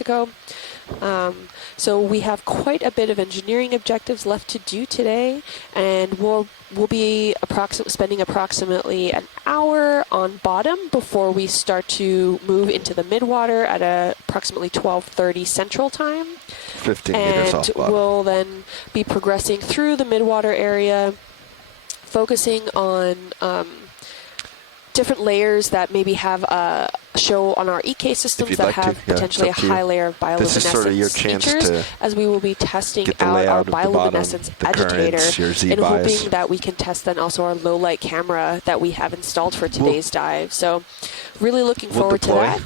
Mexico. So we have quite a bit of engineering objectives left to do today, and we'll be spending approximately an hour on bottom before we start to move into the midwater at approximately 12:30 Central Time. 15 meters off bottom. And we'll then be progressing through the midwater area, focusing on different layers that maybe have a show on our EK systems that have potentially a high layer of bioluminescence features, as we will be testing out our bioluminescence agitator and hoping that we can test then also our low light camera that we have installed for today's dive. So really looking forward to that.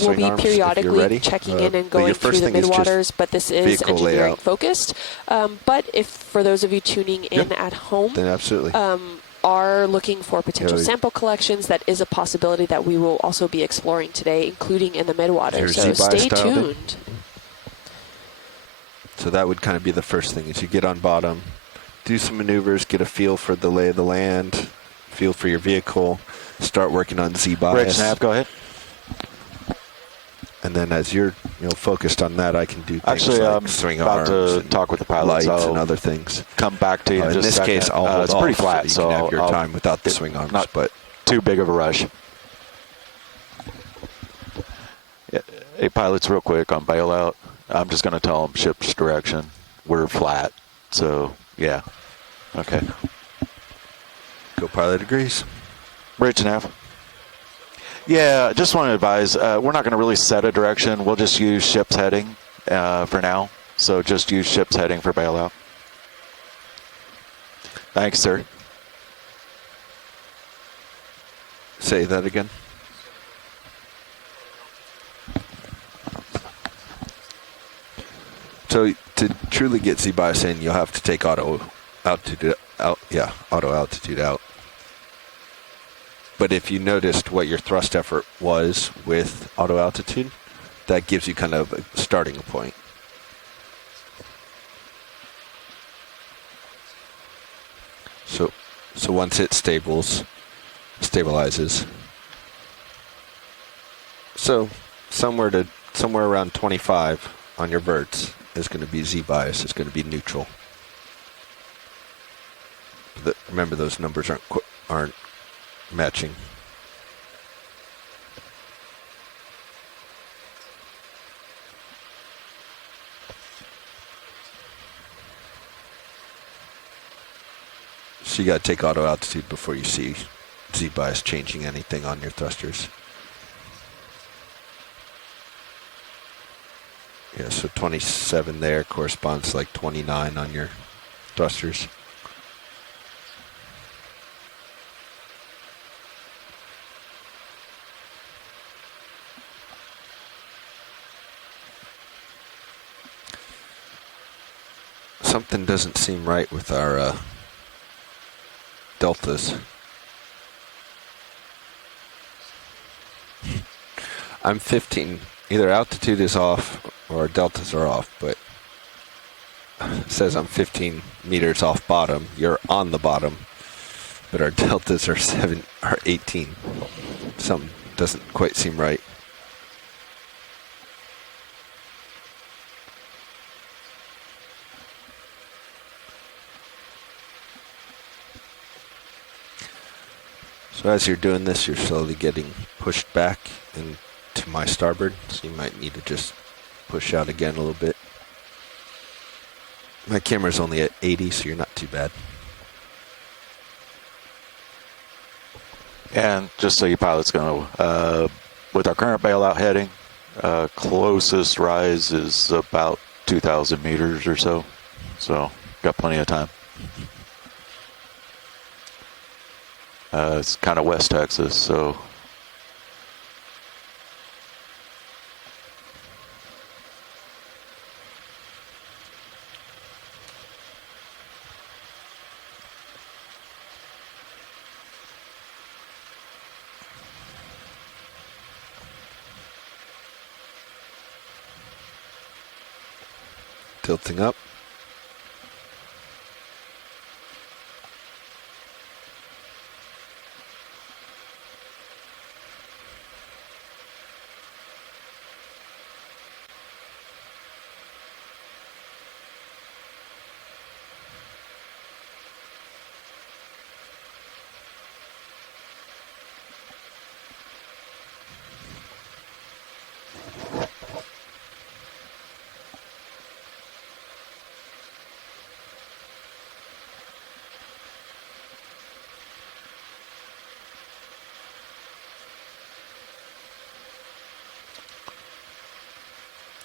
We'll be periodically checking in and going through the midwaters, but this is engineering focused. But if for those of you tuning in at home, then absolutely. Are looking for potential sample collections, that is a possibility that we will also be exploring today, including in the midwater. So stay tuned. So that would kind of be the first thing, is you get on bottom, do some maneuvers, get a feel for the lay of the land, feel for your vehicle, start working on Z-bias. Rich, go ahead. And then as you're focused on that, I can do things actually like swing about arms to talk with the pilots, lights and other things. Come back to you in this just a case, second. I'll hold it's off pretty flat, so you can have your I'll time without the swing arms. Not but too big of a rush. Yeah. Hey, pilots, real quick on bailout. I'm just going to tell them ship's direction. We're flat, so yeah. Okay. Go pilot agrees. Rich and F. Yeah, just want to advise, we're not going to really set a direction. We'll just use ship's heading for now. So just use ship's heading for bailout. Thanks, sir. Say that again. So to truly get Z-bias in, you'll have to take auto altitude out. Yeah, auto altitude out. But if you noticed what your thrust effort was with auto altitude, that gives you kind of a starting point. So once it stabilizes, so somewhere around 25 on your verts is going to be Z-bias. It's going to be neutral. Remember, those numbers aren't matching. So you got to take auto altitude before you see Z-bias changing anything on your thrusters. Yeah, so 27 there corresponds to like 29 on your thrusters. Something doesn't seem right with our deltas. I'm 15. Either altitude is off or deltas are off, but it says I'm 15 meters off bottom. You're on the bottom, but our deltas are 18. Something doesn't quite seem right. So as you're doing this, you're slowly getting pushed back into my starboard, so you might need to just push out again a little bit. My camera's only at 80, so you're not too bad. And just so you pilots know, with our current bailout heading, closest rise is about 2,000 meters or so. So got plenty of time. It's kind of West Texas, so tilting up.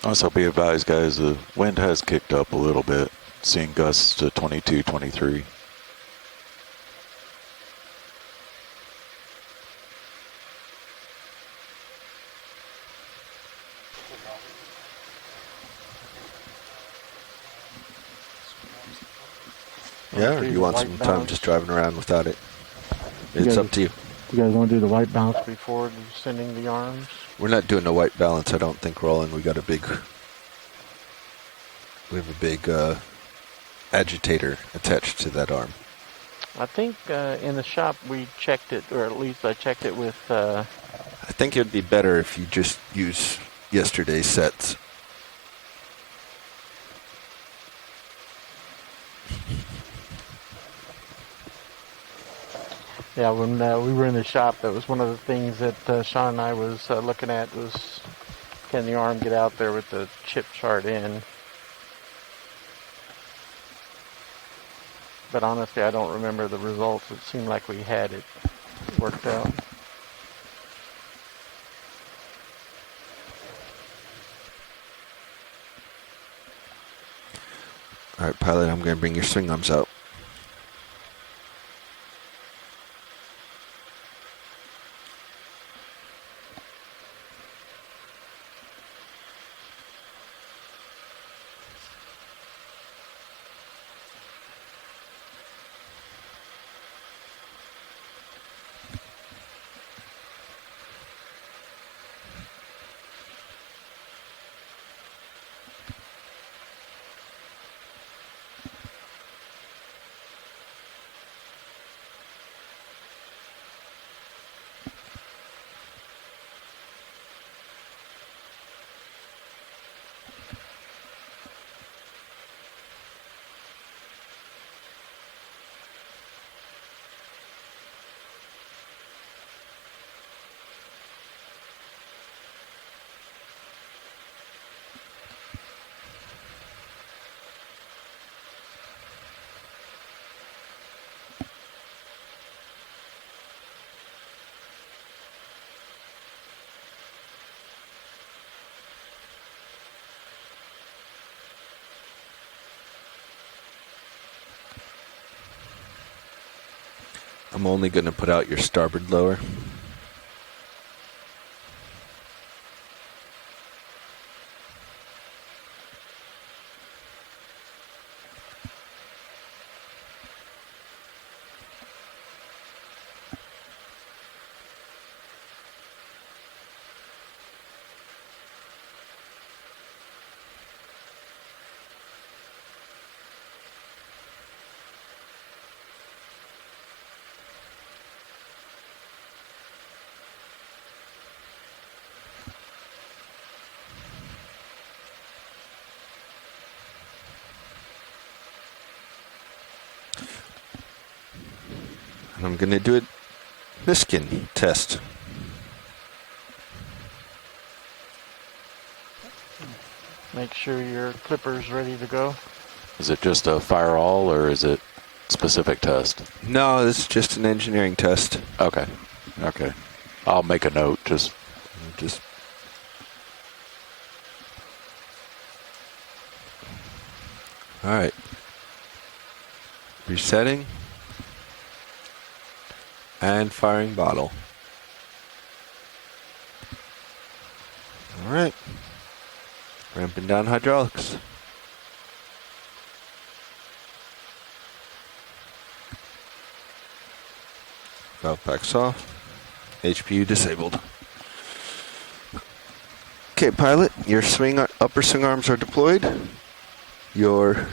Also, be advised, guys, the wind has kicked up a little bit, seeing gusts to 22, 23. Yeah, or you want some time just driving around without it? It's up to you. You guys want to do the white balance before sending the arms? We're not doing a white balance, I don't think, Roland. We have a big agitator attached to that arm. I think in the shop we checked it, or at least I checked it with... I think it would be better if you just use yesterday's sets. Yeah, when we were in the shop, that was one of the things that Sean and I was looking at was, can the arm get out there with the chip chart in? But honestly, I don't remember the results. It seemed like we had it worked out. All right, pilot, I'm going to bring your swing arms out. I'm only going to put out your starboard lower. And I'm going to do a Niskin test. Make sure your clipper's ready to go. Is it just a fire all, or is it specific test? No, this is just an engineering test. Okay. Okay. I'll make a note. Just. All right. Resetting. And firing bottle. All right. Ramping down hydraulics. Valve packs off. HPU disabled. Okay, pilot, your upper swing arms are deployed. Your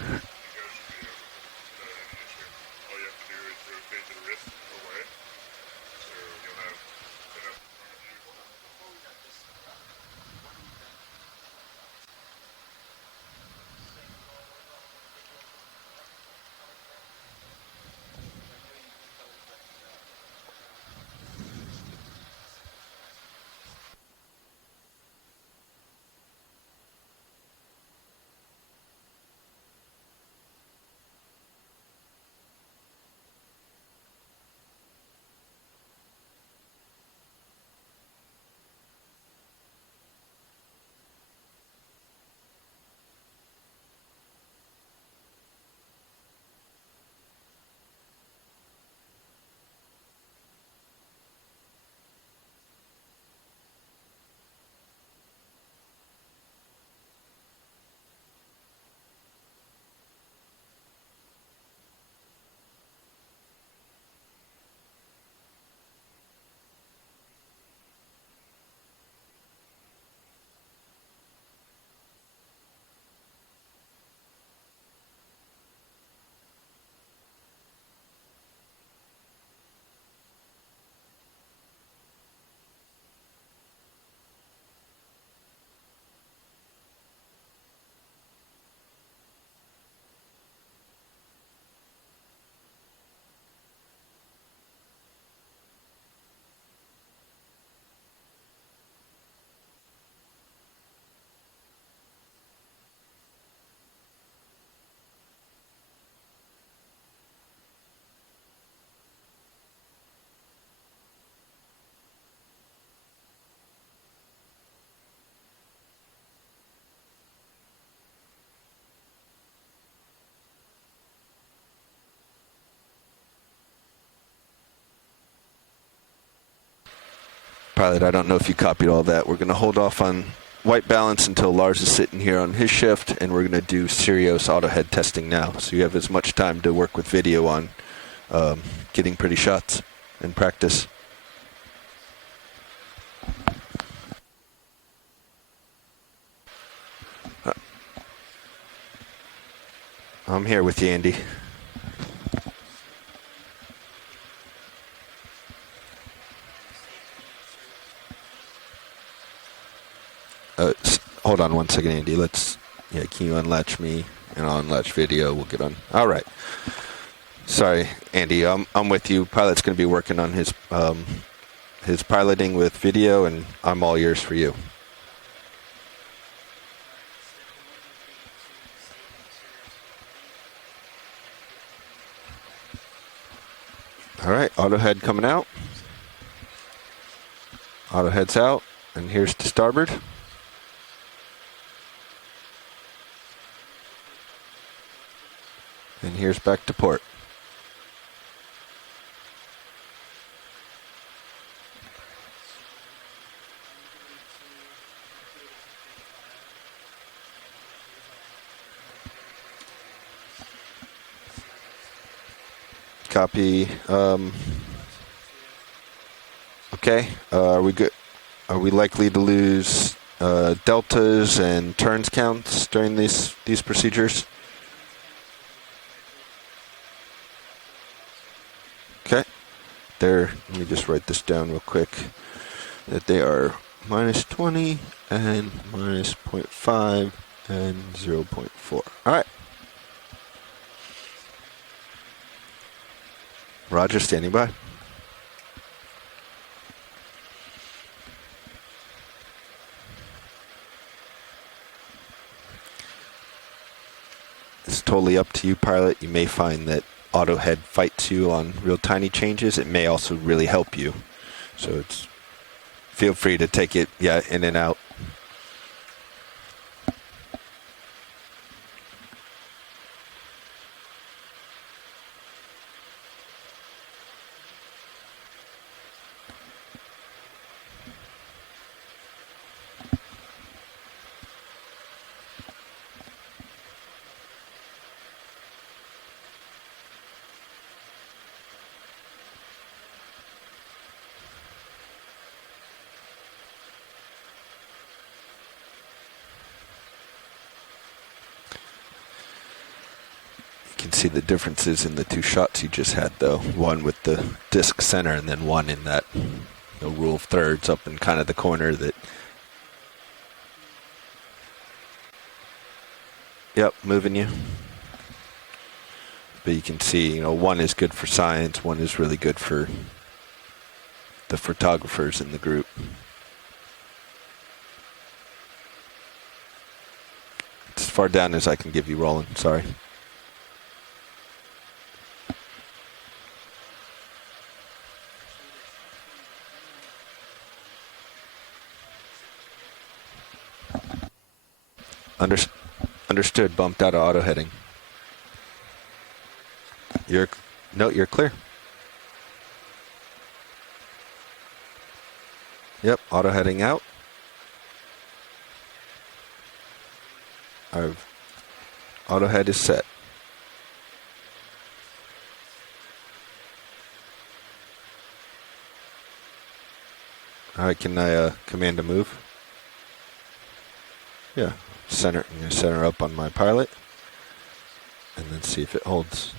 Pilot, I don't know if you copied all that. We're going to hold off on white balance until Lars is sitting here on his shift, and we're going to do serious auto head testing now. So you have as much time to work with video on getting pretty shots and practice. I'm here with you, Andy. Hold on one second, Andy. Can you unlatch me and I'll unlatch video? We'll get on. All right. Sorry, Andy. I'm with you. Pilot's going to be working on his piloting with video, and I'm all ears for you. All right, auto head coming out. Auto head's out, and here's to starboard. And here's back to port. Copy. Okay. Are we good? Are we likely to lose deltas and turns counts during these procedures? Okay. Let me just write this down real quick. That they are minus 20 and minus 0.5 and 0.4. All right. Roger, standing by. It's totally up to you, pilot. You may find that auto head fights you on real tiny changes. It may also really help you. So feel free to take it, in and out. See the differences in the two shots you just had, though. One with the disc center, and then one in that rule of thirds up in kind of the corner. Yep, moving you. But you can see, one is good for science, one is really good for the photographers in the group. It's as far down as I can give you, Roland. Sorry. Understood. Bumped out of auto heading. You're clear. Yep, auto heading out. Auto head is set. All right, can I command a move? Yeah. I'm going to center up on my pilot and then see if it holds.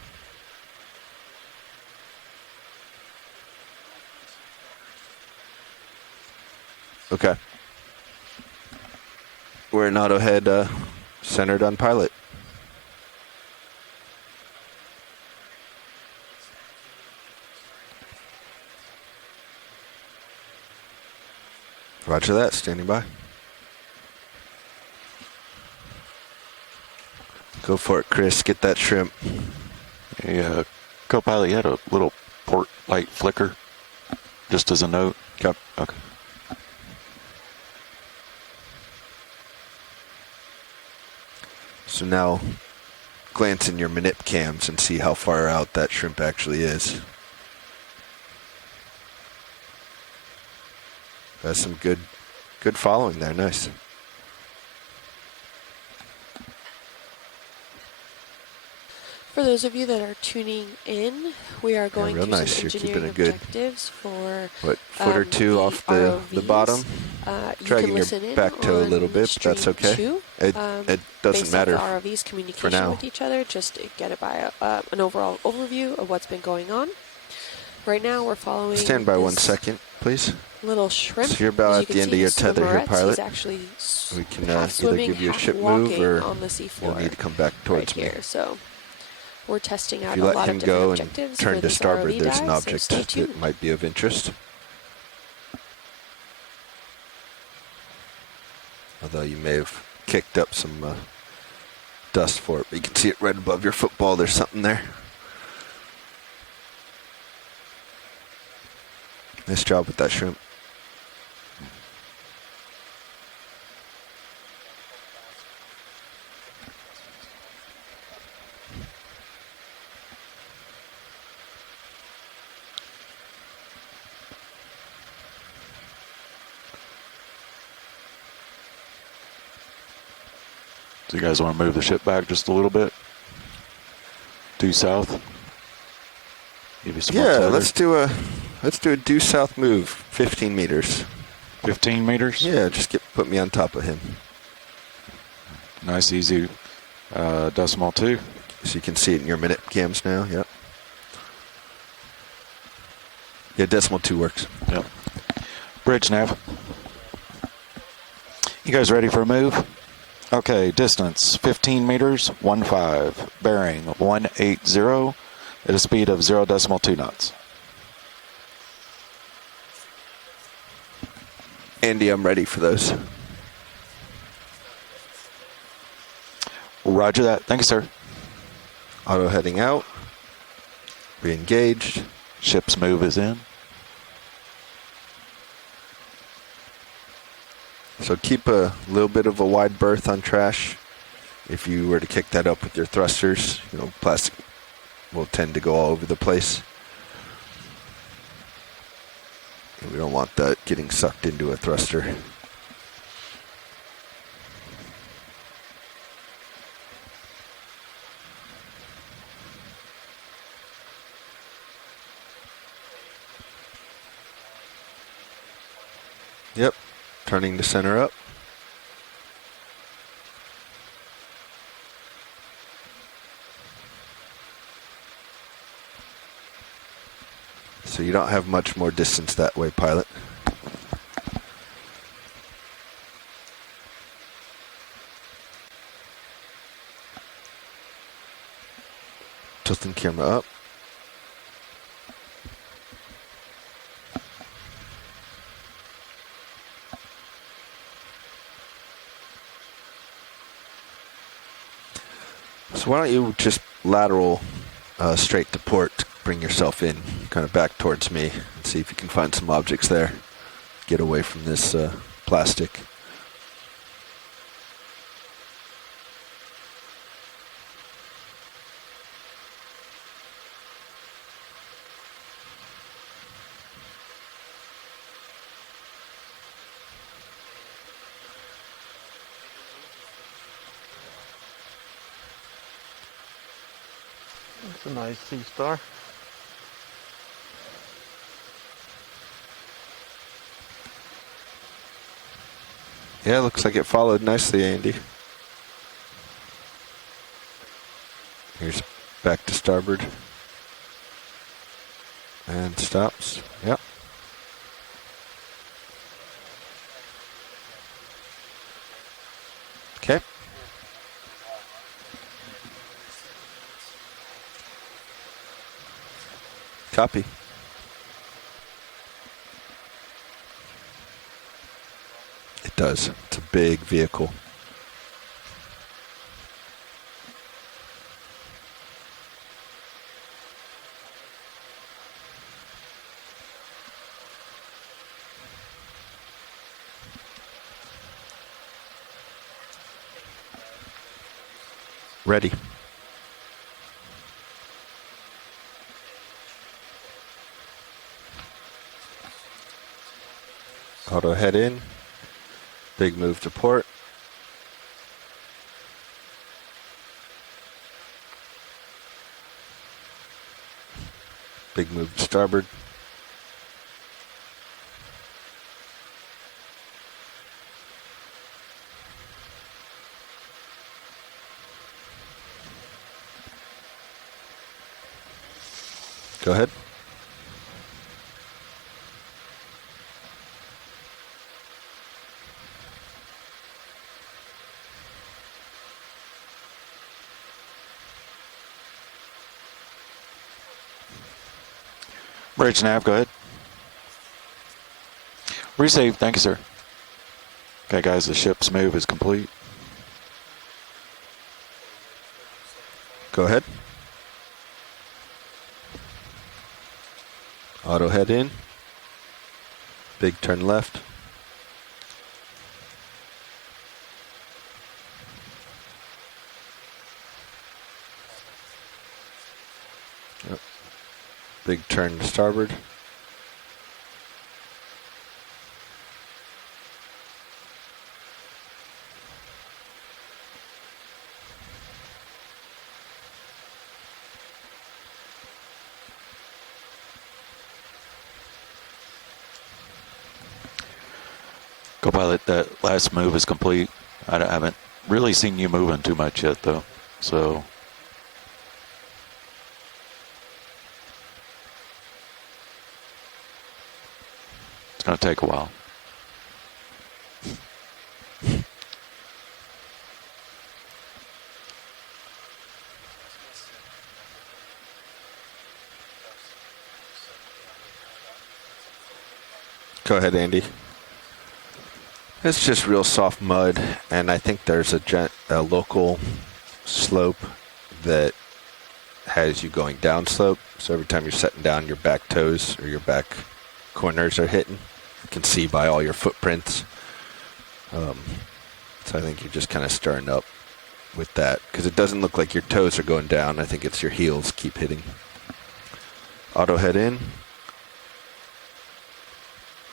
Okay. We're in auto head centered on pilot. Roger that, standing by. Go for it, Chris. Get that shrimp. Hey, co-pilot, you had a little port light flicker, just as a note. Okay. Okay. So now, glance in your manip cams and see how far out that shrimp actually is. That's some good following there. Nice. For those of you that are tuning in, we are going through nice. some engineering objectives for foot or two off the bottom. Dragging your back toe a little bit, but that's okay. It doesn't matter off the ROV's communication for now. with each other, just to get it by an overall overview of what's been going on. Right now, we're following. Stand by 1 second, please. Little shrimp. So you're about at the end of your tether here, pilot. He's actually we can either give you a ship move or on the seafloor you'll need to come back towards me. Here, so we're testing out if you let him go and turn to ROV starboard, there's an dive, object that might be of interest. Although you may have kicked up some dust for it, but you can see it right above your football. There's something there. Nice job with that shrimp. So you guys want to move the ship back just a little bit? Due south? Give you some more tether. let's do a due south move, 15 meters. 15 meters? Yeah, just put me on top of him. Nice, easy decimal 2. So you can see it in your minute cams now, yep. Yeah, decimal 2 works. Yep. Bridge nav. You guys ready for a move? Okay, distance 15 meters, 15. Bearing 180 at a speed of 0.2 knots. Andy, I'm ready for those. Roger that. Thank you, sir. Auto heading out. Re-engaged. Ship's move is in. So keep a little bit of a wide berth on trash. If you were to kick that up with your thrusters, plastic will tend to go all over the place. And we don't want that getting sucked into a thruster. Yep. Turning the center up. So you don't have much more distance that way, pilot. Tilting camera up. So why don't you just lateral straight to port, bring yourself in, kind of back towards me, and see if you can find some objects there. Get away from this plastic. That's a nice sea star. Yeah, looks like it followed nicely, Andy. Here's back to starboard. And stops. Yep. Okay. Copy. It does. It's a big vehicle. Ready. Auto head in. Big move to port. Big move to starboard. Go ahead. Bridge nav, go ahead. Receive, thank you, sir. Okay, guys, the ship's move is complete. Go ahead. Auto head in. Big turn left. Yep. Big turn to starboard. Co-pilot, that last move is complete. I haven't really seen you moving too much yet, though. So it's going to take a while. Go ahead, Andy. It's just real soft mud, and I think there's a local slope that has you going down slope. So every time you're setting down, your back toes or your back corners are hitting. You can see by all your footprints. So I think you're just kind of stirring up with that, because it doesn't look like your toes are going down. I think it's your heels keep hitting. Auto head in.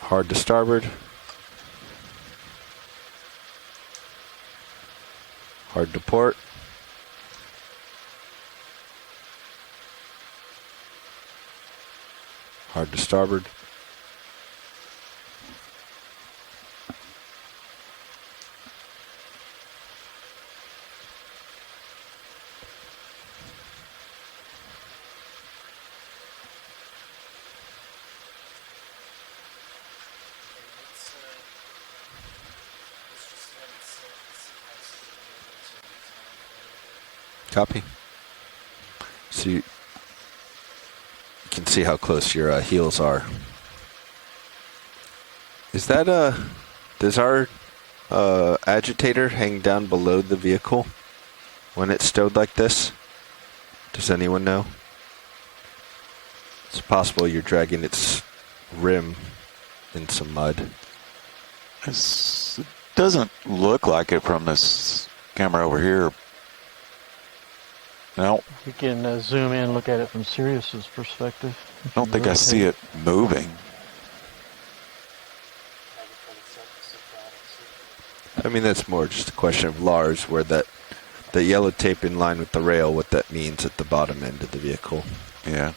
Hard to starboard. Hard to port. Hard to starboard. Copy. So you can see how close your heels are. Is that does our agitator hang down below the vehicle when it's stowed like this? Does anyone know? It's possible you're dragging its rim in some mud. It doesn't look like it from this camera over here. No. We can zoom in and look at it from Sirius's perspective. I don't think I see it moving. I mean, that's more just a question of Lars, where the yellow tape in line with the rail, what that means at the bottom end of the vehicle. Yeah.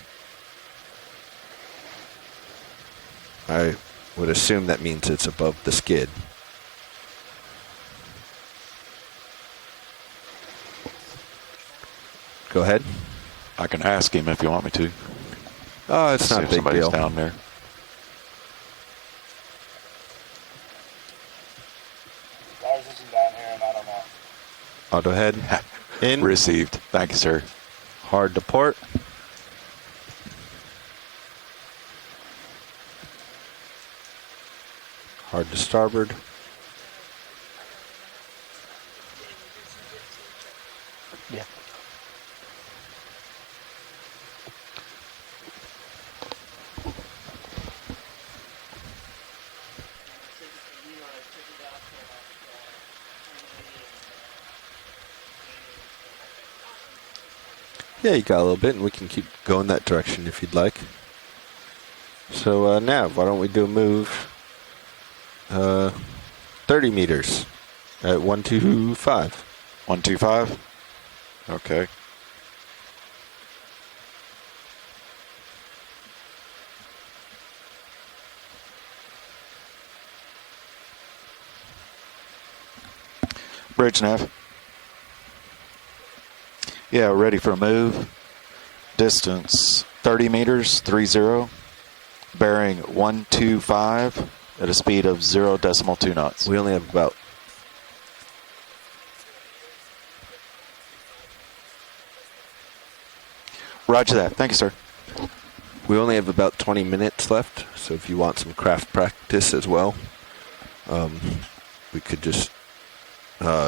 I would assume that means it's above the skid. Go ahead. I can ask him if you want me to. Oh, it's not a big somebody's deal. Down there. Lars isn't down here, and I don't know. Auto head. In. Received. Thank you, sir. Hard to port. Hard to starboard. Yeah. Yeah, you got a little bit, and we can keep going that direction if you'd like. So, Nav, why don't we do a move 30 meters at 125. 125? Okay. Bridge nav. Yeah, ready for a move. Distance 30 meters, 30. Bearing 125 at a speed of 0.2 knots. We only have about... Roger that. Thank you, sir. We only have about 20 minutes left, so if you want some craft practice as well, we could just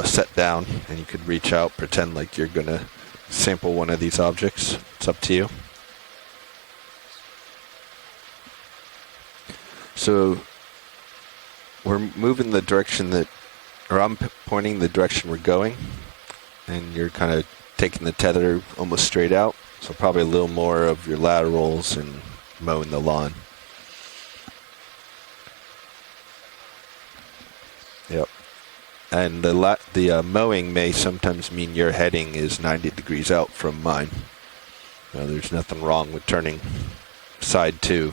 set down and you could reach out, pretend like you're going to sample one of these objects. It's up to you. So we're moving the direction that, or I'm pointing the direction we're going, and you're kind of taking the tether almost straight out. So probably a little more of your laterals and mowing the lawn. Yep. And the mowing may sometimes mean your heading is 90 degrees out from mine. There's nothing wrong with turning side 2.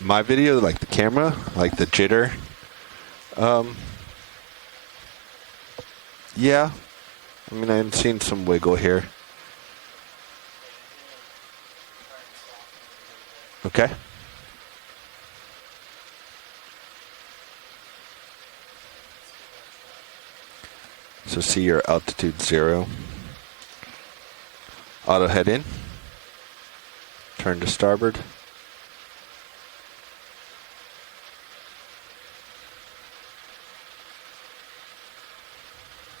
My video, like the camera, like the jitter, yeah, I mean, I'm seeing some wiggle here. Okay. So see your altitude 0. Auto head in. Turn to starboard.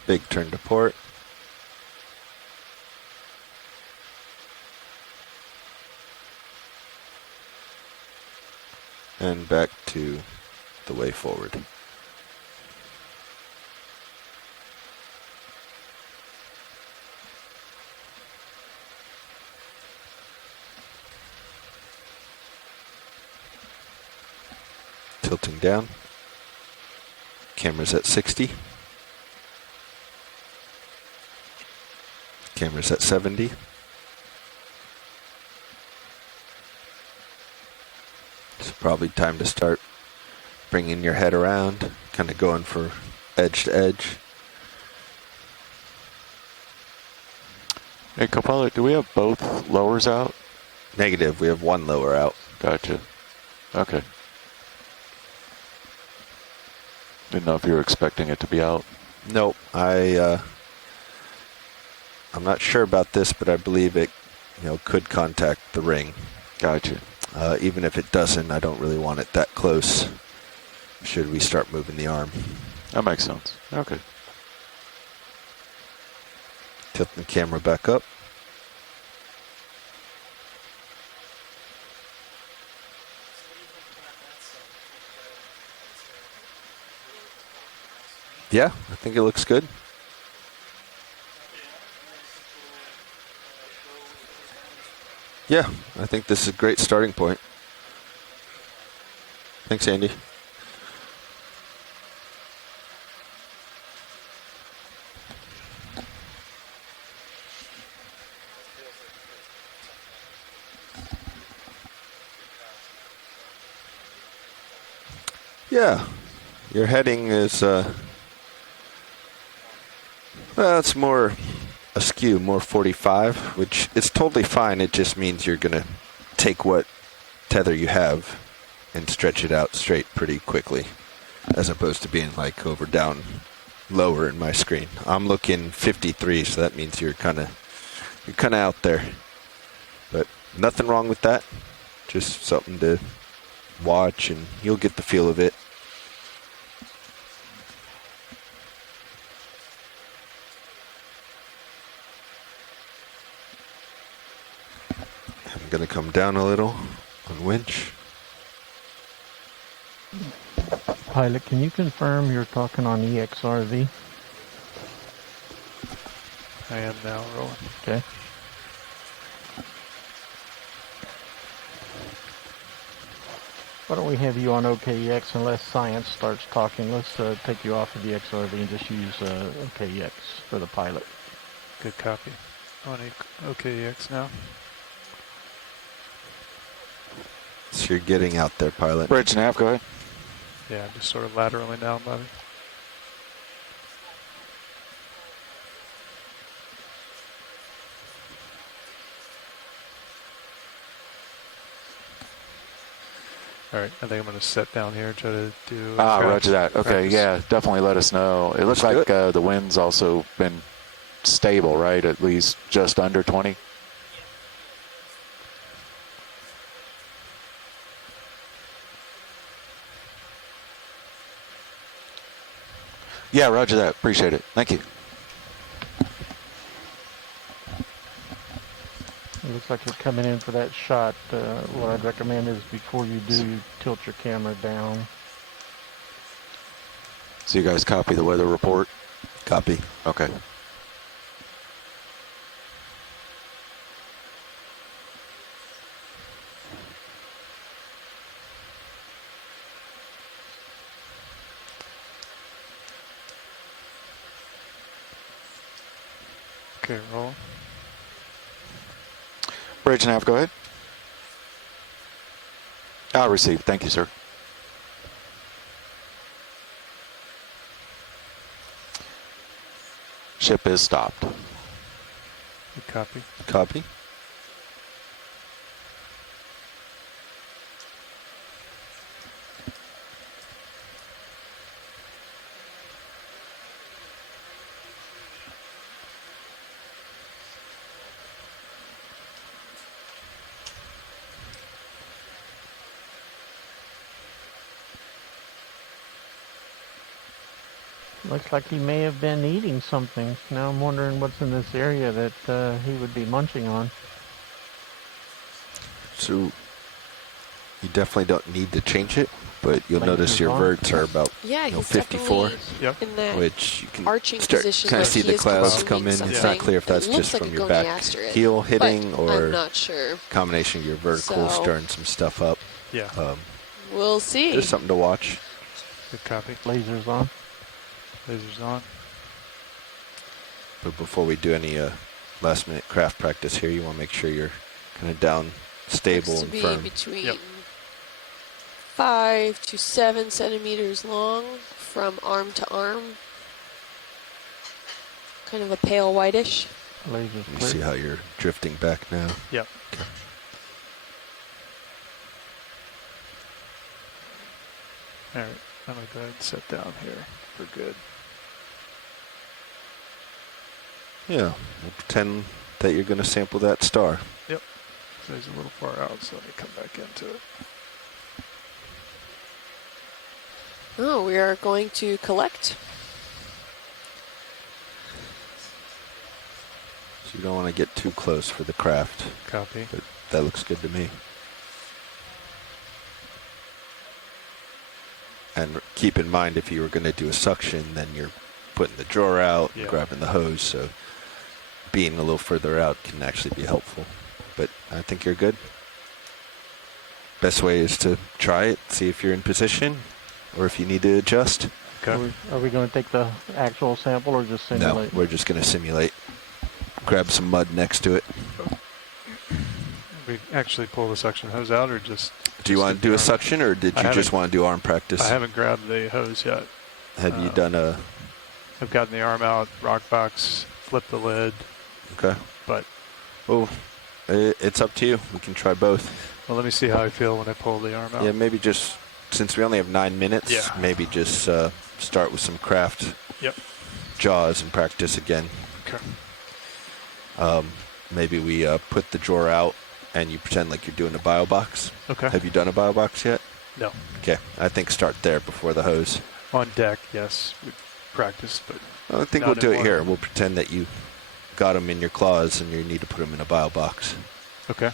Big turn to port. And back to the way forward. Tilting down. Camera's at 60. Camera's at 70. It's probably time to start bringing your head around, kind of going for edge to edge. Hey, co-pilot, do we have both lowers out? Negative, we have one lower out. Gotcha. Okay. Didn't know if you were expecting it to be out. Nope, I'm not sure about this, but I believe it, could contact the ring. Gotcha. Even if it doesn't, I don't really want it that close. Should we start moving the arm? That makes sense. Okay. Tilting the camera back up. Yeah, I think it looks good. Yeah, I think this is a great starting point. Thanks, Andy. Yeah, your heading is, it's more askew, more 45, which is totally fine. It just means you're going to take what tether you have and stretch it out straight pretty quickly, as opposed to being like over, down, lower in my screen. I'm looking 53, so that means you're kind of out there. But nothing wrong with that. Just something to watch, and you'll get the feel of it. going to come down a little on winch. Pilot, can you confirm you're talking on EXRV? I am now rolling. Okay. Why don't we have you on OKEX unless science starts talking? Let's take you off of the XRV and just use OKEX for the pilot. Good copy. On OKEX now. So you're getting out there, pilot. Bridge nav, go ahead. Yeah, just sort of laterally now, buddy. All right, I think I'm going to set down here and try to do... roger that. Okay, practice. Yeah, definitely let us know. It looks like the wind's also been stable, right? At least just under 20. Yeah, roger that. Appreciate it. Thank you. It looks like you're coming in for that shot. What I'd recommend is before you do, you tilt your camera down. So you guys copy the weather report? Copy. Okay. Okay, roll. Bridge nav, go ahead. I'll receive. Thank you, sir. Ship is stopped. Good copy. Copy. Looks like he may have been eating something. Now I'm wondering what's in this area that he would be munching on. So you definitely don't need to change it, but you'll notice your verts are about 54, in that which you can arching start position kind of see the clouds come in. It's not clear if that's just like from your back heel hitting or I'm not sure. Combination of your verticals stirring some stuff up. Yeah. We'll see. There's something to watch. Good copy. Lasers on. Lasers on. But before we do any last minute craft practice here, you want to make sure you're kind of down, stable and firm. Between 5 to 7 centimeters long from arm to arm. Kind of a pale whitish. Lasers You see how you're drifting back now? Yep. Okay. All right, I'm going to go ahead and sit down here for good. Yeah, we'll pretend that you're going to sample that star. Yep. So he's a little far out, so let me come back into it. Oh, we are going to collect. So you don't want to get too close for the craft. Copy. But that looks good to me. And keep in mind, if you were going to do a suction, then you're putting the drawer out, grabbing the hose, so being a little further out can actually be helpful. But I think you're good. Best way is to try it, see if you're in position, or if you need to adjust. Okay. Are we going to take the actual sample or just simulate? No, we're just going to simulate. Grab some mud next to it. We actually pull the suction hose out, or just... Do you want to do a suction, or did you just want to do arm practice? I haven't grabbed the hose yet. Have you done a... I've gotten the arm out, rock box, flipped the lid. Okay. But... Well, it's up to you. We can try both. Well, let me see how I feel when I pull the arm out. Yeah, maybe just, since we only have 9 minutes, maybe just start with some craft jaws and practice again. Okay. Maybe we put the drawer out and you pretend like you're doing a bio box. Okay. Have you done a bio box yet? No. Okay. I think start there before the hose. On deck, yes. We practiced, but I think we'll do it here. We'll pretend that you got them in your claws and you need to put them in a bio box. Okay.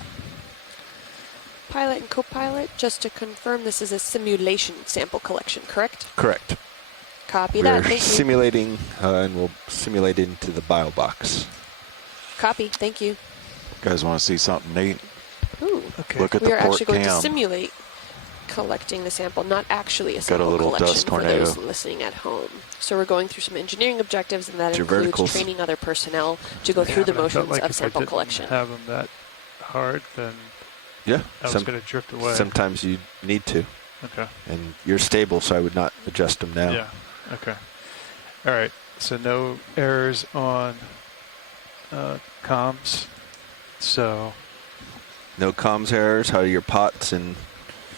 pilot and co-pilot, just to confirm, this is a simulation sample collection, correct? Correct. Copy that. We're Thank you. simulating, and we'll simulate into the bio box. Copy. Thank you. You guys want to see something neat? Ooh. Okay. Look at We the are port actually going to cam. simulate collecting the sample, not actually a Got a sample little collection dust for tornado. those listening at home. So we're going through some engineering objectives, and that Your includes verticals. training other personnel to go through the but I felt motions like of if sample I didn't collection. have them that hard, then Yeah. I was going to drift away. Sometimes you need to. Okay. And you're stable, so I would not adjust them now. Yeah. Okay. All right. So no errors on comms. So No comms errors. How are your pots and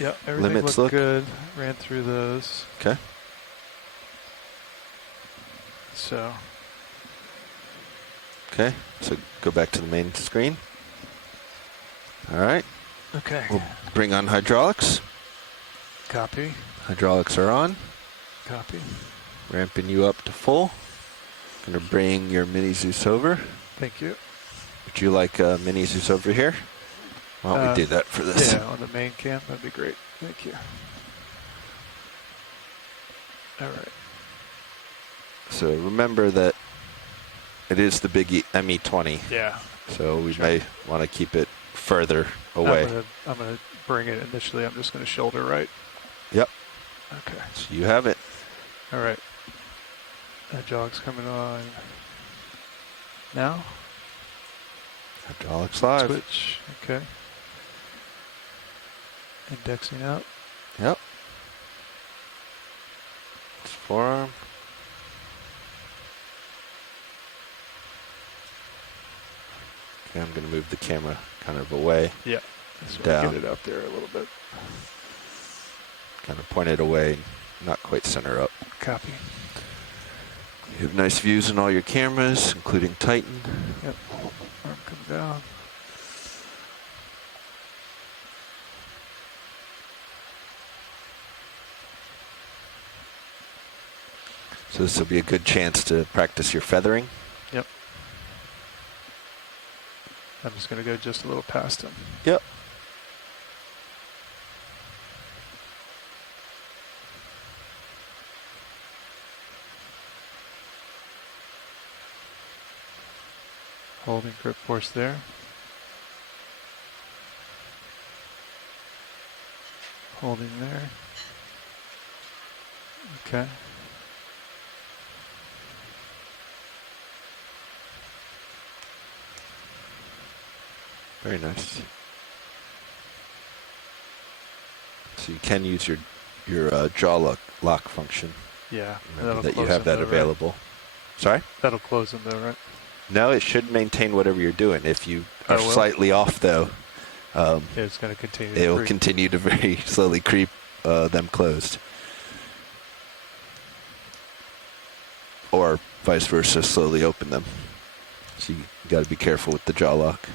yeah, everything limits looked look? good. Ran through those. Okay. So Okay. So go back to the main screen. All right. okay. We'll bring on hydraulics. Copy. Hydraulics are on. Copy. Ramping you up to full. Gonna bring your mini Zeus over. Thank you. Would you like a mini Zeus over here? Why don't we do that for this? Yeah, on the main cam, that'd be great. Thank you. All right. So remember that it is the big ME20. Yeah. So we Sure. may want to keep it further away. I'm gonna bring it initially. I'm just gonna shoulder right. Yep. Okay. So you have it. All right. That jog's coming on now. Hydraulics live. Switch. Okay. Indexing out. Yep. It's forearm. Okay, I'm going to move the camera kind of away. Yeah. Just Down. want to get it up there a little bit. Kind of point it away, not quite center up. Copy. You have nice views on all your cameras, including Titan. Yep. Arm come down. So this will be a good chance to practice your feathering. Yep. I'm just going to go just a little past him. Yep. Holding grip force there. Holding there. Okay. Very nice. So you can use your jaw lock function. Yeah. Remember that you have that available. Right? Sorry? That'll close them though, right? No, it should maintain whatever you're doing. If you are will? slightly off, though, Yeah, it's going to continue. it will creep. continue to very slowly creep them closed. Or vice versa, slowly open them. So you got to be careful with the jaw lock.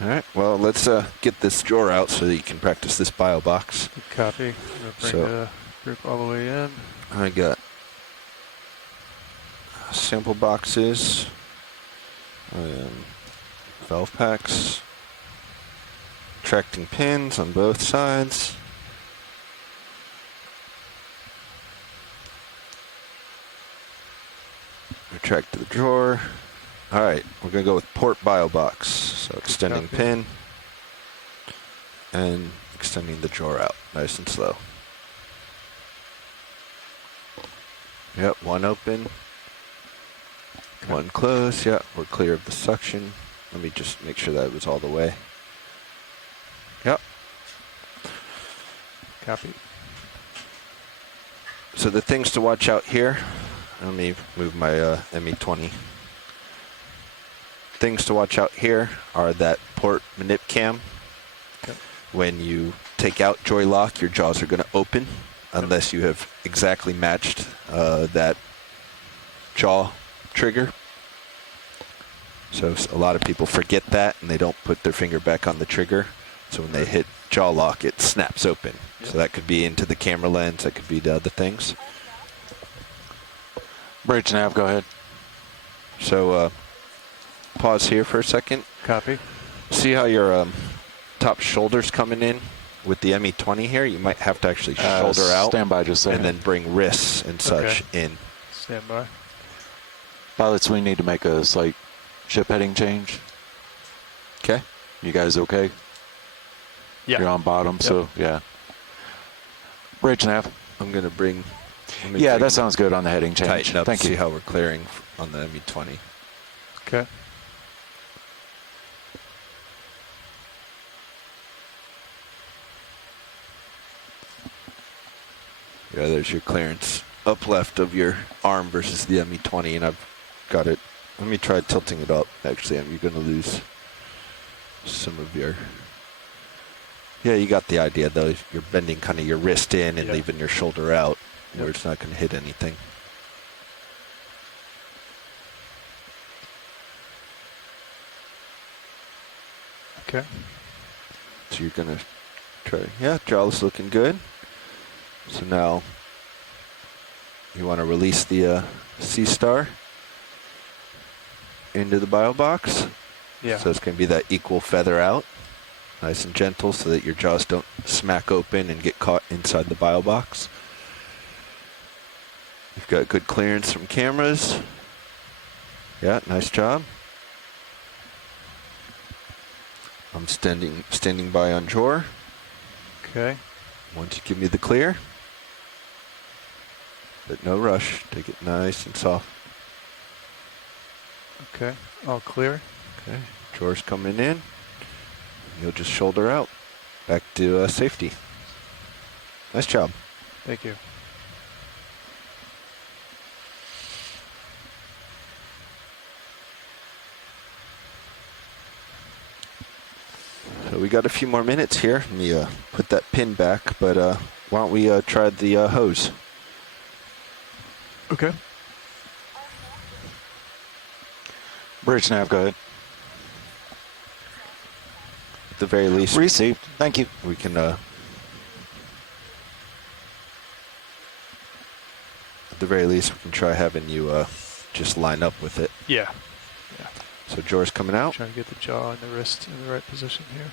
All right, well, let's get this drawer out so that you can practice this bio box. Copy. I'm going to bring So- the group all the way in. I got sample boxes, valve packs, retracting pins on both sides. Retract to the drawer. All right, we're going to go with port bio box. So extending Copy. pin and extending the drawer out nice and slow. Yep, one open, one closed. Yep, we're clear of the suction. Let me just make sure that it was all the way. Yep. Copy. So the things to watch out here, let me move my ME20. Things to watch out here are that port manip cam. Yep. When you take out joy lock, your jaws are going to open unless you have exactly matched that jaw trigger. So a lot of people forget that and they don't put their finger back on the trigger. So when they hit jaw lock, it snaps open. Yep. So that could be into the camera lens, that could be to other things. Bridge nav, go ahead. So pause here for a second. Copy. See how your top shoulder's coming in with the ME20 here? You might have to actually shoulder out. Stand by just a second. And then bring wrists and such in. Stand by. Pilots, we need to make a slight ship heading change. Okay. You guys okay? Yeah. You're on bottom, so yeah. Bridge nav. I'm going to bring... Yeah, that sounds good on the heading change. Tighten up, Thank you. see how we're clearing on the ME20. Okay. Yeah, there's your clearance up left of your arm versus the ME20, and I've got it. Let me try tilting it up. Actually, you're going to lose some of your... Yeah, you got the idea, though. You're bending kind of your wrist in and leaving your shoulder out, where it's not going to hit anything. Okay. So you're going to try... Yeah, jaw's looking good. So now you want to release the Sea Star into the bio box. Yeah. So it's going to be that equal feather out. Nice and gentle so that your jaws don't smack open and get caught inside the bio box. You've got good clearance from cameras. Yeah, nice job. I'm standing by on Jor. Okay. Once you give me the clear. But no rush. Take it nice and soft. Okay. All clear. Okay. Jor's coming in. You'll just shoulder out. Back to safety. Nice job. Thank you. So we got a few more minutes here. Let me put that pin back, but why don't we try the hose? Okay. Bridge nav, go ahead. At the very least, Received. Thank you. we can... at the very least, we can try having you just line up with it. Yeah. Yeah. So Jor's coming out. Trying to get the jaw and the wrist in the right position here.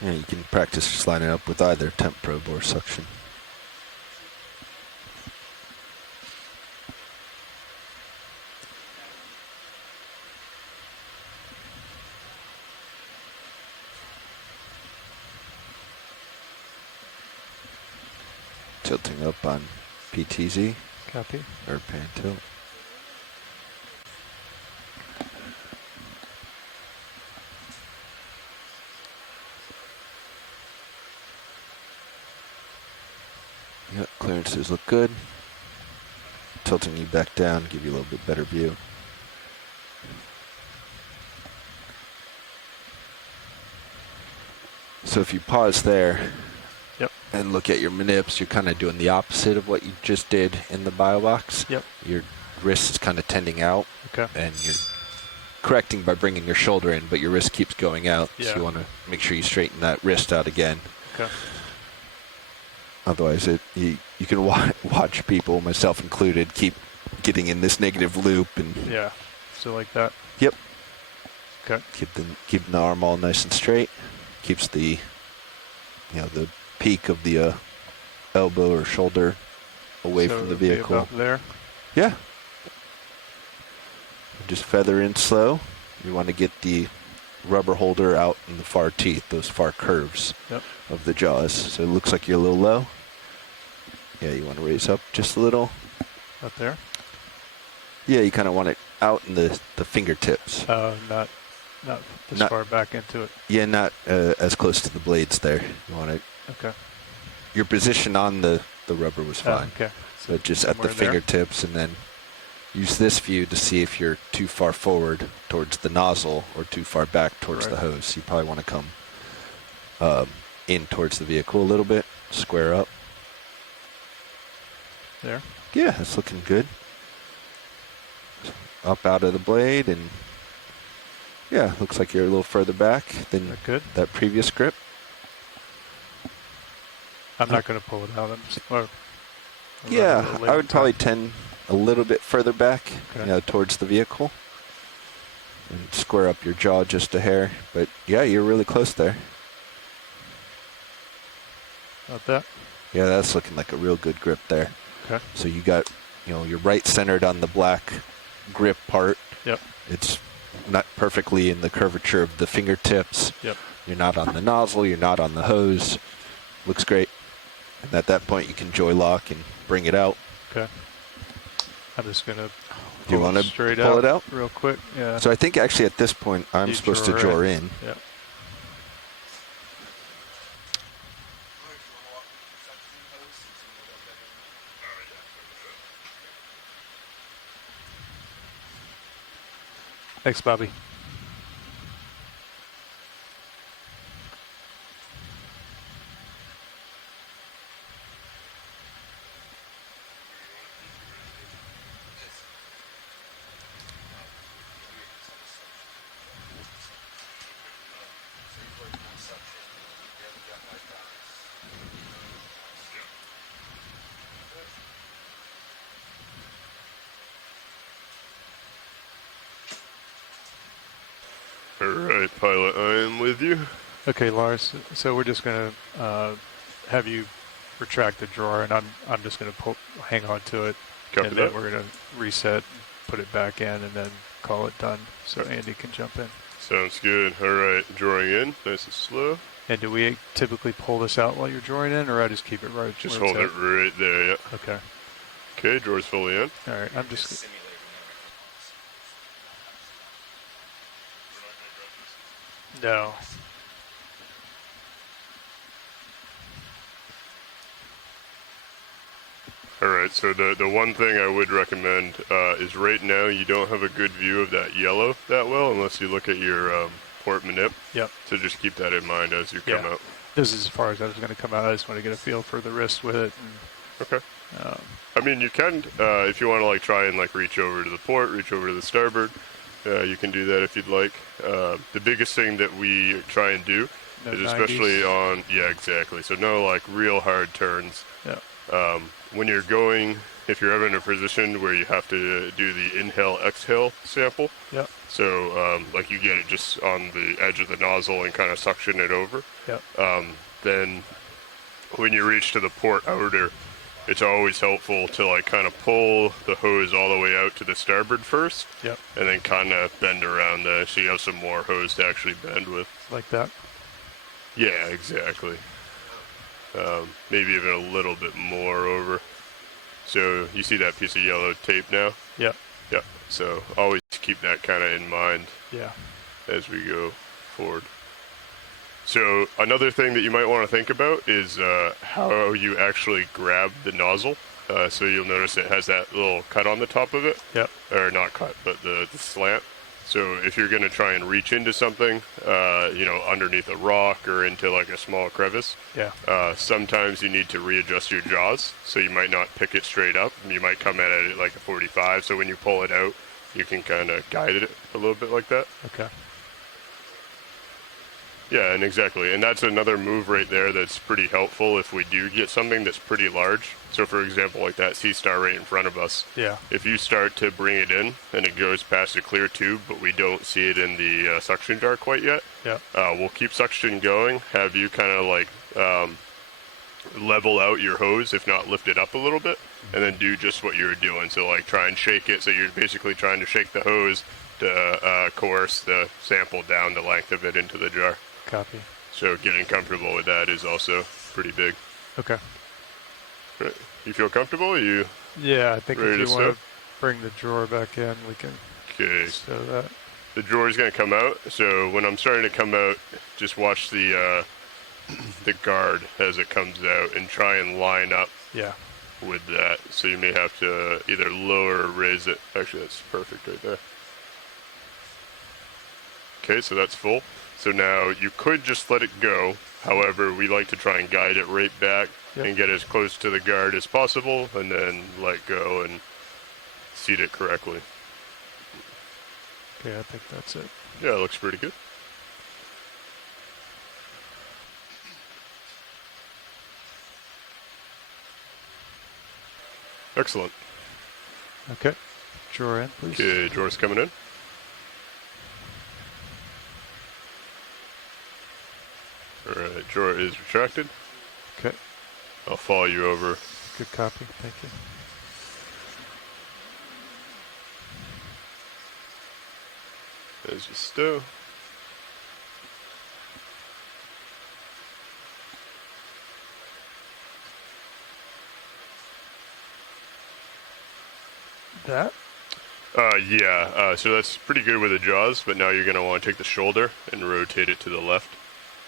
Yeah, you can practice just lining up with either temp probe or suction. Tilting up on PTZ. Copy. Or pan tilt. Yep, clearances look good. Tilting you back down, give you a little bit better view. So if you pause there and look at your manips, you're kind of doing the opposite of what you just did in the bio box. Yep. Your wrist is kind of tending out. Okay. And you're correcting by bringing your shoulder in, but your wrist keeps going out. Yeah. So you want to make sure you straighten that wrist out again. Okay. Otherwise, you can watch people, myself included, keep getting in this negative loop. And Yeah. So like that. Yep. Okay. Keeping the arm all nice and straight. Keeps the, the peak of the elbow or shoulder away from the vehicle. About there. Yeah. Just feather in slow. You want to get the rubber holder out in the far teeth, those far curves of the jaws. So it looks like you're a little low. Yeah, you want to raise up just a little. Up there? Yeah, you kind of want it out in the fingertips. Not this far back into it. Yeah, not as close to the blades there. You want it. Okay. Your position on the rubber was fine. Okay. So but just at the fingertips, and then use this view to see if you're too far forward towards the nozzle or too far back towards the hose. You probably want to come in towards the vehicle a little bit, square up. There? Yeah, that's looking good. Up out of the blade, and yeah, looks like you're a little further back than that previous grip. I'm not going to pull it out. I'm just, Yeah, I would probably tend a little bit further back, okay. Towards the vehicle. And square up your jaw just a hair. But yeah, you're really close there. About that? Yeah, that's looking like a real good grip there. Okay. So you got, you're right centered on the black grip part. Yep. It's not perfectly in the curvature of the fingertips. Yep. You're not on the nozzle. You're not on the hose. Looks great. And at that point, you can joy lock and bring it out. Okay. I'm just going to Do you want to pull it out? Real quick? Yeah. So I think actually at this point, I'm supposed to draw in. Yeah. Thanks, Bobby. All right, pilot, I am with you. Okay, Lars. So we're just going to have you retract the drawer, and I'm just going to hang on to it, Copy and that. then we're going to reset, put it back in, and then call it done, so Andy can jump in. Sounds good. All right, drawing in, nice and slow. And do we typically pull this out while you're drawing in, or I just keep it right? Just hold it right there, yeah. Okay. Okay, drawer's fully in. All right, I'm just. No. All right, so the one thing I would recommend is right now you don't have a good view of that yellow that well unless you look at your port manip. Yep. So just keep that in mind as you come out. This is as far as I was going to come out. I just want to get a feel for the wrist with it. Okay. I mean, you can, if you want to like try and like reach over to the port, reach over to the starboard, you can do that if you'd like. The biggest thing that we try and do is especially 90s. On, yeah, exactly. So no like real hard turns. Yeah. When you're going, if you're ever in a position where you have to do the inhale-exhale sample, yeah. So like you get it just on the edge of the nozzle and kind of suction it over. Yeah. Then when you reach to the port outer, it's always helpful to like kind of pull the hose all the way out to the starboard first. Yep. And then kind of bend around so you have some more hose to actually bend with. Like that? Yeah, exactly. Maybe even a little bit more over. So you see that piece of yellow tape now? Yep. Yep. So always keep that kind of in mind. Yeah. As we go forward. So another thing that you might want to think about is how you actually grab the nozzle. So you'll notice it has that little cut on the top of it. Yep. Or not cut, but the slant. So if you're going to try and reach into something, underneath a rock or into like a small crevice, sometimes you need to readjust your jaws. So you might not pick it straight up. You might come at it like a 45. So when you pull it out, you can kind of guide it a little bit like that. Okay. Yeah, and exactly. And that's another move right there that's pretty helpful if we do get something that's pretty large. So for example, like that sea star right in front of us. Yeah. If you start to bring it in and it goes past a clear tube, but we don't see it in the suction jar quite yet, we'll keep suction going, have you kind of like level out your hose, if not lift it up a little bit, and then do just what you're doing. So like try and shake it. So you're basically trying to shake the hose to coerce the sample down the length of it into the jar. Copy. So getting comfortable with that is also pretty big. Okay. Right. You feel comfortable? Yeah, I think if you want to bring the drawer back in, we can. Okay. So that. The drawer is going to come out. So when I'm starting to come out, just watch the guard as it comes out and try and line up. Yeah. With that. So you may have to either lower or raise it. Actually, that's perfect right there. Okay, so that's full. So now you could just let it go. However, we like to try and guide it right back and get as close to the guard as possible and then let go and seat it correctly. Okay, I think that's it. Yeah, it looks pretty good. Excellent. Okay. Drawer in, please. Okay, drawer's coming in. All right, drawer is retracted. Okay. I'll follow you over. Good copy. Thank you. There's your stow. That? Yeah, so that's pretty good with the jaws, but now you're going to want to take the shoulder and rotate it to the left.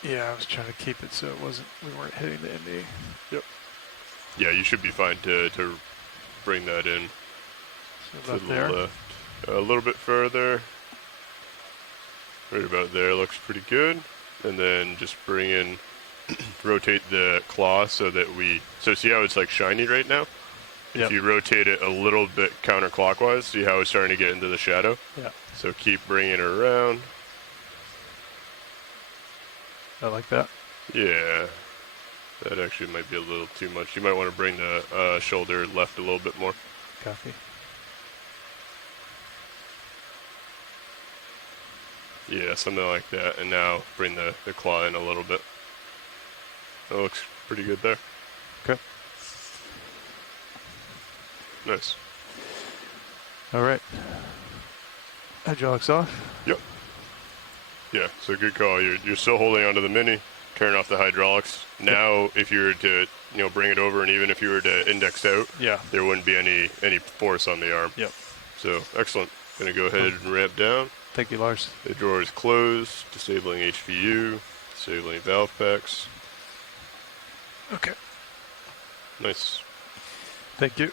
Yeah, I was trying to keep it so we weren't hitting the ME. Yep. Yeah, you should be fine to bring that in so to the there. left. A little bit further. Right about there looks pretty good. And then just bring in, rotate the claw so that so see how it's like shiny right now? Yep. If you rotate it a little bit counterclockwise, see how it's starting to get into the shadow? Yeah. So keep bringing it around. I like that. Yeah. That actually might be a little too much. You might want to bring the shoulder left a little bit more. Copy. Yeah, something like that. And now bring the claw in a little bit. That looks pretty good there. Okay. Nice. All right. Hydraulics off. Yep. Yeah, so good call. You're still holding onto the Mini. Turn off the hydraulics. Now, if you were to bring it over, and even if you were to index out, yeah, there wouldn't be any force on the arm. Yep. So excellent. Gonna go ahead and ramp down. Thank you, Lars. The drawer is closed. Disabling HVU. Disabling valve packs. Okay. Nice. Thank you.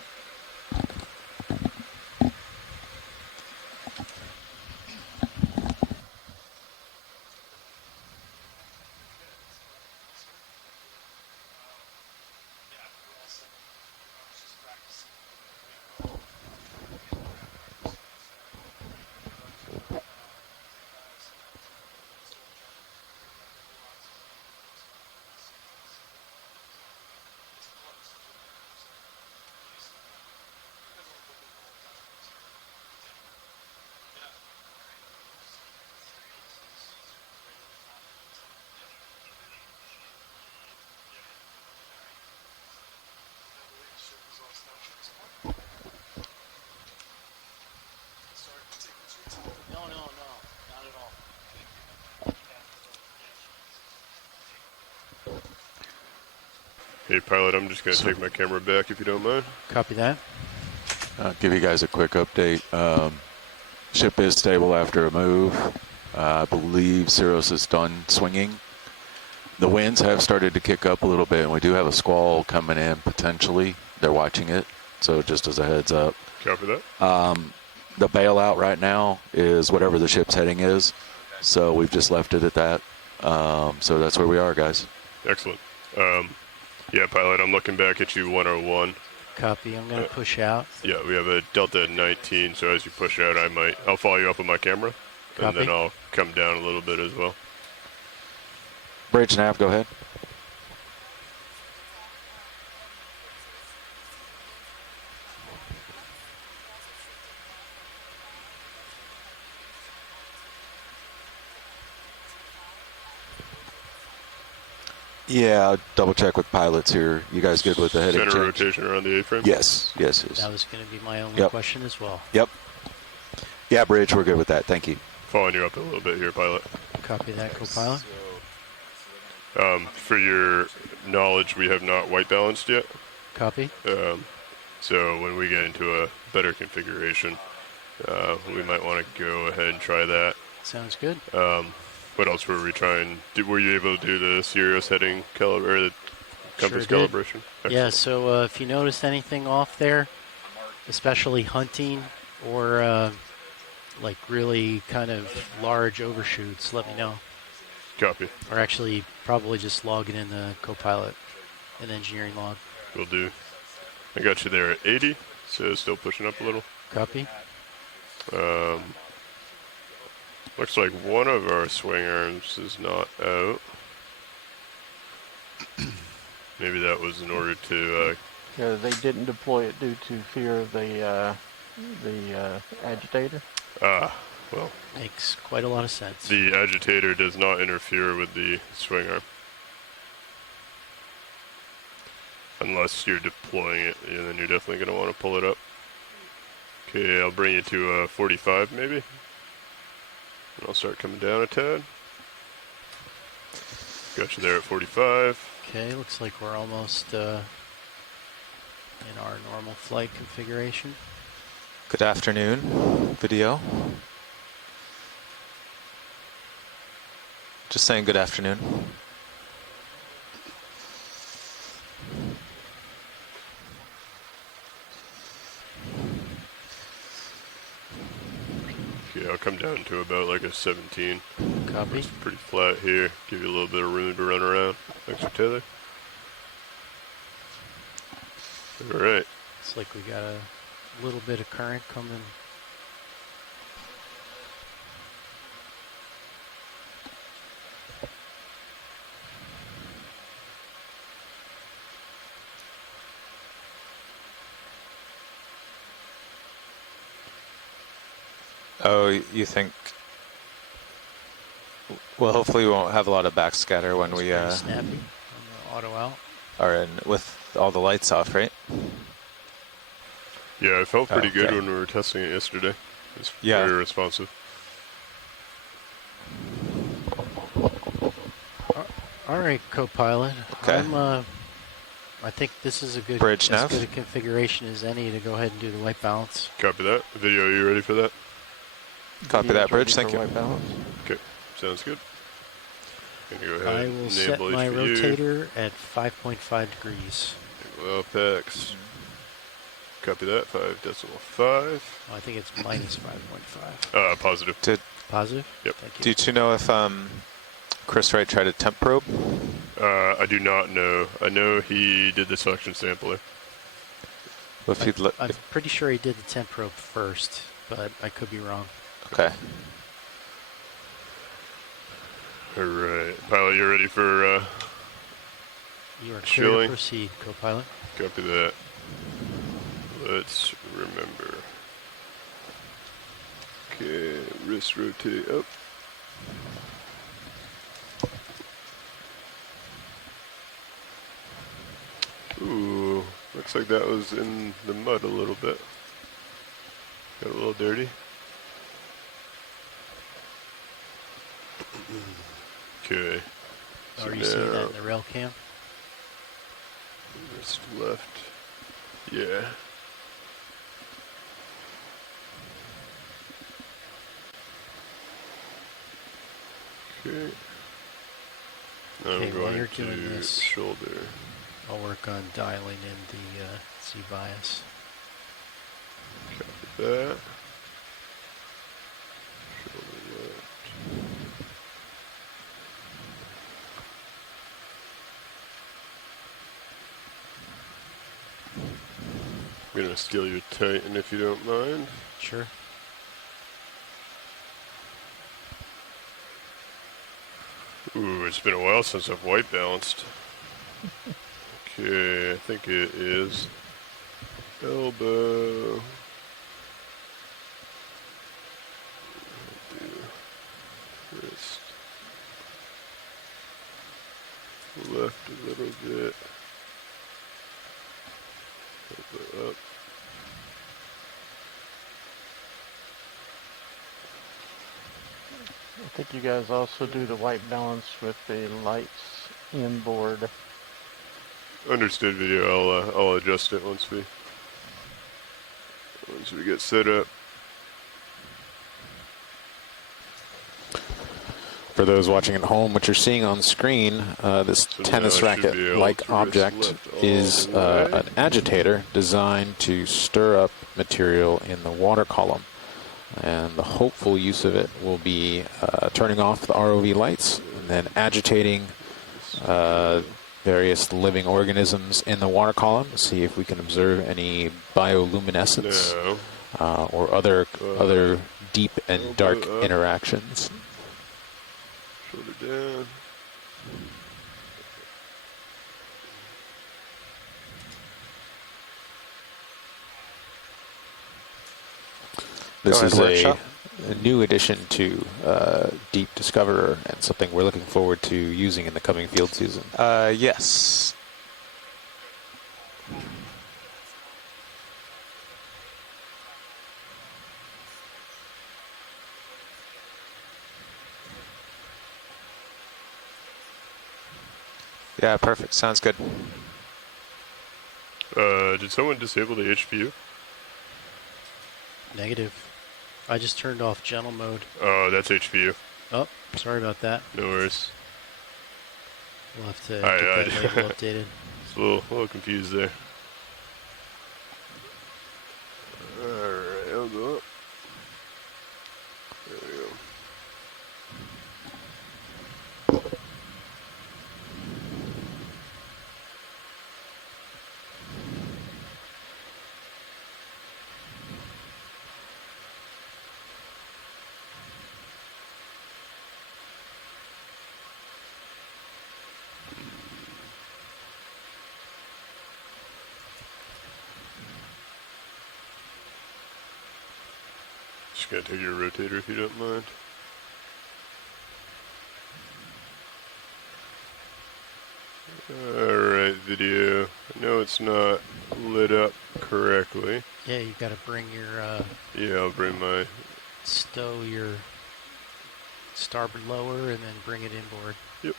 Hey, pilot, I'm just going to take my camera back if you don't mind. Copy that. Give you guys a quick update. Ship is stable after a move. I believe Cirrus is done swinging. The winds have started to kick up a little bit, and we do have a squall coming in potentially. They're watching it, so just as a heads up. Copy that. The bailout right now is whatever the ship's heading is, so we've just left it at that. So that's where we are, guys. Excellent. Yeah, pilot, I'm looking back at you 101. Copy. I'm going to push out. Yeah, we have a Delta 19, so as you push out, I'll follow you up with my camera. Copy. And then I'll come down a little bit as well. Bridge nav, go ahead. Yeah, I'll double check with pilots here. You guys good with the heading Center change? rotation around the A-frame? Yes. That was going to be my only question as well. Yep. Yeah, Bridge, we're good with that. Thank you. Following you up a little bit here, pilot. Copy that, co-pilot. For your knowledge, we have not white balanced yet. Copy. So when we get into a better configuration, we might want to go ahead and try that. Sounds good. What else were we trying? Were you able to do the Sirius heading or the compass calibration? Excellent. Yeah, so if you noticed anything off there, especially hunting or like really kind of large overshoots, let me know. Copy. Or actually probably just log it in the co-pilot and engineering log. Will do. I got you there at 80, so still pushing up a little. Copy. Looks like one of our swing arms is not out. Maybe that was in order to Yeah, they didn't deploy it due to fear of the agitator. Well, makes quite a lot of sense. The agitator does not interfere with the swing arm. Unless you're deploying it, and then you're definitely going to want to pull it up. Okay, I'll bring you to 45 maybe. And I'll start coming down a tad. Got you there at 45. Okay, looks like we're almost in our normal flight configuration. Good afternoon, video. Just saying good afternoon. Okay, I'll come down to about like a 17. Copy. It's pretty flat here. Give you a little bit of room to run around. Thanks for Taylor. All right. Looks like we got a little bit of current coming. Oh, you think? Well, hopefully we won't have a lot of backscatter when we snappy on the auto out. Are in with all the lights off, right? Yeah, it felt pretty good when we were testing it yesterday. It's very responsive. All right, co-pilot. Okay. I think this is a good bridge nav. As good a configuration as any to go ahead and do the white balance. Copy that. Video, are you ready for that? Copy that, bridge. Thank you. White balance. Okay, sounds good. Gonna go ahead I and will set enable my HPU. rotator at 5.5 degrees. Well, PAX. Copy that. 5.5. Oh, I think it's minus 5.5. Positive. Positive? Yep. Thank you. Do you know if Chris Wright tried a temp probe? I do not know. I know he did the suction sampler. Well, if I'm pretty sure he did the temp probe first, but I could be wrong. Okay. All right, pilot, you ready for You are clear to chilling? proceed, co-pilot. Copy that. Let's remember. Okay, wrist rotate up. Ooh, looks like that was in the mud a little bit. Got a little dirty. Okay. Are you seeing that in the rail cam? Wrist left. Yeah. Okay. Now Okay, I'm while going you're to doing this, shoulder. I'll work on dialing in the Z-bias. Copy that. Shoulder left. I'm gonna steal your Titan if you don't mind. Sure. Ooh, it's been a while since I've white balanced. Okay, I think it is elbow. Wrist. Left a little bit. Elbow up. I think you guys also do the white balance with the lights inboard. Understood, video. I'll adjust it once we get set up. For those watching at home, what you're seeing on screen, this tennis racket-like object is an agitator designed to stir up material in the water column. And the hopeful use of it will be turning off the ROV lights and then agitating various living organisms in the water column to see if we can observe any bioluminescence or other deep and dark interactions. Shoulder down. This is a new addition to Deep Discoverer and something we're looking forward to using in the coming field season. Yes. Yeah, perfect. Sounds good. Did someone disable the HPU? Negative. I just turned off gentle mode. Oh, that's HPU. Oh, sorry about that. No worries. We'll have to get that label updated. It's a little confused there. Alright, I'll go up. There we go. Just gotta take your rotator if you don't mind. Alright, video. I know it's not lit up correctly. Yeah, you gotta bring your Yeah, I'll bring my stow your starboard lower and then bring it inboard. Yep.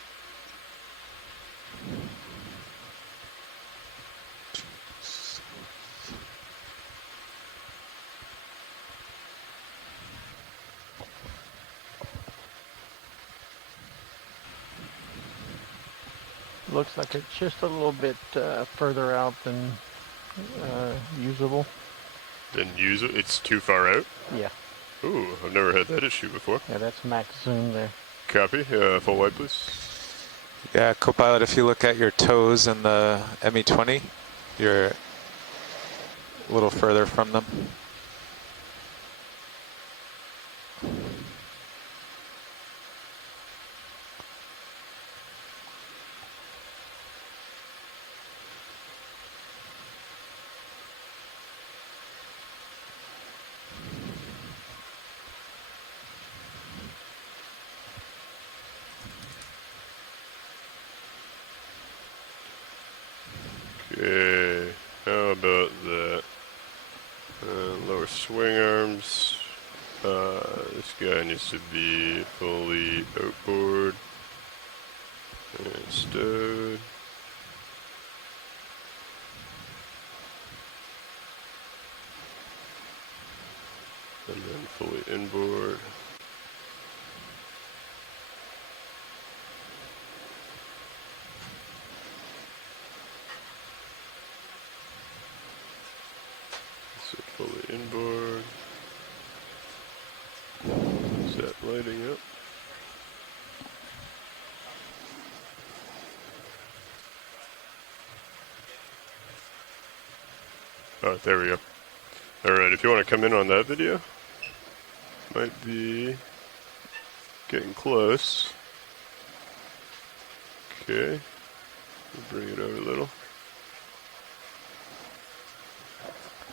Looks like it's just a little bit further out than usable. Then use it. It's too far out. Yeah. Ooh, I've never had that issue before. Yeah, that's max zoom there. Copy. Full wide, please. Yeah, Copilot, if you look at your toes in the ME20, you're a little further from them. Okay, how about that? Lower swing arms. This guy needs to be fully outboard and stowed. And then fully inboard. So fully inboard. Set lighting up. Oh, there we go. Alright, if you want to come in on that video, might be getting close. Okay, we'll bring it over a little.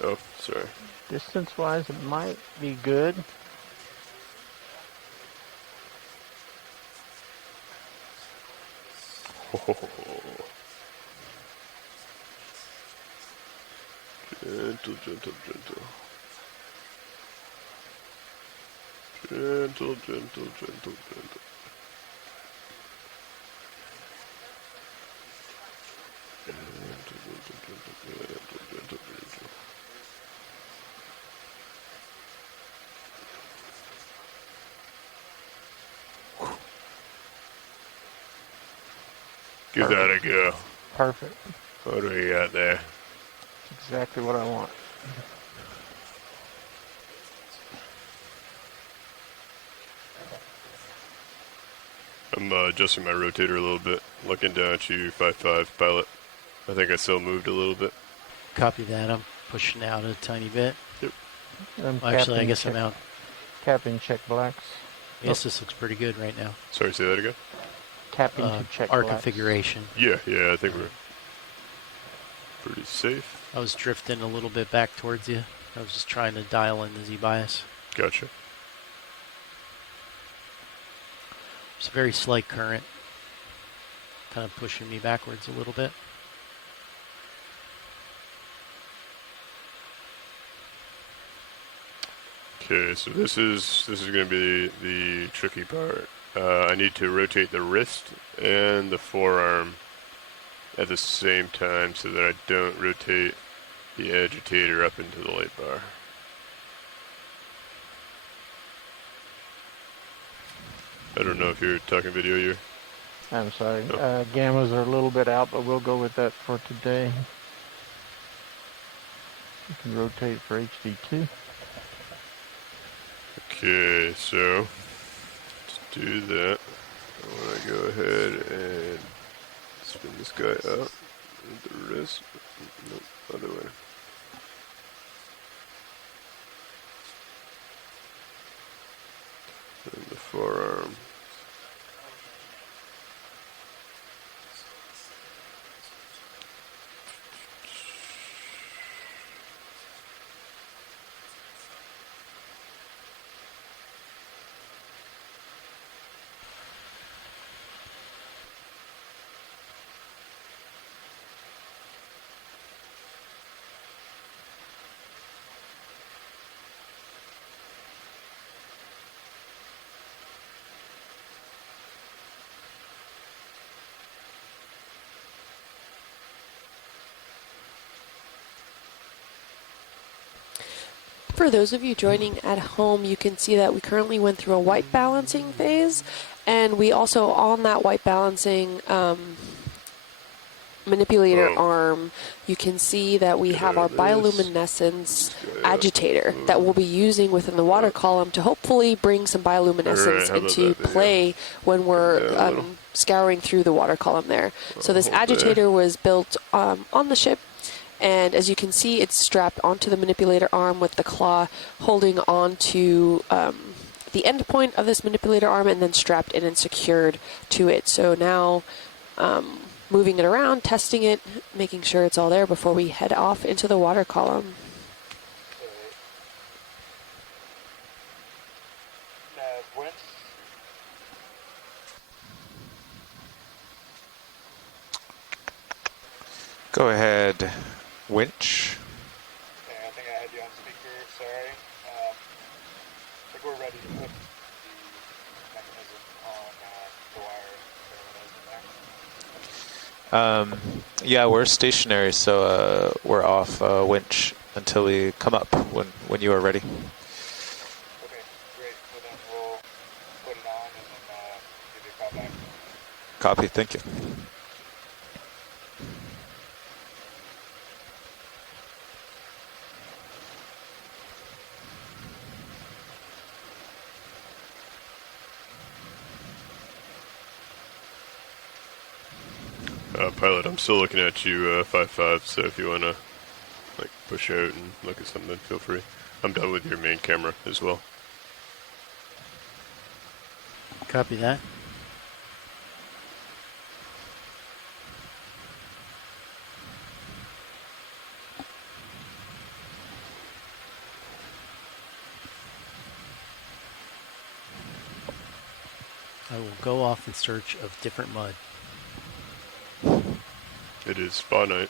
Oh, sorry. Distance-wise, it might be good. Gentle, gentle, gentle. Gentle, gentle, gentle, gentle. Give that a go. Perfect. What do we got there? Exactly what I want. I'm adjusting my rotator a little bit. Looking down at you, 5.5 pilot. I think I still moved a little bit. Copy that. I'm pushing out a tiny bit. Yep. Well, actually, I guess I'm out. Capping check blacks. Yes, this looks pretty good right now. Sorry, say that again? Capping to check our blacks. configuration. Yeah, I think we're pretty safe. I was drifting a little bit back towards you. I was just trying to dial in the Z-bias. Gotcha. It's a very slight current, kind of pushing me backwards a little bit. Okay, so this is going to be the tricky part. I need to rotate the wrist and the forearm at the same time so that I don't rotate the agitator up into the light bar. I don't know if you're talking video here. I'm sorry. Oh. Gammas are a little bit out, but we'll go with that for today. You can rotate for HD2. Okay, so to do that, I want to go ahead and spin this guy up with the wrist. Nope, other way. And the forearm. For those of you joining at home, you can see that we currently went through a white balancing phase, and we also, on that white balancing manipulator arm, you can see that we have our bioluminescence agitator that we'll be using within the water column to hopefully bring some bioluminescence into play when we're scouring through the water column there. So this agitator was built on the ship, and as you can see, it's strapped onto the manipulator arm with the claw holding on to the end point of this manipulator arm and then strapped in and secured to it. So now moving it around, testing it, making sure it's all there before we head off into the water column. Go ahead, winch. Okay, I think I had you on speaker, sorry. I think we're ready to put the mechanism on the wire. Yeah, we're stationary, so we're off winch until we come up when you are ready. Okay, great. Well then we'll put it on and then give you a call back. Copy, thank you. Pilot, I'm still looking at you 5-5, so if you want to push out and look at something, feel free. I'm done with your main camera as well. Copy that. I will go off in search of different mud. It is spa night.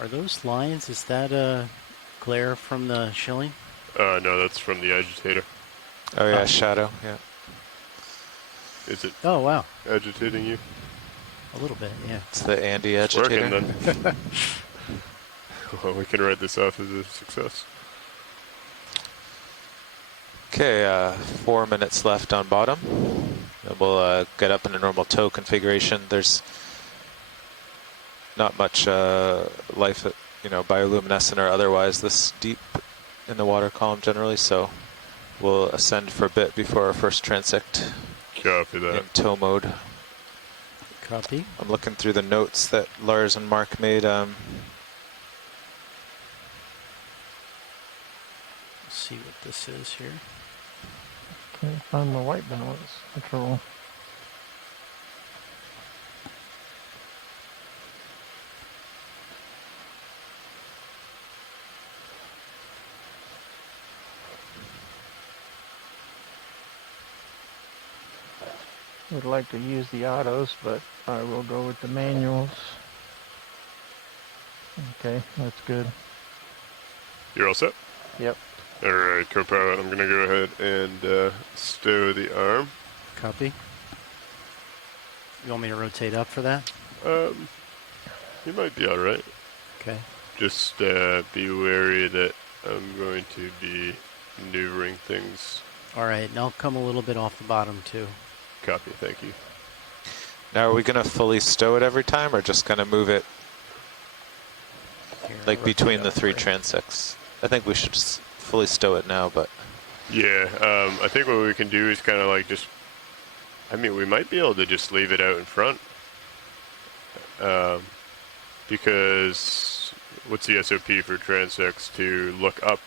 Are those lines, is that a glare from the shilling? No, that's from the agitator. Oh yeah, shadow, yeah. Is it Oh, wow. agitating you? A little bit, yeah. It's the Andy agitator. It's working then. Well, we can write this off as a success. Okay, 4 minutes left on bottom. And we'll get up in a normal tow configuration. There's not much life, bioluminescent or otherwise this deep in the water column generally, so we'll ascend for a bit before our first transect. Copy that. In tow mode. Copy. I'm looking through the notes that Lars and Mark made. See what this is here. Can't find my white balance control. Would like to use the autos, but I will go with the manuals. Okay, that's good. You're all set? Yep. All right, co-pilot, I'm going to go ahead and stow the arm. Copy. You want me to rotate up for that? You might be all right. Okay. Just be wary that I'm going to be maneuvering things. All right, and I'll come a little bit off the bottom too. Copy, thank you. Now, are we going to fully stow it every time, or just going to move it Here, like between the three transects? I think we should just fully stow it now, but... Yeah, I think what we can do is kind of like just... I mean, we might be able to just leave it out in front. Because what's the SOP for transects? To look up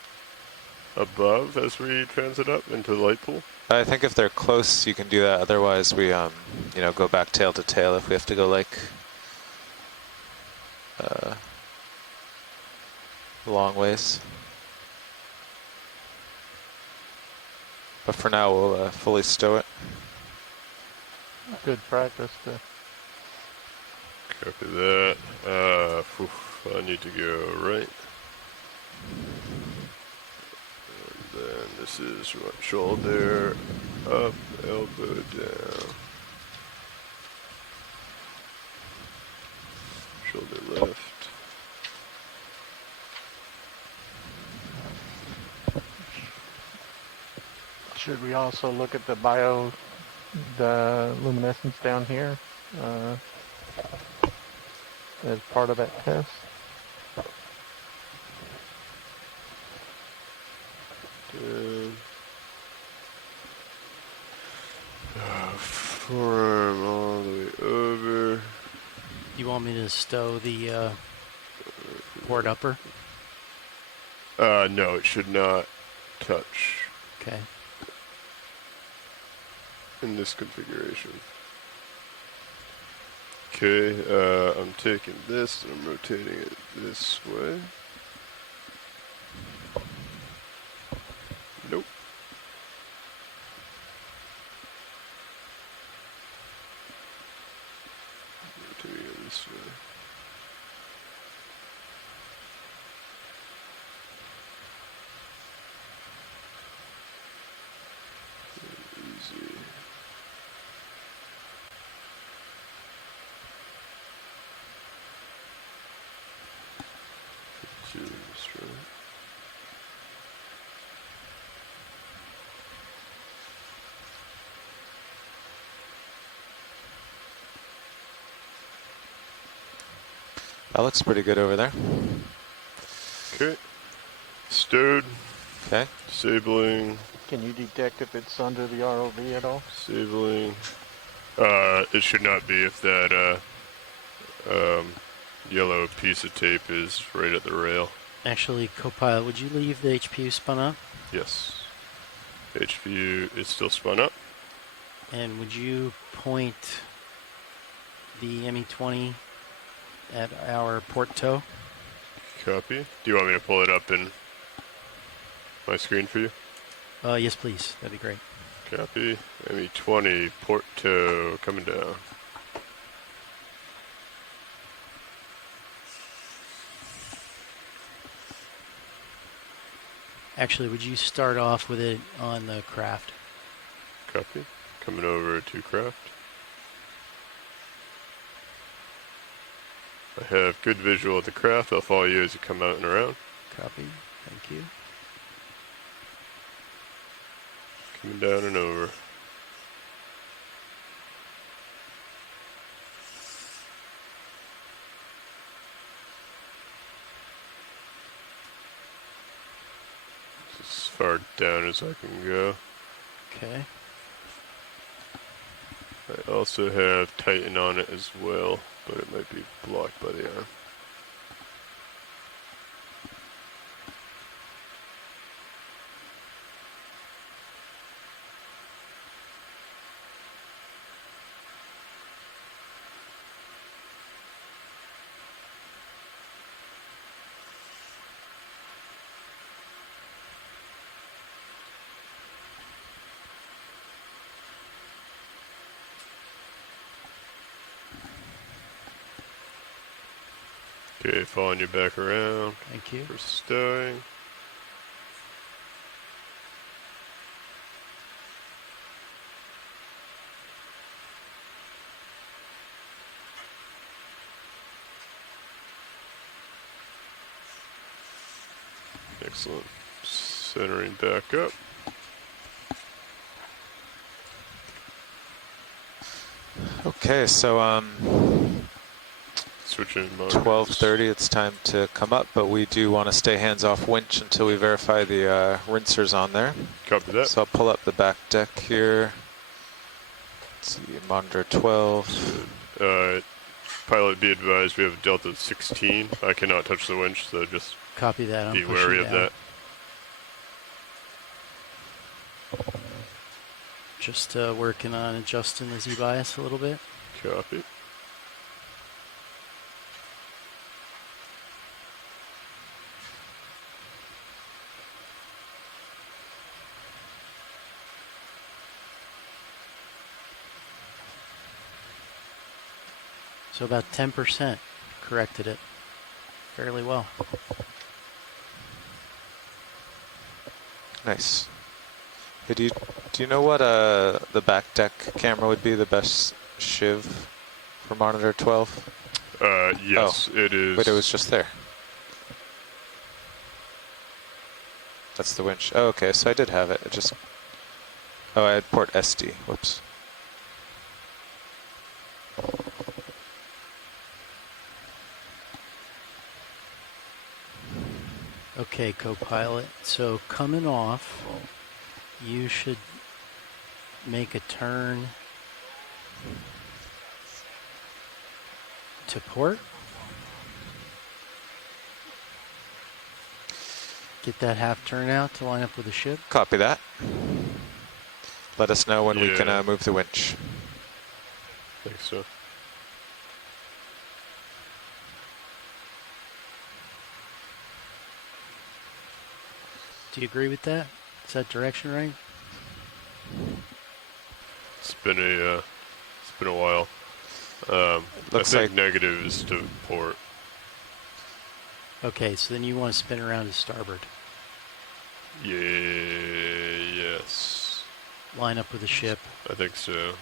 above as we transit up into the light pool? I think if they're close, you can do that. Otherwise, we, you know, go back tail to tail if we have to go like long ways. But for now, we'll fully stow it. Good practice to... Copy that. I need to go right. And then this is right shoulder up, elbow down. Shoulder left. Should we also look at the luminescence down here as part of that test? Forearm all the way over. You want me to stow the port upper? No, it should not touch. Okay. In this configuration. Okay, I'm taking this and I'm rotating it this way. Nope. Rotating it this way. Easy. That looks pretty good over there. Okay. Stowed. Okay. Disabling. Can you detect if it's under the ROV at all? Disabling. It should not be if that yellow piece of tape is right at the rail. Actually, co-pilot, would you leave the HPU spun up? Yes. HPU is still spun up. And would you point the ME-20 at our port toe? Copy. Do you want me to pull it up in my screen for you? Yes, please. That'd be great. Copy. ME-20, port toe, coming down. Actually, would you start off with it on the craft? Copy. Coming over to craft. I have good visual of the craft. I'll follow you as you come out and around. Copy. Thank you. Coming down and over. As far down as I can go. Okay. I also have Titan on it as well, but it might be blocked by the arm. Okay, following you back around. Thank you. For stowing. Excellent. Centering back up. Okay, so switching mode. 12:30. It's time to come up, but we do want to stay hands-off winch until we verify the rinsers on there. Copy that. So I'll pull up the back deck here. Let's see, monitor 12. Pilot, be advised, we have a Delta 16. I cannot touch the winch, so just copy that. be wary of that. Just working on adjusting the Z-bias a little bit. Copy. So about 10% corrected it fairly well. Nice. Hey, do you know what the back deck camera would be the best shiv for monitor 12? Yes, it is. Wait, it was just there. That's the winch. Oh, okay, so I did have it. It just... Oh, I had port SD. Whoops. Okay, co-pilot. So coming off, you should make a turn to port. Get that half turn out to line up with the ship. Copy that. Let us know when we can move the winch. Thanks, sir. Do you agree with that? Is that direction right? It's been a while. I think like negative is to port. Okay, so then you want to spin around to starboard. Yeah, yes. Line up with the ship. I think so.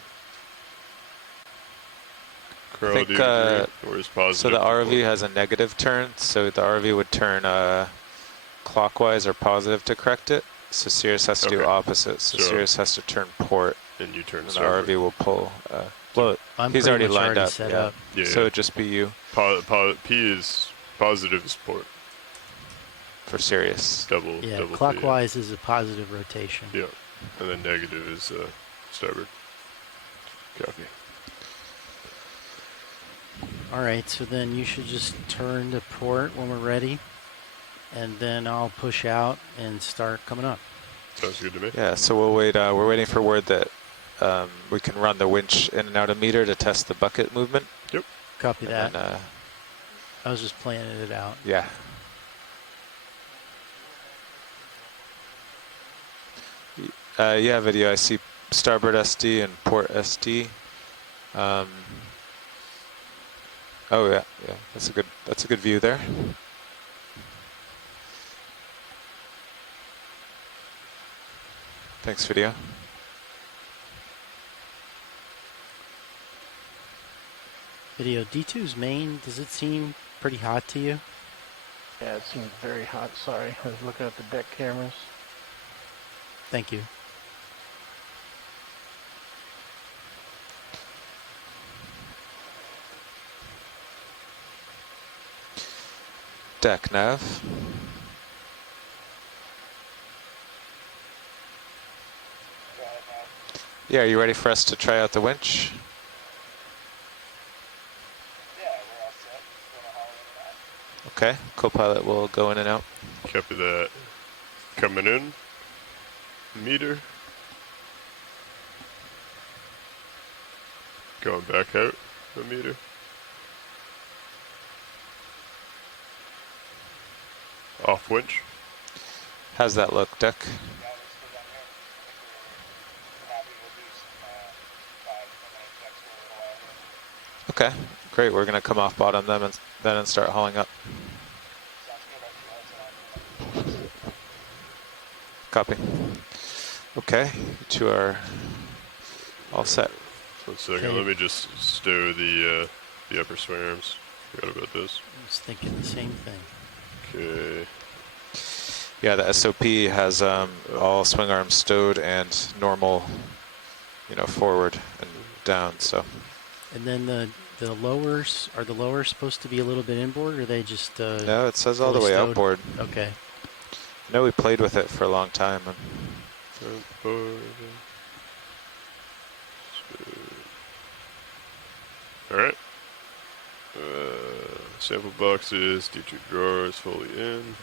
I Carl, think, do you agree? Or is positive so the RV has a negative turn, so the RV would turn clockwise or positive to correct it. So Sirius has to do opposite. So Sirius has to turn port. And you turn and starboard. the RV will pull. Well, I'm he's already lined up. Set up. Yeah. So it'd just be you. P is positive is port. For Sirius. Double. Clockwise is a positive rotation. Yeah. And then negative is starboard. Copy. All right, so then you should just turn to port when we're ready, and then I'll push out and start coming up. Sounds good to me. Yeah, so we'll wait. We're waiting for word that we can run the winch in and out a meter to test the bucket movement. Yep. Copy that. Then, I was just planning it out. Yeah. Yeah, video. I see starboard SD and port SD. Oh yeah, that's a good view there. Thanks, video. Video, D2's main, does it seem pretty hot to you? Yeah, it seems very hot. Sorry, I was looking at the deck cameras. Thank you. Deck nav. Yeah, are you ready for us to try out the winch? Yeah, we're all set. Just gonna haul it out. Okay, co-pilot will go in and out. Copy that. Coming in. Meter. Going back out a meter. Off winch. How's that look, Deck? Yeah, we're still down here. I think we're happy we'll do some 5-10 minute checks for a little while here. Okay, great. We're going to come off bottom them and then start hauling up. Copy. Okay, you two are all set. 1 second, let me just stow the upper swing arms. Forgot about this. I was thinking the same thing. Okay. Yeah, the SOP has all swing arms stowed and normal, forward and down. So. And then the lowers, are the lowers supposed to be a little bit inboard, or are they just? No, it says all the way stowed? outboard. Okay. I know we played with it for a long time. All right. Sample boxes, D2 drawers fully in.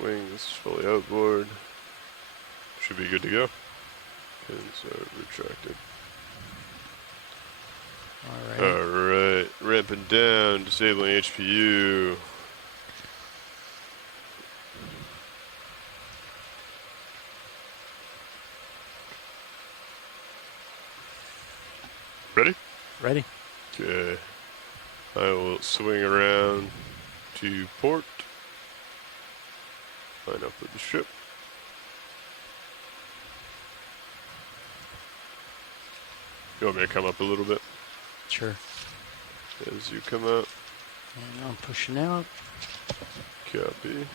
Wings fully outboard. Should be good to go. Pins are retracted. All right. Ramping down, disabling HPU. Ready? Ready. Okay. I will swing around to port. Line up with the ship. You want me to come up a little bit? Sure. As you come up. And I'm pushing out. Copy.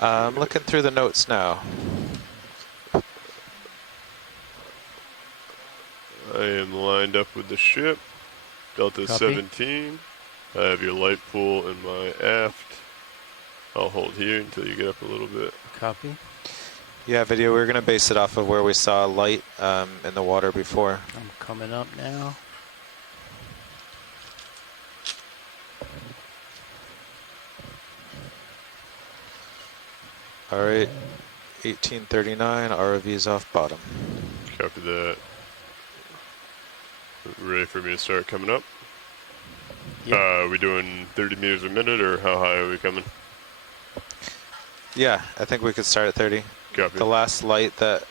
I'm looking through the notes now. I am lined up with the ship. Delta Copy. 17. I have your light pool in my aft. I'll hold here until you get up a little bit. Copy. Yeah, video, we're going to base it off of where we saw light in the water before. I'm coming up now. All right, 1839, ROV's off bottom. Copy that. Ready for me to start coming up? Yep. Are we doing 30 meters a minute, or how high are we coming? Yeah, I think we could start at 30. Copy. The last light that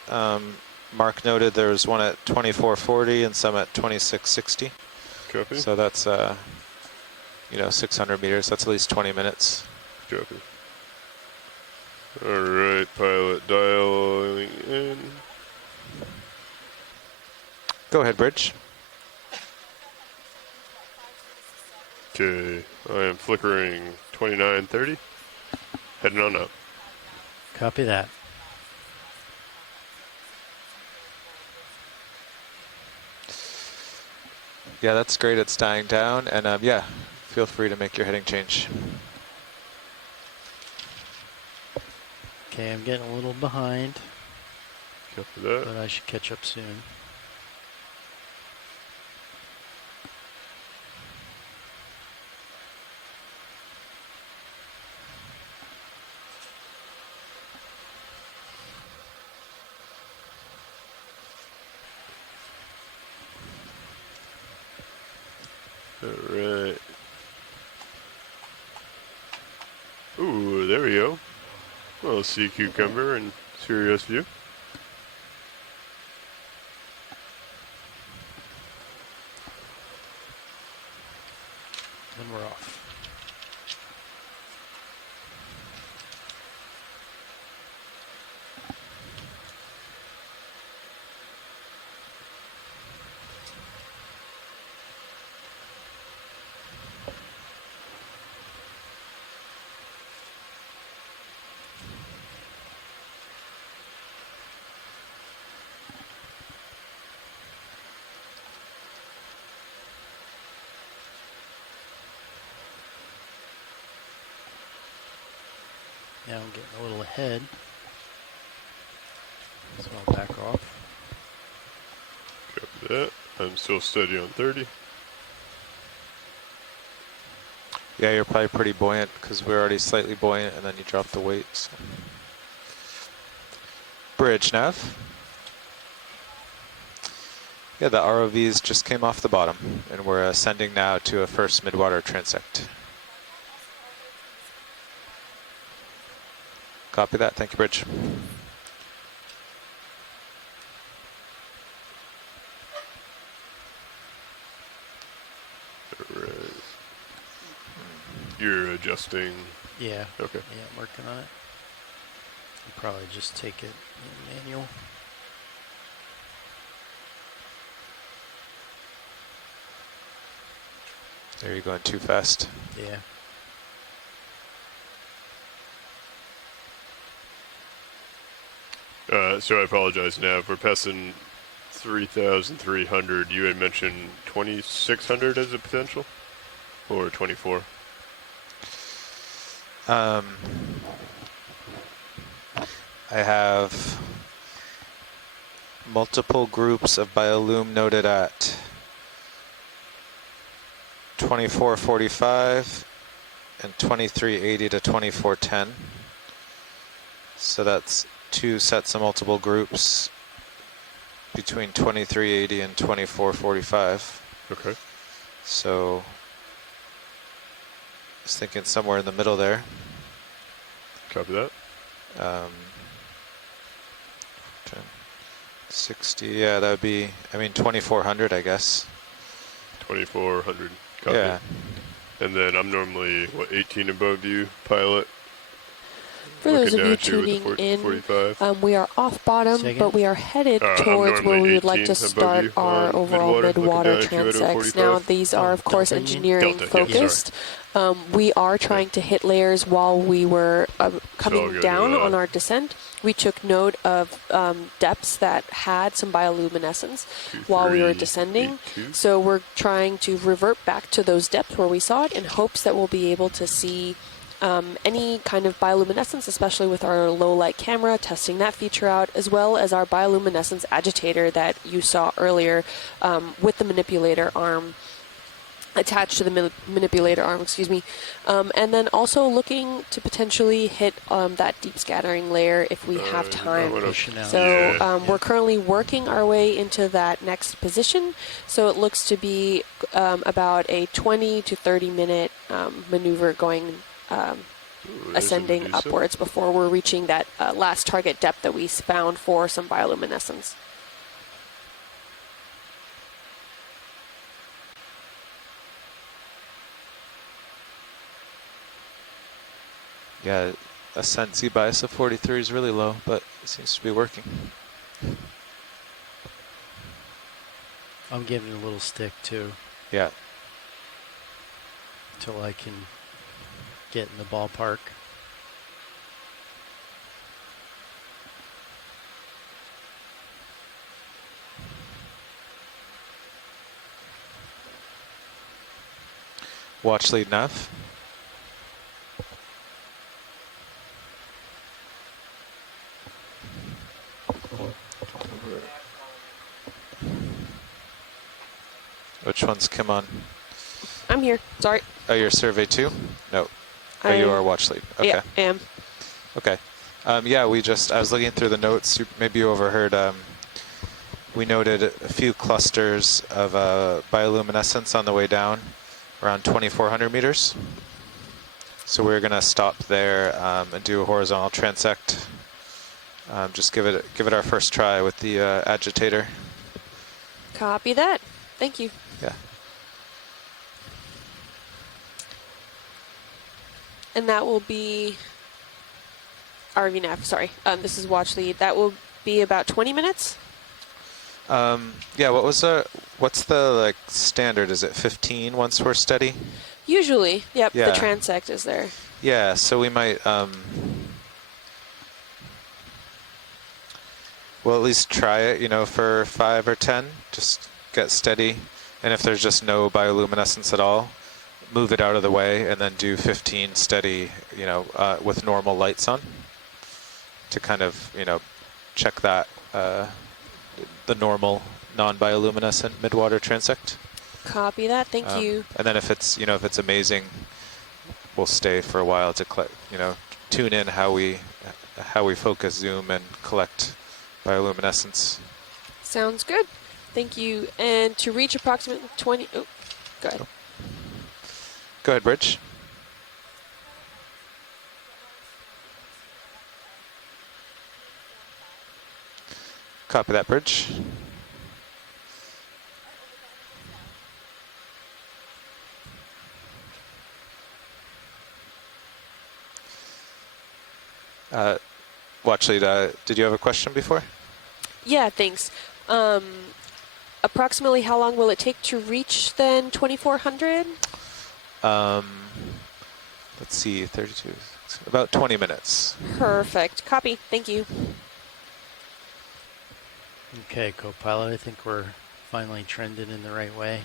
Mark noted, there was one at 2440 and some at 2660. Copy. So that's, 600 meters. That's at least 20 minutes. Copy. All right, pilot dialing in. Go ahead, Bridge. Okay, I am flickering 2930. Heading on up. Copy that. Yeah, that's great. It's dying down. And yeah, feel free to make your heading change. Okay, I'm getting a little behind, Copy that. but I should catch up soon. All right. Ooh, there we go. A little sea cucumber and serious view. Then we're off. Now I'm getting a little ahead, so I'll back off. Copy that. I'm still steady on 30. Yeah, you're probably pretty buoyant because we're already slightly buoyant and then you drop the weight. So. Bridge nav. Yeah, the ROVs just came off the bottom and we're ascending now to a first midwater transect. Copy that. Thank you, Bridge. Right. You're adjusting. Yeah. Okay. Yeah, I'm working on it. I'll probably just take it in manual. There, you're going too fast. Yeah. So I apologize, Nav. We're passing 3,300. You had mentioned 2,600 as a potential? Or 24? I have multiple groups of biolume noted at 2445 and 2380 to 2410. So that's 2 sets of multiple groups between 2380 and 2445. Okay. So I was thinking somewhere in the middle there. Copy that. 10, 60, yeah, that would be, I mean, 2400, I guess. 2400. Copy. Yeah. And then I'm normally, 18 above you, pilot. For those of you tuning in, we are off bottom, but we are headed towards where we would like to start our overall Midwater transects. Now, these are, of course, engineering focused. We are trying to hit layers while we were coming down on our descent. We took note of depths that had some bioluminescence while we were descending. So we're trying to revert back to those depths where we saw it in hopes that we'll be able to see any kind of bioluminescence, especially with our low light camera, testing that feature out, as well as our bioluminescence agitator that you saw earlier with the manipulator arm attached to the manipulator arm, and then also looking to potentially hit that deep scattering layer if we have time. So we're currently working our way into that next position. So it looks to be about a 20 to 30 minute maneuver going ascending upwards before we're reaching that last target depth that we found for some bioluminescence. Yeah, ascent Z bias of 43 is really low, but it seems to be working. I'm giving a little stick too. Yeah. Until I can get in the ballpark. Watch lead nav. Which one's Kim on? I'm here. Sorry. Oh, you're survey 2? No. Oh, you are watch lead. Okay. Yeah, I am. Okay. Yeah, I was looking through the notes. Maybe you overheard. We noted a few clusters of bioluminescence on the way down, around 2,400 meters. So we're going to stop there and do a horizontal transect. Just give it our first try with the agitator. Copy that. Thank you. Yeah. And that will be RVNAV, sorry. This is watch lead. That will be about 20 minutes. Yeah, what's the standard? Is it 15 once we're steady? Usually, yep, Yeah. The transect is there. Yeah, so we might, we'll at least try it, for 5 or 10, just get steady. And if there's just no bioluminescence at all, move it out of the way and then do 15 steady, with normal lights on to kind of, check that, the normal non-bioluminescent midwater transect. Copy that. Thank you. And then if it's amazing, we'll stay for a while to tune in how we focus, zoom, and collect bioluminescence. Sounds good. Thank you. And to reach approximately 20. Oh, go ahead. Go ahead, Bridge. Copy that, bridge. Well, actually, did you have a question before? Yeah, thanks. Approximately how long will it take to reach then 2400? Let's see, 32, about 20 minutes. Perfect. Copy. Thank you. Okay, co-pilot, I think we're finally trending in the right way.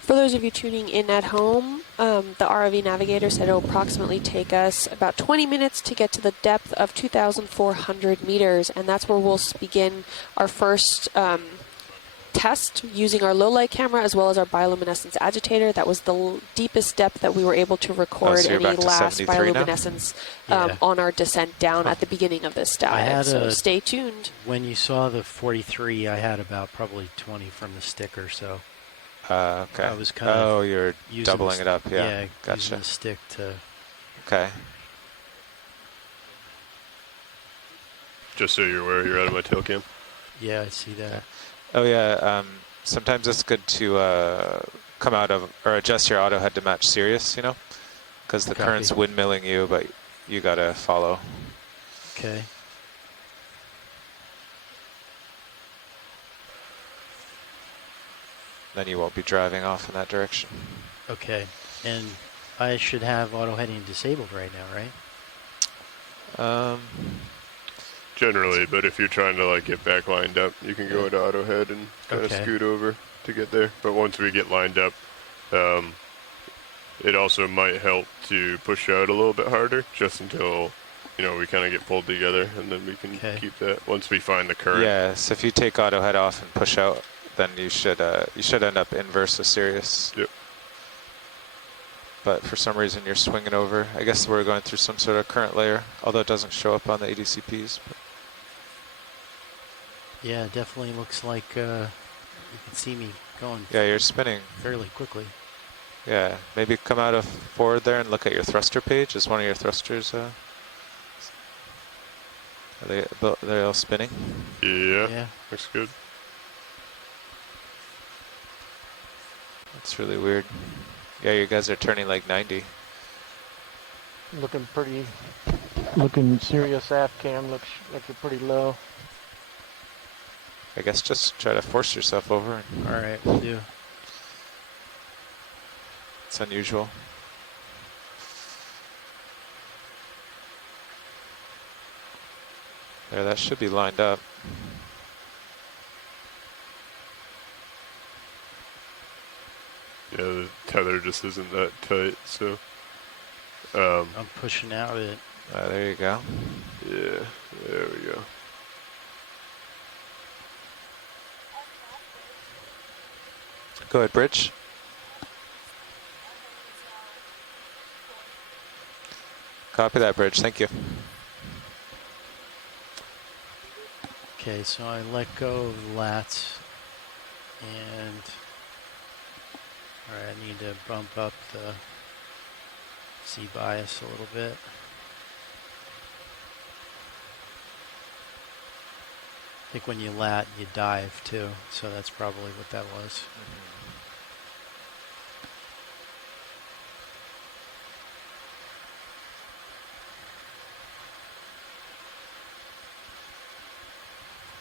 For those of you tuning in at home, the ROV navigator said it'll approximately take us about 20 minutes to get to the depth of 2,400 meters, and that's where we'll begin our first test using our low light camera as well as our bioluminescence agitator. That was the deepest depth that we were able to record so any last bioluminescence on our descent down at the beginning of this dive. So stay tuned. When you saw the 43, I had about probably 20 from the sticker, so. Okay. I was kind of you're doubling it up, yeah. Gotcha. Using the stick to. Okay. Just so you're aware, you're out of my tail cam. Yeah, I see that. Oh yeah, sometimes it's good to come out of, or adjust your auto head to match Sirius, you know? Because the current's windmilling you, but you gotta follow. Okay. Then you won't be driving off in that direction. Okay, and I should have auto heading disabled right now, right? Generally, but if you're trying to like get back lined up, you can go into auto head and kind of scoot over to get there. But once we get lined up, it also might help to push out a little bit harder, just until we kind of get pulled together, and then we can keep that once we find the current. Yeah, so if you take auto head off and push out, then you should end up inverse of Sirius. Yep. But for some reason you're swinging over. I guess we're going through some sort of current layer, although it doesn't show up on the ADCPs. But. Yeah, it definitely looks like you can see me going. Yeah, you're spinning fairly quickly. Yeah, maybe come out of forward there and look at your thruster page. Is one of your thrusters? Are they all spinning? Yeah, looks good. That's really weird. Yeah, you guys are turning like 90. Looking serious aft cam, looks like you're pretty low. I guess just try to force yourself over. All right, we'll do. It's unusual. There, that should be lined up. Yeah, the tether just isn't that tight, so. I'm pushing out it. There you go. Yeah, there we go. Go ahead, bridge. Copy that, bridge. Thank you. Okay, so I let go of the lats, and all right, I need to bump up the C bias a little bit. I think when you lat, you dive too, so that's probably what that was.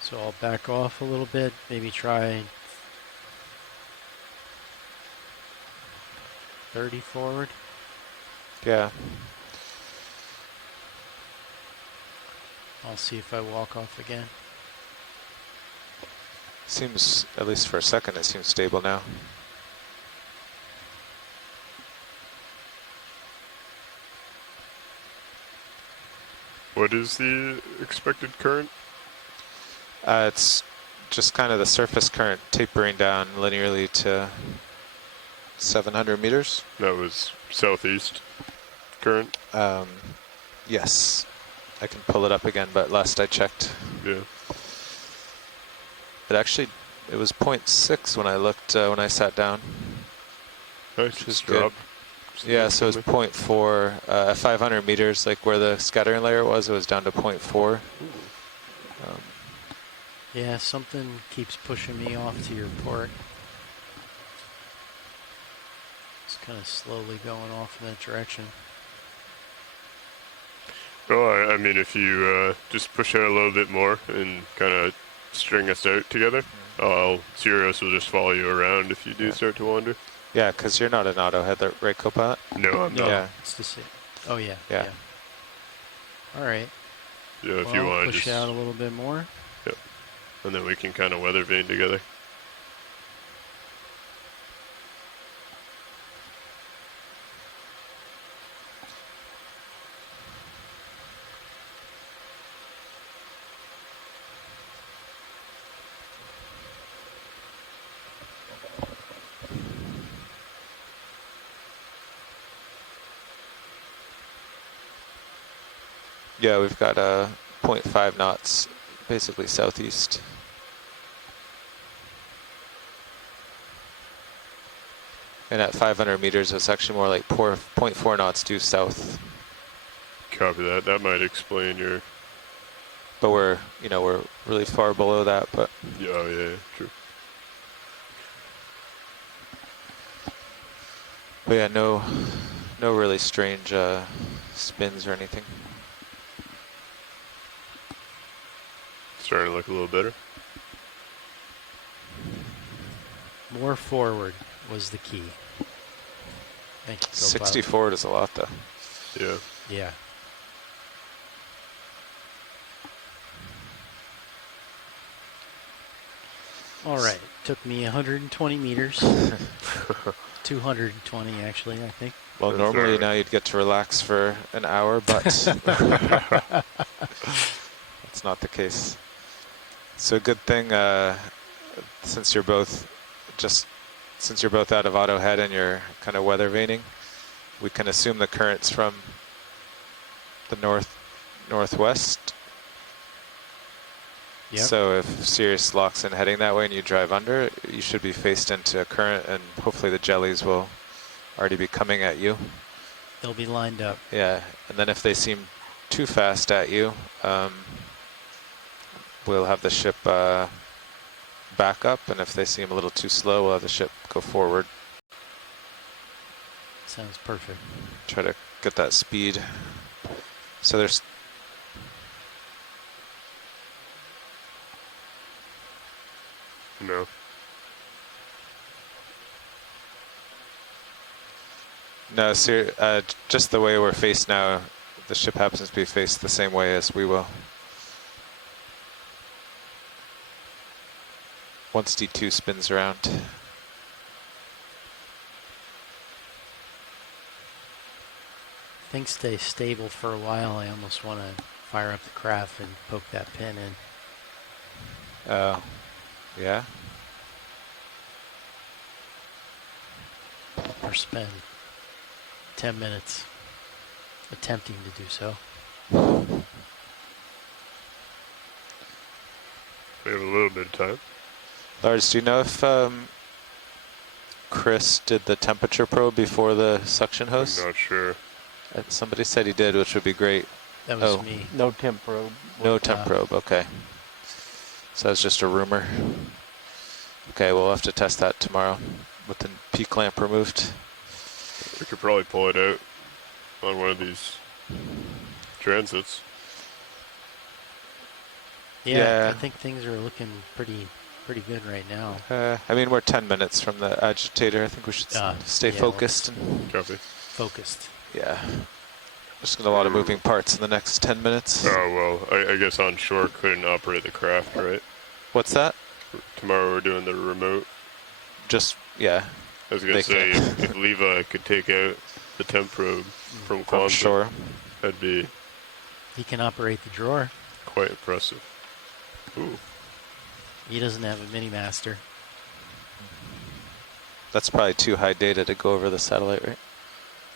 So I'll back off a little bit, maybe try 30 forward. Yeah. I'll see if I walk off again. Seems, at least for a second, it seems stable now. What is the expected current? It's just kind of the surface current tapering down linearly to 700 meters. That was southeast current? Yes. I can pull it up again, but last I checked. Yeah. It was 0.6 when I looked, when I sat down. Nice, which is drop. Good. Yeah, so it was 0.4 at 500 meters, like where the scattering layer was, it was down to 0.4. Yeah, something keeps pushing me off to your port. It's kind of slowly going off in that direction. Well, I mean, if you just push out a little bit more and kind of string us out together, Sirius will just follow you around if you do start to wander. Yeah, because you're not an auto head, right, Copilot? No, I'm not. Yeah. It's the same. Oh, yeah. Yeah. All right. Yeah, if you want to push just out a little bit more. Yep. And then we can kind of weather vane together. Yeah, we've got 0.5 knots, basically southeast. And at 500 meters, it's actually more like 0.4 knots due south. Copy that. That might explain your... But we're really far below that, but... Yeah, oh, yeah, true. But yeah, no really strange spins or anything. Starting to look a little better. More forward was the key. Thank you. 60 forward is a lot, though. Yeah. Yeah. All right. Took me 120 meters. 220, actually, I think. Well, normally now you'd get to relax for an hour, but that's not the case. So good thing, since you're both out of auto head and you're kind of weather vaning, we can assume the current's from the northwest. Yep. So if Sirius locks in heading that way and you drive under, you should be faced into a current, and hopefully the jellies will already be coming at you. They'll be lined up. Yeah, and then if they seem too fast at you, we'll have the ship back up, and if they seem a little too slow, we'll have the ship go forward. Sounds perfect. Try to get that speed. So there's... No. No, just the way we're faced now, the ship happens to be faced the same way as we will. Once D2 spins around. Things stay stable for a while. I almost want to fire up the craft and poke that pin in. Oh, yeah? Or spend 10 minutes attempting to do so. We have a little bit of time. Lars, do you know if Chris did the temperature probe before the suction hose? I'm not sure. Somebody said he did, which would be great. That was me. No temp probe. No temp probe, okay. So that's just a rumor. Okay, we'll have to test that tomorrow with the P clamp removed. We could probably pull it out on one of these transits. Yeah, I think things are looking pretty good right now. I mean, we're 10 minutes from the agitator. I think we should stay focused. Copy. Focused. Yeah. Just got a lot of moving parts in the next 10 minutes. Oh, well, I guess on shore couldn't operate the craft, right? What's that? Tomorrow we're doing the remote. Just, yeah. I was going to say, if Levi could take out the temp probe from Quantum, shore, that'd be... He can operate the drawer. Quite impressive. Ooh. He doesn't have a mini master. That's probably too high data to go over the satellite, right?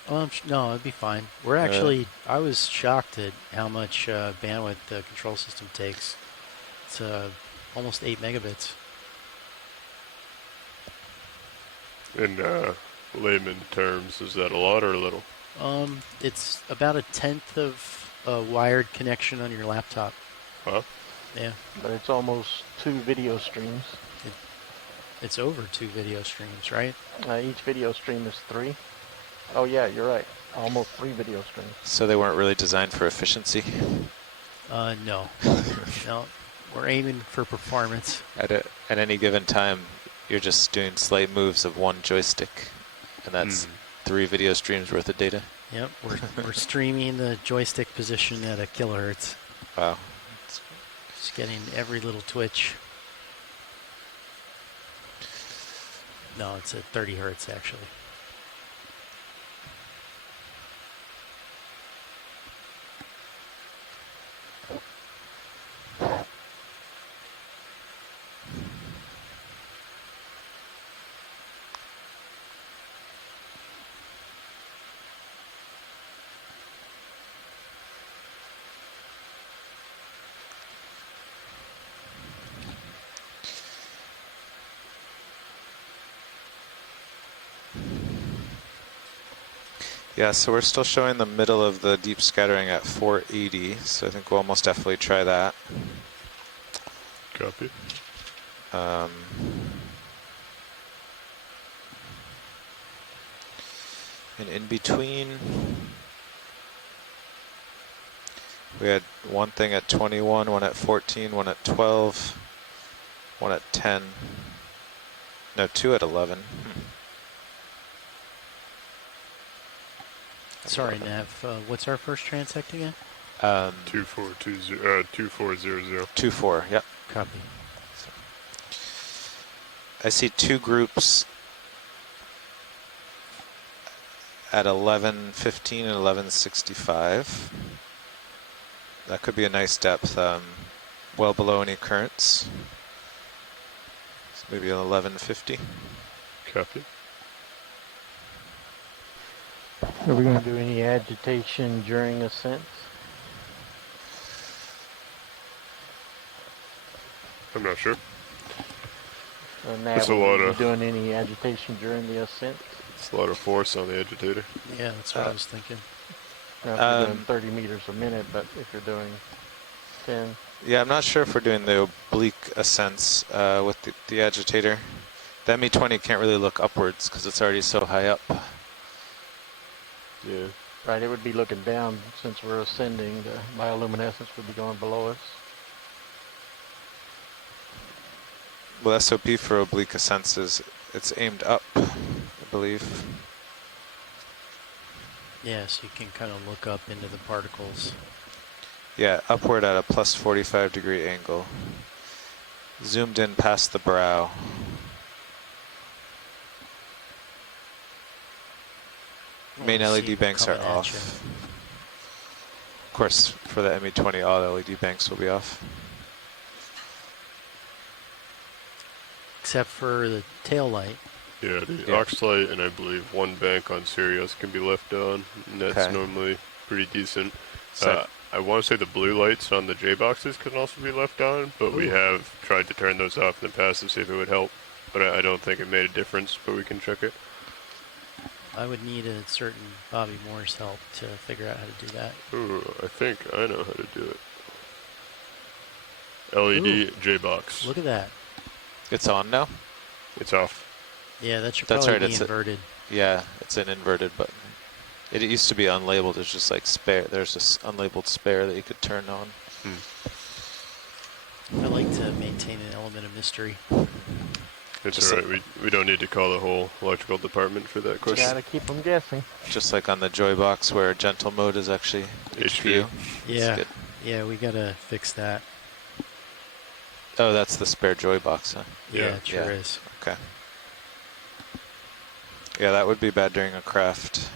Well, no, it'd be fine. We're actually, I was shocked at how much bandwidth the control system takes. It's almost 8 megabits. In layman terms, is that a lot or a little? It's about 1/10 of a wired connection on your laptop. Huh? Yeah. But it's almost 2 video streams. It's over 2 video streams, right? Each video stream is 3. Oh yeah, you're right. Almost 3 video streams. So they weren't really designed for efficiency? No. No. We're aiming for performance. At any given time, you're just doing slight moves of one joystick, and that's 3 video streams worth of data. Yep, we're streaming the joystick position at a kilohertz. Wow. Just getting every little twitch. No, it's at 30 hertz actually. Yeah, so we're still showing the middle of the deep scattering at 480, so I think we'll almost definitely try that. Copy. And in between, we had one thing at 21, one at 14, one at 12, one at 10. No, 2 at 11. Sorry, Nav. What's our first transect again? 2400. 24, yep. Copy. I see 2 groups at 1115 and 1165. That could be a nice depth, well below any currents. So maybe an 1150. Copy. Are we going to do any agitation during ascent? I'm not sure. Nav, It's a lot are you of doing any agitation during the ascent? It's a lot of force on the agitator. Yeah, that's what I was thinking. Now, if you're doing 30 meters a minute, but if you're doing 10. Yeah, I'm not sure if we're doing the oblique ascents with the agitator. The ME20 can't really look upwards because it's already so high up. Yeah. Right, it would be looking down since we're ascending. The bioluminescence would be going below us. Well, SOP for oblique ascents is it's aimed up, I believe. Yeah, so you can kind of look up into the particles. Yeah, upward at a plus 45 degree angle. Zoomed in past the brow. Main LED banks are off. Of course, for the ME20, all the LED banks will be off. Except for the tail light. Yeah, the aux light and I believe one bank on Sirius can be left on, and that's normally pretty decent. So I want to say the blue lights on the J boxes can also be left on, but we have tried to turn those off in the past to see if it would help. But I don't think it made a difference, but we can check it. I would need a certain Bobby Moore's help to figure out how to do that. Ooh, I think I know how to do it. LED J box. Look at that. it's on now? It's off. Yeah, that should That's probably right, be inverted. Yeah, it's an inverted button. It used to be unlabeled. It's just like spare. There's this unlabeled spare that you could turn on. I like to maintain an element of mystery. It's alright. We don't need to call the whole electrical department for that question. Gotta keep them guessing. Just like on the Joy box where gentle mode is actually HPU. Yeah, yeah, we gotta fix that. Oh, that's the spare Joy box, huh? Yeah, it sure is. Okay. Yeah, that would be bad during a craft.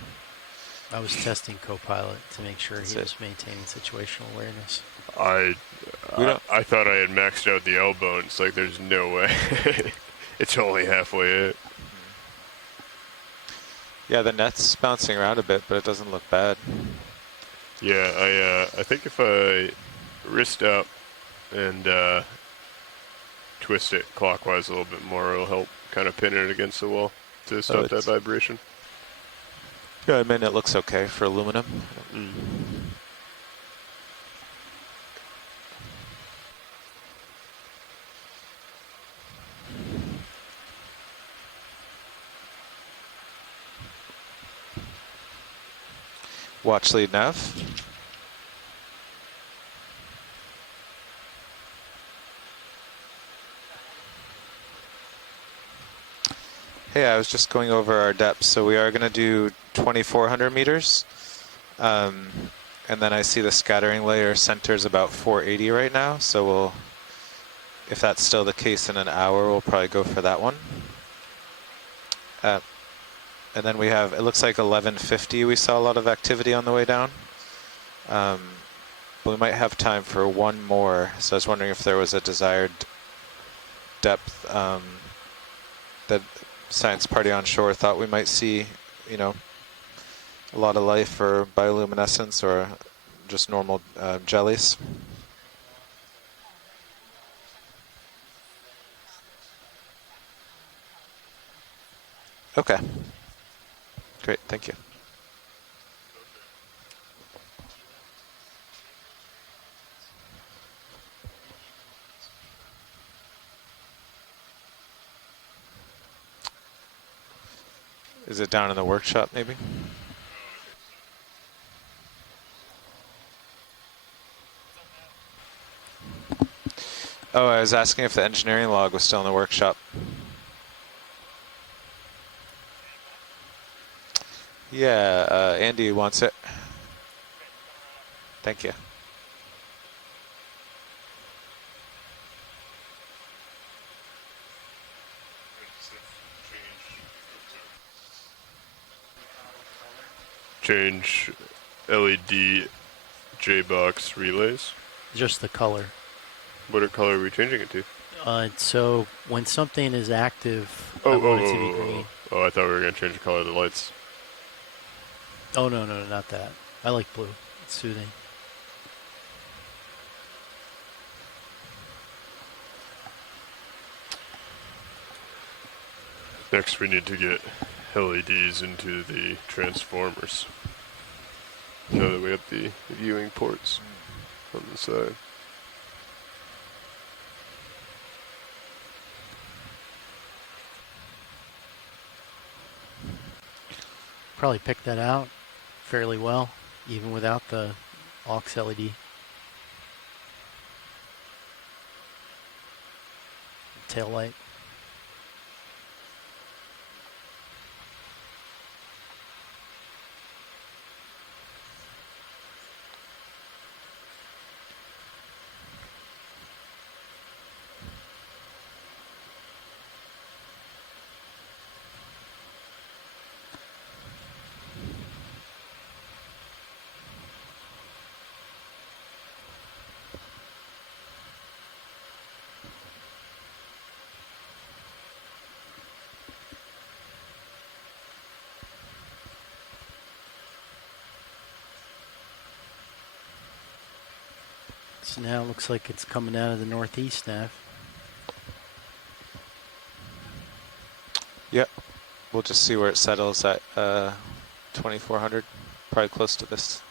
I was testing Copilot to make sure he was maintaining situational awareness. I thought I had maxed out the elbow, and it's like there's no way. It's only halfway it. Yeah, the net's bouncing around a bit, but it doesn't look bad. Yeah, I think if I wrist up and twist it clockwise a little bit more, it'll help kind of pin it against the wall to stop that vibration. Yeah, I mean, it looks okay for aluminum. Watch lead nav. Hey, I was just going over our depths, so we are going to do 2,400 meters. And then I see the scattering layer centers about 480 right now, so we'll, if that's still the case in an hour, we'll probably go for that one. And then we have, it looks like 1150, we saw a lot of activity on the way down. But we might have time for one more, so I was wondering if there was a desired depth that Science Party on Shore thought we might see, you know, a lot of life or bioluminescence or just normal jellies. Okay. Great, thank you. Is it down in the workshop, maybe? Oh, I was asking if the engineering log was still in the workshop. Yeah, Andy wants it. Thank you. Change LED J-box relays. Just the color. What color are we changing it to? So when something is active, I want it to be green. Oh, I thought we were going to change the color of the lights. Oh, no, not that. I like blue. It's soothing. Next, we need to get LEDs into the transformers. Now that we have the viewing ports on the side. Probably picked that out fairly well, even without the aux LED. Tail light. So now it looks like it's coming out of the northeast now. Yep. We'll just see where it settles at 2,400, probably close to this.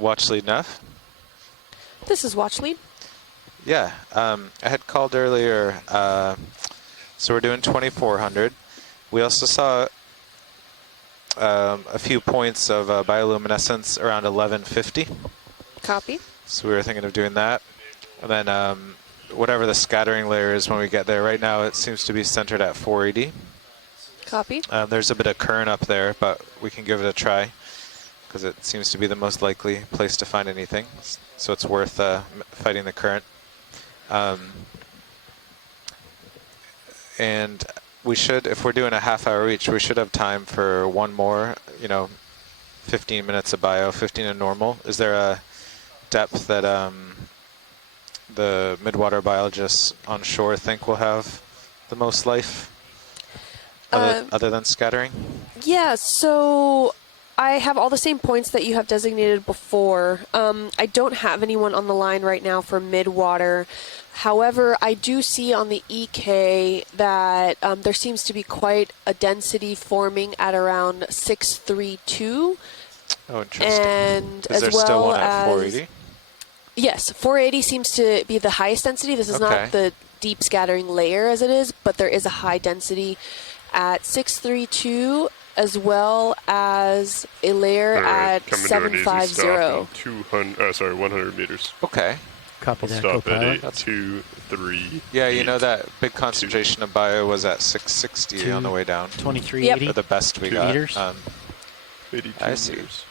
Watch lead nav. This is watch lead. Yeah, I had called earlier, so we're doing 2400. We also saw a few points of bioluminescence around 1150. Copy. So we were thinking of doing that. And then whatever the scattering layer is when we get there. Right now it seems to be centered at 480. Copy. There's a bit of current up there, but we can give it a try because it seems to be the most likely place to find anything. So it's worth fighting the current. And we should, if we're doing a half-hour each, we should have time for one more, 15 minutes of bio, 15 in normal. Is there a depth that the midwater biologists on shore think will have the most life, other than scattering? Yeah, so I have all the same points that you have designated before. I don't have anyone on the line right now for midwater. However, I do see on the EK that there seems to be quite a density forming at around 632. Oh, interesting. And is there still one at 480? Yes, 480 seems to be the highest density. This is not the deep scattering layer as it is, but there is a high density at 632, as well as a layer at 750. 100 meters. Okay. Copy that, stop co-pilot. at 2, 3. Yeah, that big concentration of bio was at 660 on the way down. 2380. Or the best we 2 got. meters. 82 I see. meters.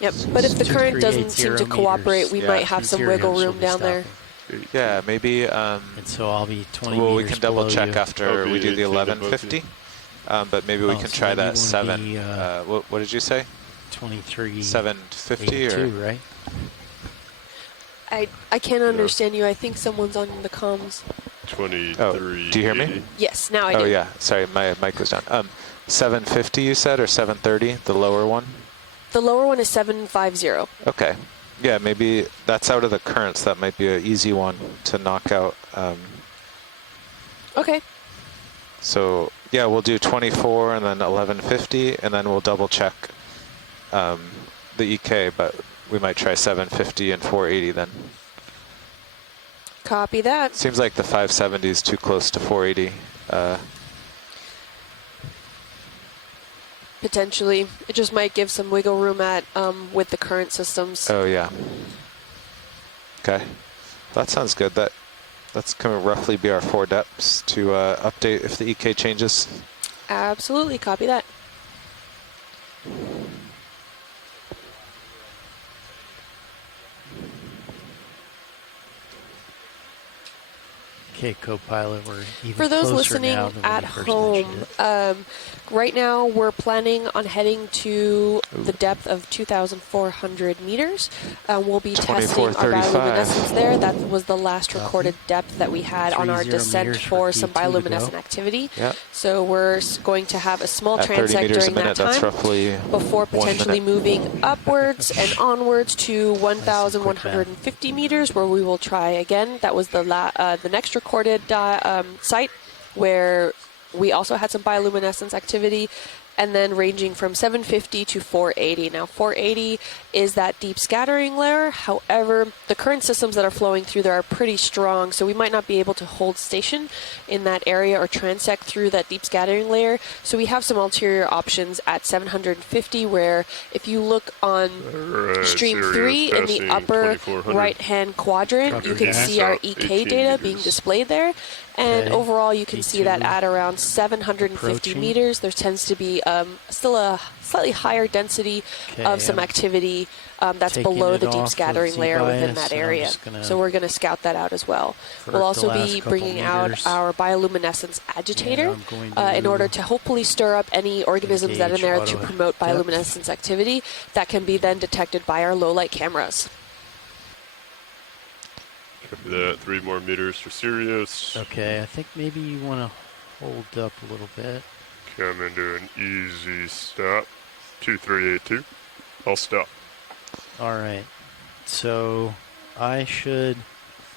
Yep, but if the current doesn't seem to cooperate, we might have some wiggle room down there. Yeah, maybe. And so I'll be 20 well, we meters can double below check you. after we do the 1150. But maybe we can so try maybe that you 7. wanna be, What did you say? 23. 750 or? 82, right? I can't understand you. I think someone's on the comms. 23. Oh, do you hear me? Yes, now I do. Oh yeah, sorry, my mic was down. 750 you said, or 730, the lower one? The lower one is 750. Okay. Yeah, maybe that's out of the currents. That might be an easy one to knock out. Okay. So yeah, we'll do 24 and then 1150, and then we'll double check the EK, but we might try 750 and 480 then. Copy that. Seems like the 570 is too close to 480. Potentially. It just might give some wiggle room at with the current systems. Oh yeah. Okay. That sounds good. That's going to roughly be our 4 depths to update if the EK changes. Absolutely. Copy that. Okay, co-pilot, we're even For those closer listening now than when at you first home, mentioned right now we're planning on heading to the depth of 2,400 meters. We'll be testing our 2435. bioluminescence there. That was the last recorded depth that we had on our 30 descent meters for for some P2 to bioluminescent go. activity. Yep. So we're going to have a small At 30 transect meters a during that minute, that's time roughly before 1 potentially minute. moving upwards and onwards to 1,150 meters, where we will try again. That was the next recorded site where we also had some bioluminescence activity, and then ranging from 750 to 480. Now 480 is that deep scattering layer. However, the current systems that are flowing through there are pretty strong, so we might not be able to hold station in that area or transect through that deep scattering layer. So we have some ulterior options at 750, where if you look on stream 3 in the upper right-hand quadrant, you can see our EK data being displayed there. And overall, you can see that at around 750 meters, there tends to be still a slightly higher density of some activity that's below the deep scattering layer within that area. So we're going to scout that out as well. We'll also be bringing out our bioluminescence agitator in order to hopefully stir up any organisms that are in there to promote bioluminescence activity that can be then detected by our low-light cameras. Copy that. 3 more meters for Sirius. Okay, I think maybe you want to hold up a little bit. Come into an easy stop. 2382. I'll stop. All right. So I should...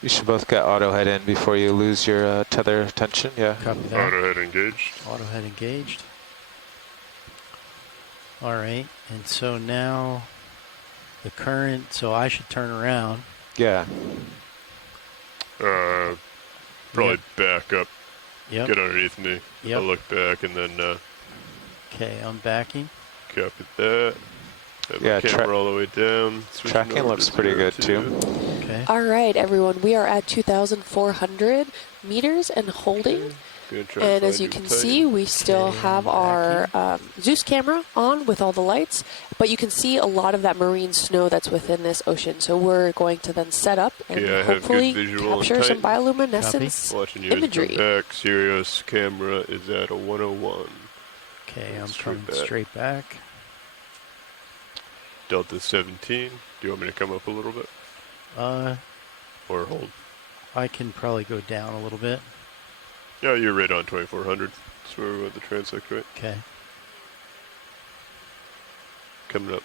You should both get auto head in before you lose your tether tension. Yeah. Copy that. Auto head engaged. Auto head engaged. All right. And so now the current, so I should turn around. Yeah. Probably back up. Yep. Get underneath me. Yep. I'll look back and then. Okay, I'm backing. Copy that. Have Yeah, my camera all the way down. Tracking looks pretty good too. Okay. All right, everyone. We are at 2,400 meters and holding. And as you can see, we still have our Zeus camera on with all the lights, but you can see a lot of that marine snow that's within this ocean. So we're going to then set up and hopefully capture some bioluminescence Watching you imagery. come back. Sirius camera is at a 101. Okay, I'm coming straight back. Delta 17. Do you want me to come up a little bit? Or hold? I can probably go down a little bit. Yeah, you're right on 2400. That's where we want the transect, right? Okay. Coming up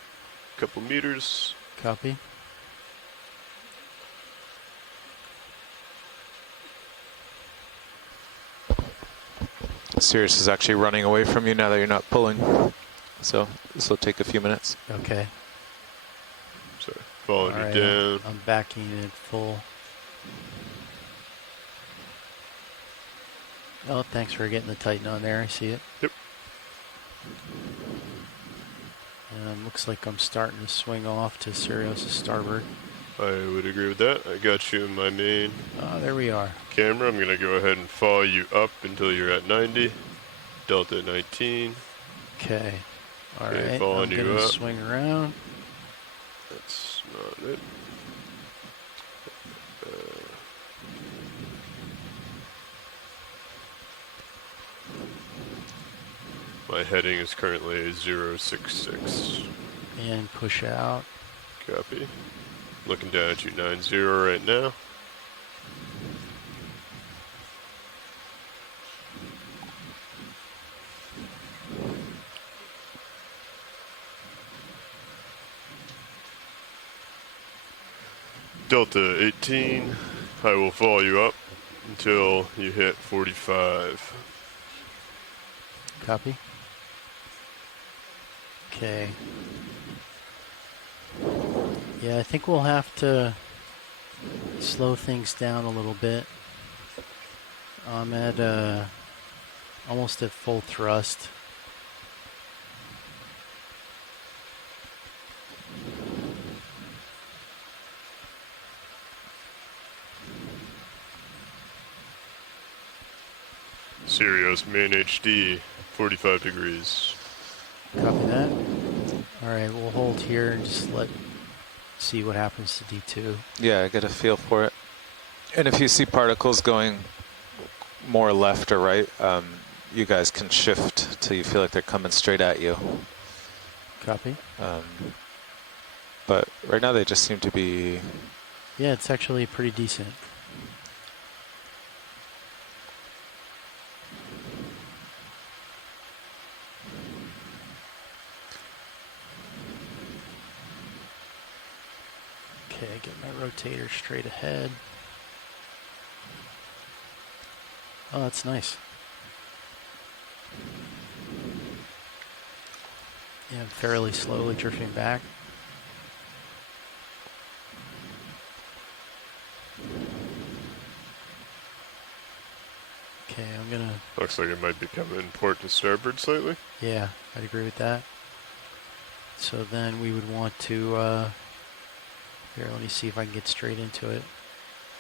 a couple meters. Copy. Sirius is actually running away from you now that you're not pulling. So this will take a few minutes. Okay. Sorry, following All right, you down. I'm backing it full. Oh, thanks for getting the Titan on there. I see it. Yep. And looks like I'm starting to swing off to Sirius' starboard. I would agree with that. I got you in my main There we are. camera. I'm going to go ahead and follow you up until you're at 90. Delta 19. Okay. All Okay, right. following I'm you going to up. swing around. That's not it. My heading is currently 066. And push out. Copy. Looking down at you 90 right now. Delta 18, I will follow you up until you hit 45. Copy. Okay. Yeah, I think we'll have to slow things down a little bit. I'm at almost at full thrust. Sirius main HD, 45 degrees. Copy that. All right, we'll hold here and just see what happens to D2. Yeah, get a feel for it. And if you see particles going more left or right, you guys can shift till you feel like they're coming straight at you. Copy. But right now they just seem to be... Yeah, it's actually pretty decent. Okay, get my rotator straight ahead. Oh, that's nice. Yeah, I'm fairly slowly drifting back. Okay, I'm gonna... Looks like it might be coming port to starboard slightly. Yeah, I'd agree with that. So then we would want to... Here, let me see if I can get straight into it.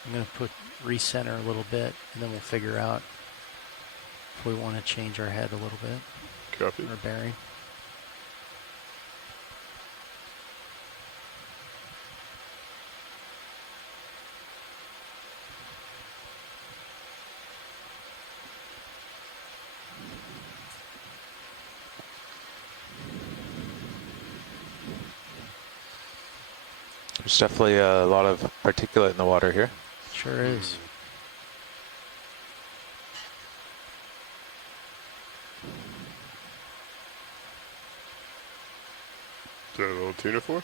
I'm going to recenter a little bit, and then we'll figure out if we want to change our head a little bit. Copy. Or bearing. There's definitely a lot of particulate in the water here. Sure is. Is that a little tuna for?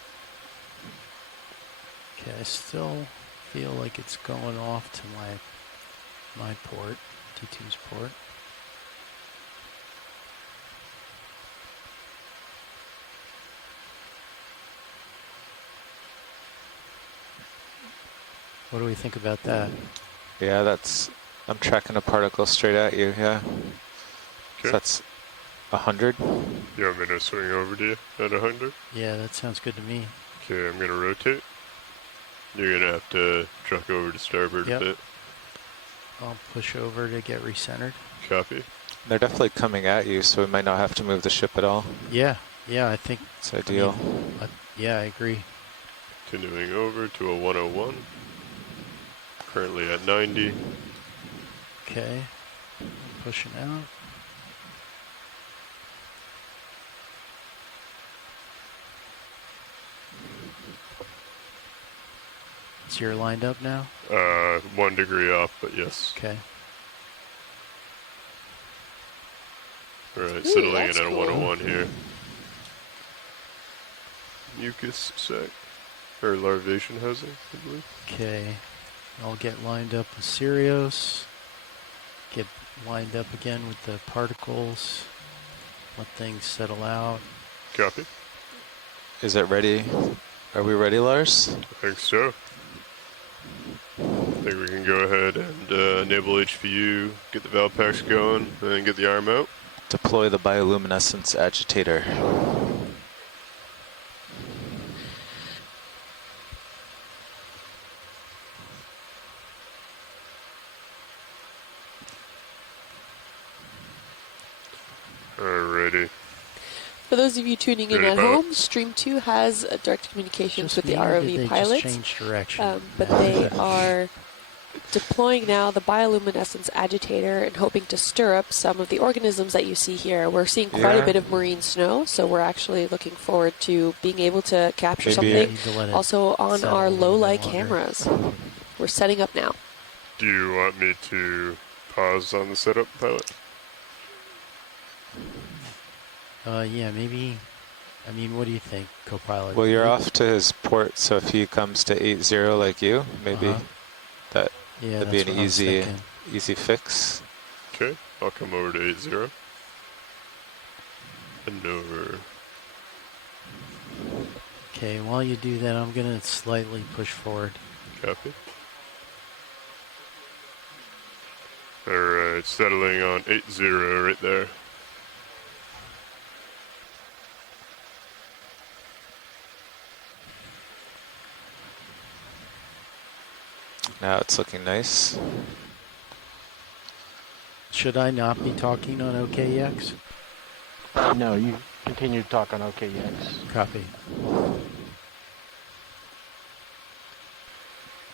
Okay, I still feel like it's going off to my port, T2's port. What do we think about that? Yeah, I'm tracking a particle straight at you, yeah. Okay. So that's 100. You want me to swing over to you at 100? Yeah, that sounds good to me. Okay, I'm going to rotate. You're going to have to truck over to starboard a bit. I'll push over to get recentered. Copy. They're definitely coming at you, so we might not have to move the ship at all. Yeah, I think it's ideal. Yeah, I agree. Continuing over to a 101. Currently at 90. Okay, pushing out. So you're lined up now? 1 degree off, but yes. Okay. Alright, settling in at a 101 here. Mucus sac, or larvation housing, I believe. Okay, I'll get lined up with Sirius. Get lined up again with the particles. Let things settle out. Copy. Is it ready? Are we ready, Lars? I think so. I think we can go ahead and enable HPU, get the valve packs going, and get the arm out. Deploy the bioluminescence agitator. Alrighty. For those of you tuning in at home, Stream 2 has direct communications with the ROV pilots, change direction. but they are deploying now the bioluminescence agitator and hoping to stir up some of the organisms that you see here. We're seeing quite a bit of marine snow, so we're actually looking forward to being able to capture something also on our low-light cameras. We're setting up now. Do you want me to pause on the setup, pilot? Yeah, maybe. I mean, what do you think, co-pilot? Well, you're off to his port, so if he comes to 80 like you, maybe that'd be an easy fix. Okay, I'll come over to 80. And over. Okay, while you do that, I'm going to slightly push forward. Copy. Alright, settling on 80 right there. Now it's looking nice. Should I not be talking on OKEX? No, you continue to talk on OKEX. Copy.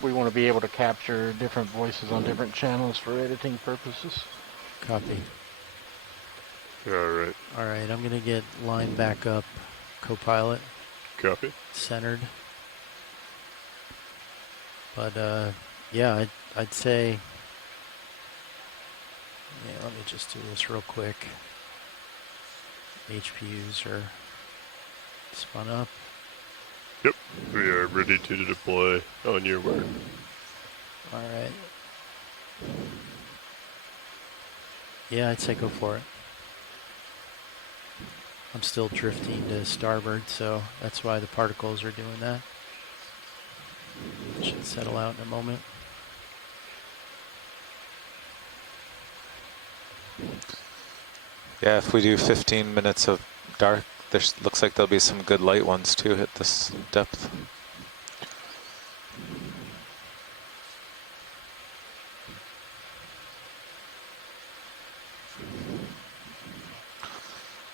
We want to be able to capture different voices on different channels for editing purposes. Copy. Alright. Alright, I'm going to get lined back up, co-pilot. Copy. Centered. But, yeah, I'd say... Yeah, let me just do this real quick. HPUs are spun up. Yep, we are ready to deploy on your word. Alright. Yeah, I'd say go for it. I'm still drifting to starboard, so that's why the particles are doing that. Should settle out in a moment. Yeah, if we do 15 minutes of dark, there looks like there'll be some good light ones too at this depth.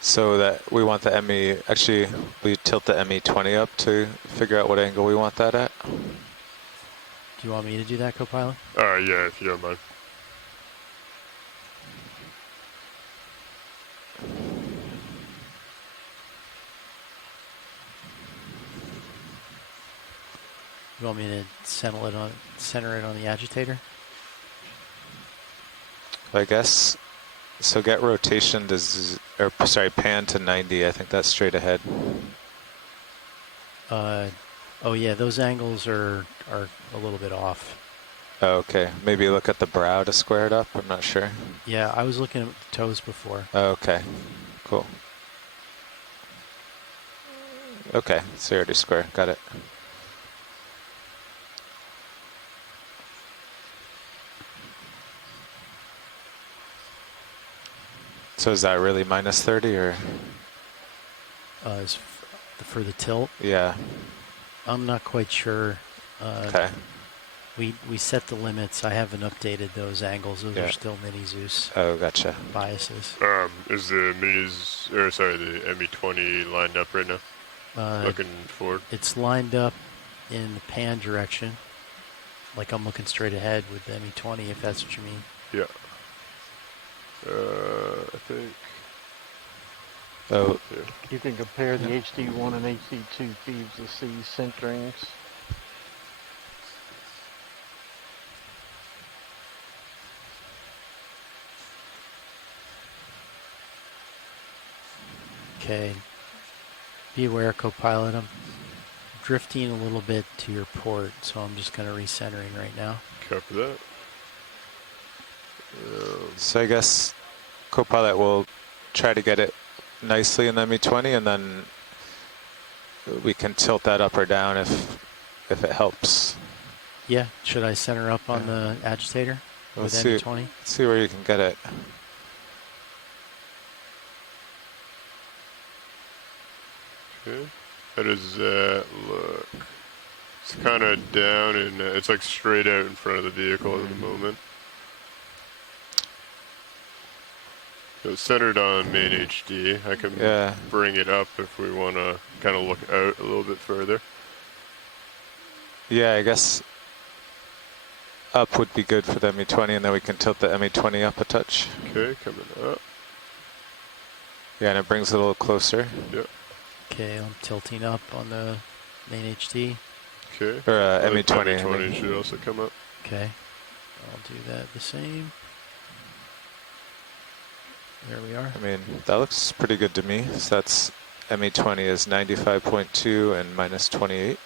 So that we want the ME, actually we tilt the ME20 up to figure out what angle we want that at. Do you want me to do that, co-pilot? Yeah, if you don't mind. You want me to center it on the agitator? I guess. So get rotation to, pan to 90. I think that's straight ahead. Oh yeah, those angles are a little bit off. Oh, okay. Maybe look at the brow to square it up. I'm not sure. Yeah, I was looking at the toes before. Oh, okay. Cool. Okay, so you're already square. Got it. So is that really minus 30 or? For the tilt? Yeah. I'm not quite sure. Okay. We set the limits. I haven't updated those angles. Those are still Mini Zeus. Oh, gotcha. Biases. Is the the ME20 lined up right now? Looking forward. It's lined up in the pan direction. Like I'm looking straight ahead with the ME20, if that's what you mean. Yeah. I think. Oh. Yeah. You can compare the HD1 and HD2 feeds to see centerings. Okay. Be aware, co-pilot. I'm drifting a little bit to your port, so I'm just kind of recentering right now. Copy that. So I guess co-pilot will try to get it nicely in the ME20, and then we can tilt that up or down if it helps. Yeah. Should I center up on the agitator with ME20? See where you can get it. Okay. How does that look? It's kind of down and it's like straight out in front of the vehicle at the moment. So it's centered on main HD. I can bring it up if we want to kind of look out a little bit further. Yeah, I guess up would be good for the ME20, and then we can tilt the ME20 up a touch. Okay, coming up. Yeah, and it brings it a little closer. Yeah. Okay, I'm tilting up on the main HD. Okay. Or ME20. ME20 should also come up. Okay. I'll do that the same. There we are. I mean, that looks pretty good to me. So that's ME20 is 95.2 and minus 28.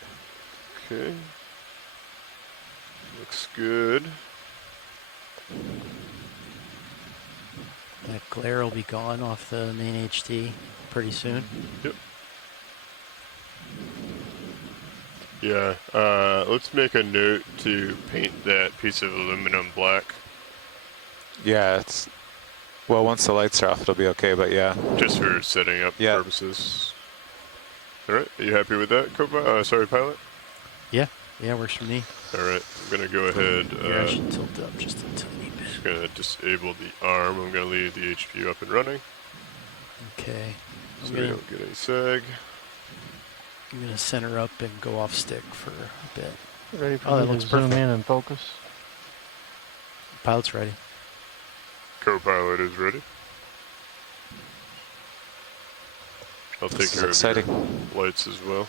Okay. Looks good. That glare will be gone off the main HD pretty soon. Yep. Yeah, let's make a note to paint that piece of aluminum black. Yeah, well, once the lights are off, it'll be okay, but yeah. Just for setting up purposes. All right, are you happy with that, pilot? Yeah, works for me. All right, I'm going to go ahead. Here, I should tilt up just a tiny bit. Just going to disable the arm. I'm going to leave the HPU up and running. Okay. So we don't get any sag. I'm going to center up and go off stick for a bit. Ready for me to zoom in and focus? Pilot's ready. Co-pilot is ready. I'll take care of your lights as well.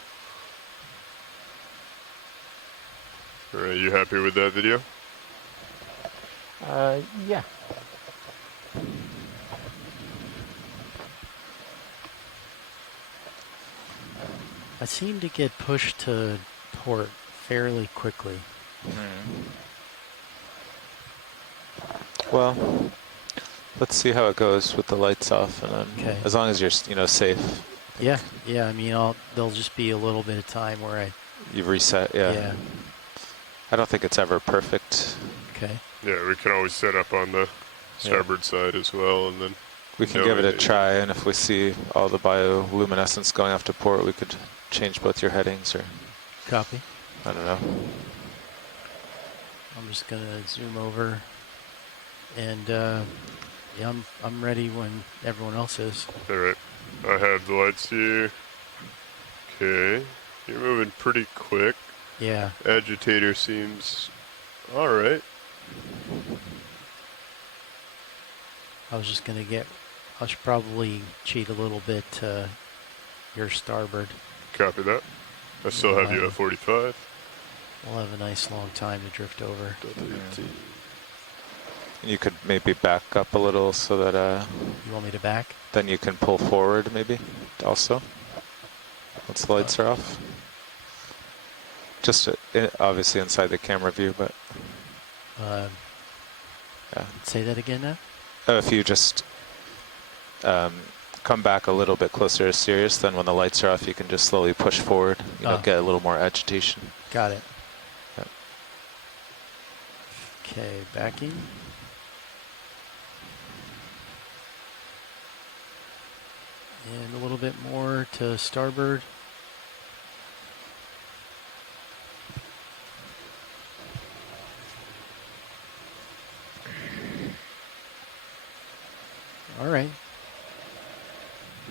All right, you happy with that video? Yeah. I seem to get pushed to port fairly quickly. Well, let's see how it goes with the lights off, and then as long as you're safe. Yeah. I mean, there'll just be a little bit of time where you've reset. Yeah. I don't think it's ever perfect. Okay. Yeah, we can always set up on the starboard side as well, and then we can give it a try. And if we see all the bioluminescence going off to port, we could change both your headings or. Copy. I don't know. I'm just gonna zoom over, and I'm ready when everyone else is. All right, I have the lights here. Okay, you're moving pretty quick. Yeah. Agitator seems all right. I should probably cheat a little bit to your starboard. Copy that. I still have you at 45. We'll have a nice long time to drift over. You could maybe back up a little so that you want me to back? Then you can pull forward maybe also once the lights are off. Just obviously inside the camera view, but yeah. Say that again now? If you just come back a little bit closer to Sirius, then when the lights are off, you can just slowly push forward. Get a little more agitation. Got it. Yep. Okay, backing. And a little bit more to starboard. All right.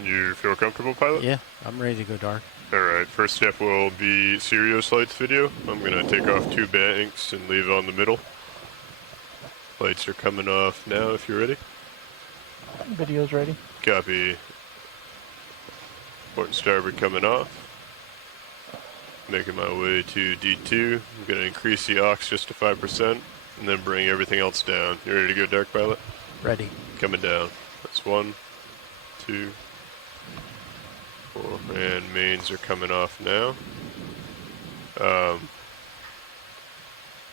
You feel comfortable, pilot? Yeah, I'm ready to go dark. All right, first step will be Sirius lights video. I'm going to take off 2 banks and leave on the middle. Lights are coming off now if you're ready. Video's ready. Copy. Port and starboard coming off. Making my way to D2. I'm going to increase the aux just to 5% and then bring everything else down. You ready to go dark, pilot? Ready. Coming down. That's 1, 2, 4, and mains are coming off now.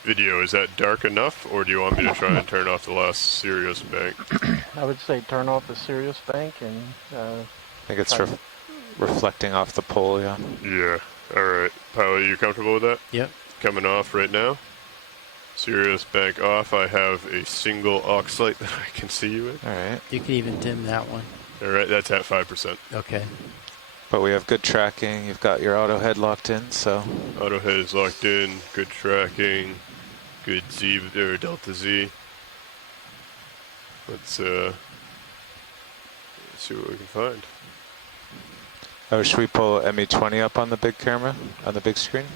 Video, is that dark enough, or do you want me to try and turn off the last Sirius bank? I would say turn off the Sirius bank and... I think it's reflecting off the pole, yeah. Yeah. Alright. Pilot, you comfortable with that? Yep. Coming off right now. Sirius bank off. I have a single aux light that I can see you with. Alright. You can even dim that one. Alright, that's at 5%. Okay. But we have good tracking. You've got your auto head locked in, so... Auto head is locked in. Good tracking. Good Z, or Delta Z. Let's see what we can find. Oh, should we pull ME20 up on the big camera, on the big screen?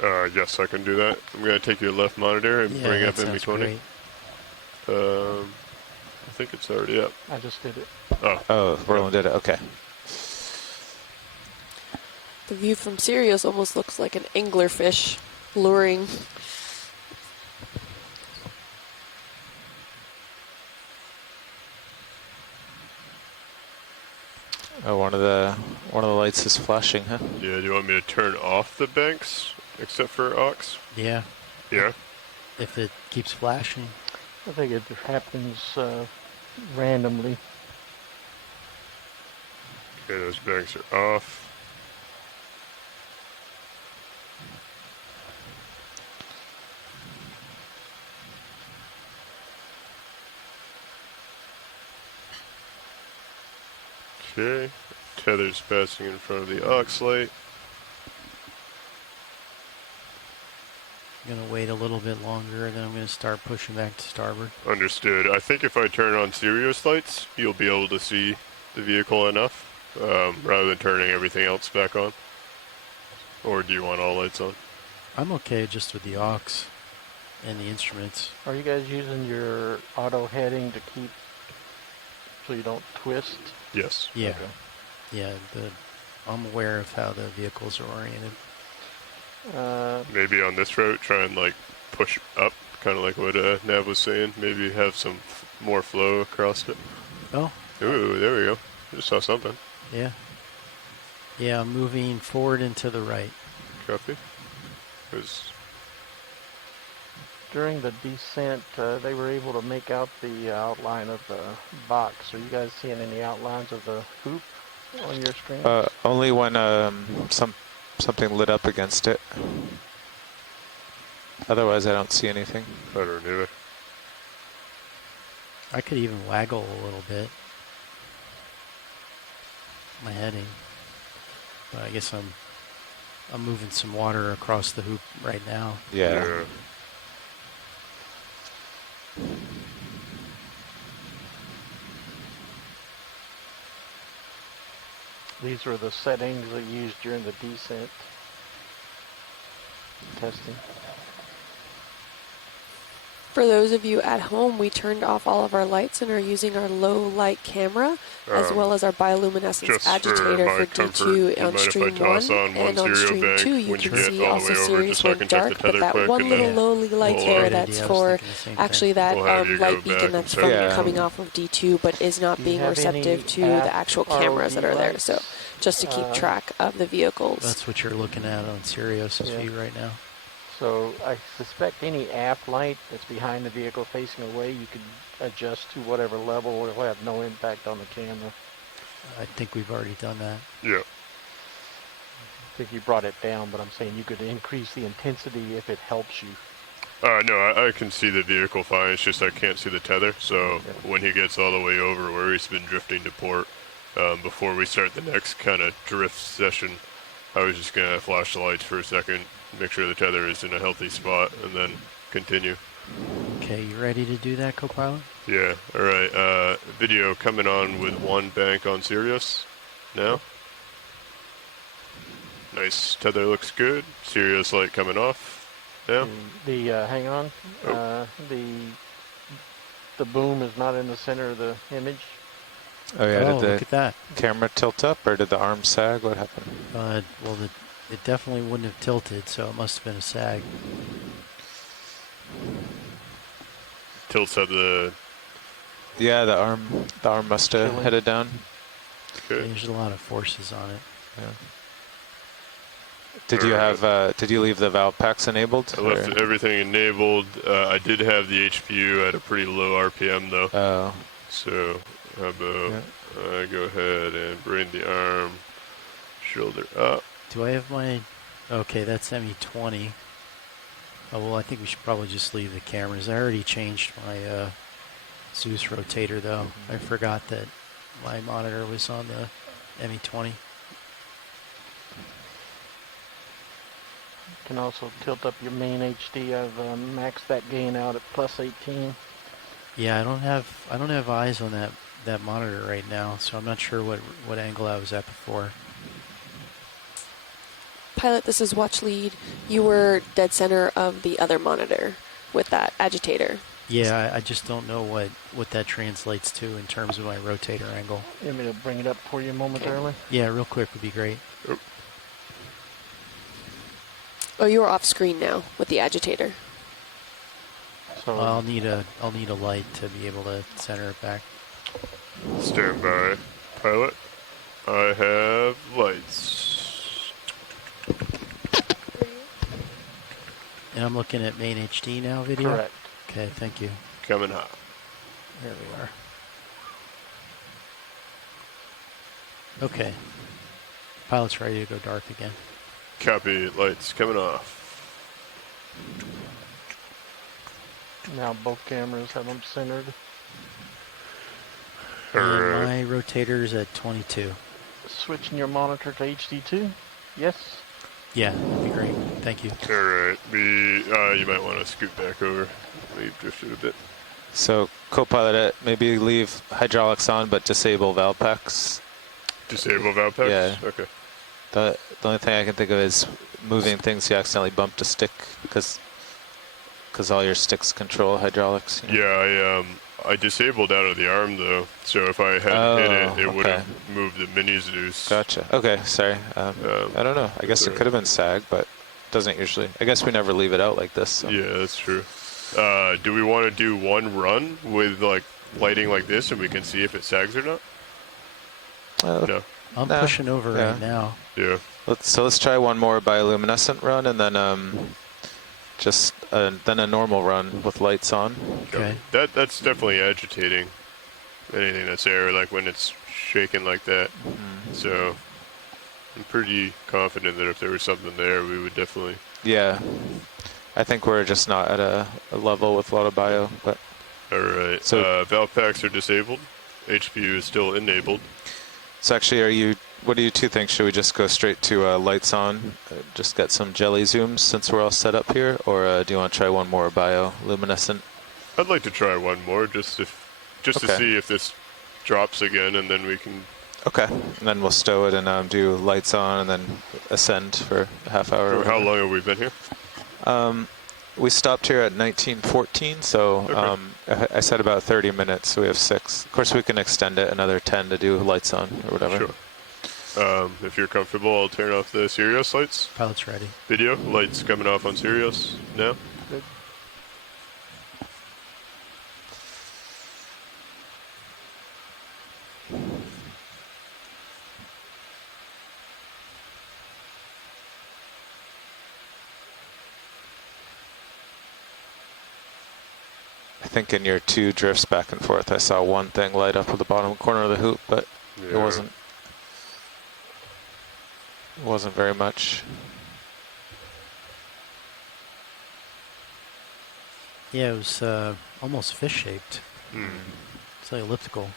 Yes, I can do that. I'm going to take your left monitor and bring up ME20. Great. I think it's already up. I just did it. Oh, Roland did it, okay. The view from Sirius almost looks like an anglerfish luring. Oh, one of the lights is flashing, huh? Yeah, do you want me to turn off the banks except for aux? Yeah. Yeah? If it keeps flashing. I think it happens randomly. Okay, those banks are off. Okay, tether's passing in front of the aux light. I'm going to wait a little bit longer, then I'm going to start pushing back to starboard. Understood. I think if I turn on Sirius lights, you'll be able to see the vehicle enough, rather than turning everything else back on. Or do you want all lights on? I'm okay just with the aux and the instruments. Are you guys using your auto heading to keep so you don't twist? Yes. Yeah. Okay. Yeah, I'm aware of how the vehicles are oriented. Maybe on this route, try and like push up, kind of like what Nav was saying. Maybe have some more flow across it. Oh. Ooh, there we go. Just saw something. Yeah. Yeah, I'm moving forward and to the right. Copy. During the descent, they were able to make out the outline of the box. Are you guys seeing any outlines of the hoop on your screen? Only when something lit up against it. Otherwise, I don't see anything. I don't either. I could even waggle a little bit. My heading. But I guess I'm moving some water across the hoop right now. Yeah. These were the settings they used during the descent testing. For those of you at home, we turned off all of our lights and are using our low light camera as well as our bioluminescence agitator for D2 on stream 1, and on stream 2 you can see also Sirius went dark, but that one little lowly light there, that's for actually that light beacon that's from coming off of D2 but is not being receptive to the actual cameras that are there, so just to keep track of the vehicles. That's what you're looking at on Sirius's view right now. So I suspect any aft light that's behind the vehicle facing away, you can adjust to whatever level. Will have no impact on the camera. I think we've already done that. Yeah. I think you brought it down, but I'm saying you could increase the intensity if it helps you. No, I can see the vehicle fine. It's just I can't see the tether. So when he gets all the way over where he's been drifting to port, before we start the next kind of drift session, I was just going to flash the lights for a second, make sure the tether is in a healthy spot, and then continue. Okay, you ready to do that, co-pilot? Yeah, all right. Video coming on with one bank on Sirius now. Nice, tether looks good. Sirius light coming off now. Hang on. Oh. The boom is not in the center of the image. Oh yeah, Oh, did look at that. the camera tilt up or did the arm sag? What happened? Well, it definitely wouldn't have tilted, so it must have been a sag. Tilts at the... Yeah, the arm must have headed down. Okay. There's a lot of forces on it. Yeah. Did you have? Did you leave the valve packs enabled? I left everything enabled. I did have the HPU at a pretty low RPM though. Oh. So how about I go ahead and bring the arm shoulder up. Do I have my? Okay, that's ME20. Oh well, I think we should probably just leave the cameras. I already changed my Zeus rotator though. I forgot that my monitor was on the ME20. You can also tilt up your main HD. I've maxed that gain out at plus 18. Yeah, I don't have eyes on that monitor right now, so I'm not sure what angle I was at before. Pilot, this is watch lead. You were dead center of the other monitor with that agitator. Yeah, I just don't know what that translates to in terms of my rotator angle. You want me to bring it up for you momentarily? Yeah, real quick would be great. Oh, you're off screen now with the agitator. So I'll need a light to be able to center it back. Stand by, pilot. I have lights. And I'm looking at main HD now video? Correct. Okay, thank you. Coming hot. There we are. Okay. Pilot's ready to go dark again. Copy, lights coming off. Now both cameras have them centered. And my rotator's at 22. Switching your monitor to HD2? Yes? Yeah, that'd be great. Thank you. Alright, you might want to scoot back over. We've drifted a bit. So, co-pilot, maybe leave hydraulics on, but disable valve packs. Disable valve packs? Yeah. Okay. The only thing I can think of is moving things you accidentally bumped a stick, because all your sticks control hydraulics. You know? Yeah, I disabled out of the arm though, so if I hadn't hit it, it would have moved the mini Zeus. Gotcha. Okay, sorry. I don't know. I guess it could have been sag, but doesn't usually. I guess we never leave it out like this. So. Yeah, that's true. Do we want to do one run with like lighting like this, and we can see if it sags or not? No. I'm pushing over right now. Yeah. Let's try one more bioluminescent run, and then then a normal run with lights on. Okay. That's definitely agitating. Anything that's there, like when it's shaking like that. So I'm pretty confident that if there was something there, we would definitely. Yeah. I think we're just not at a level with a lot of bio, but. All right. So valve packs are disabled. HPU is still enabled. So actually, what do you two think? Should we just go straight to lights on, just get some jelly zooms since we're all set up here, or do you want to try one more bioluminescent? I'd like to try one more, just to see if this drops again, and then we can. Okay, and then we'll stow it and do lights on, and then ascend for a half hour. How long have we been here? We stopped here at 1914, so I said about 30 minutes, so we have 6. Of course, we can extend it another 10 to do lights on or whatever. Sure. If you're comfortable, I'll turn off the Sirius lights. Pilot's ready. Video, lights coming off on Sirius now. Good. I think in your 2 drifts back and forth, I saw one thing light up at the bottom corner of the hoop, but it wasn't very much. Yeah, it was almost fish-shaped. It's like elliptical.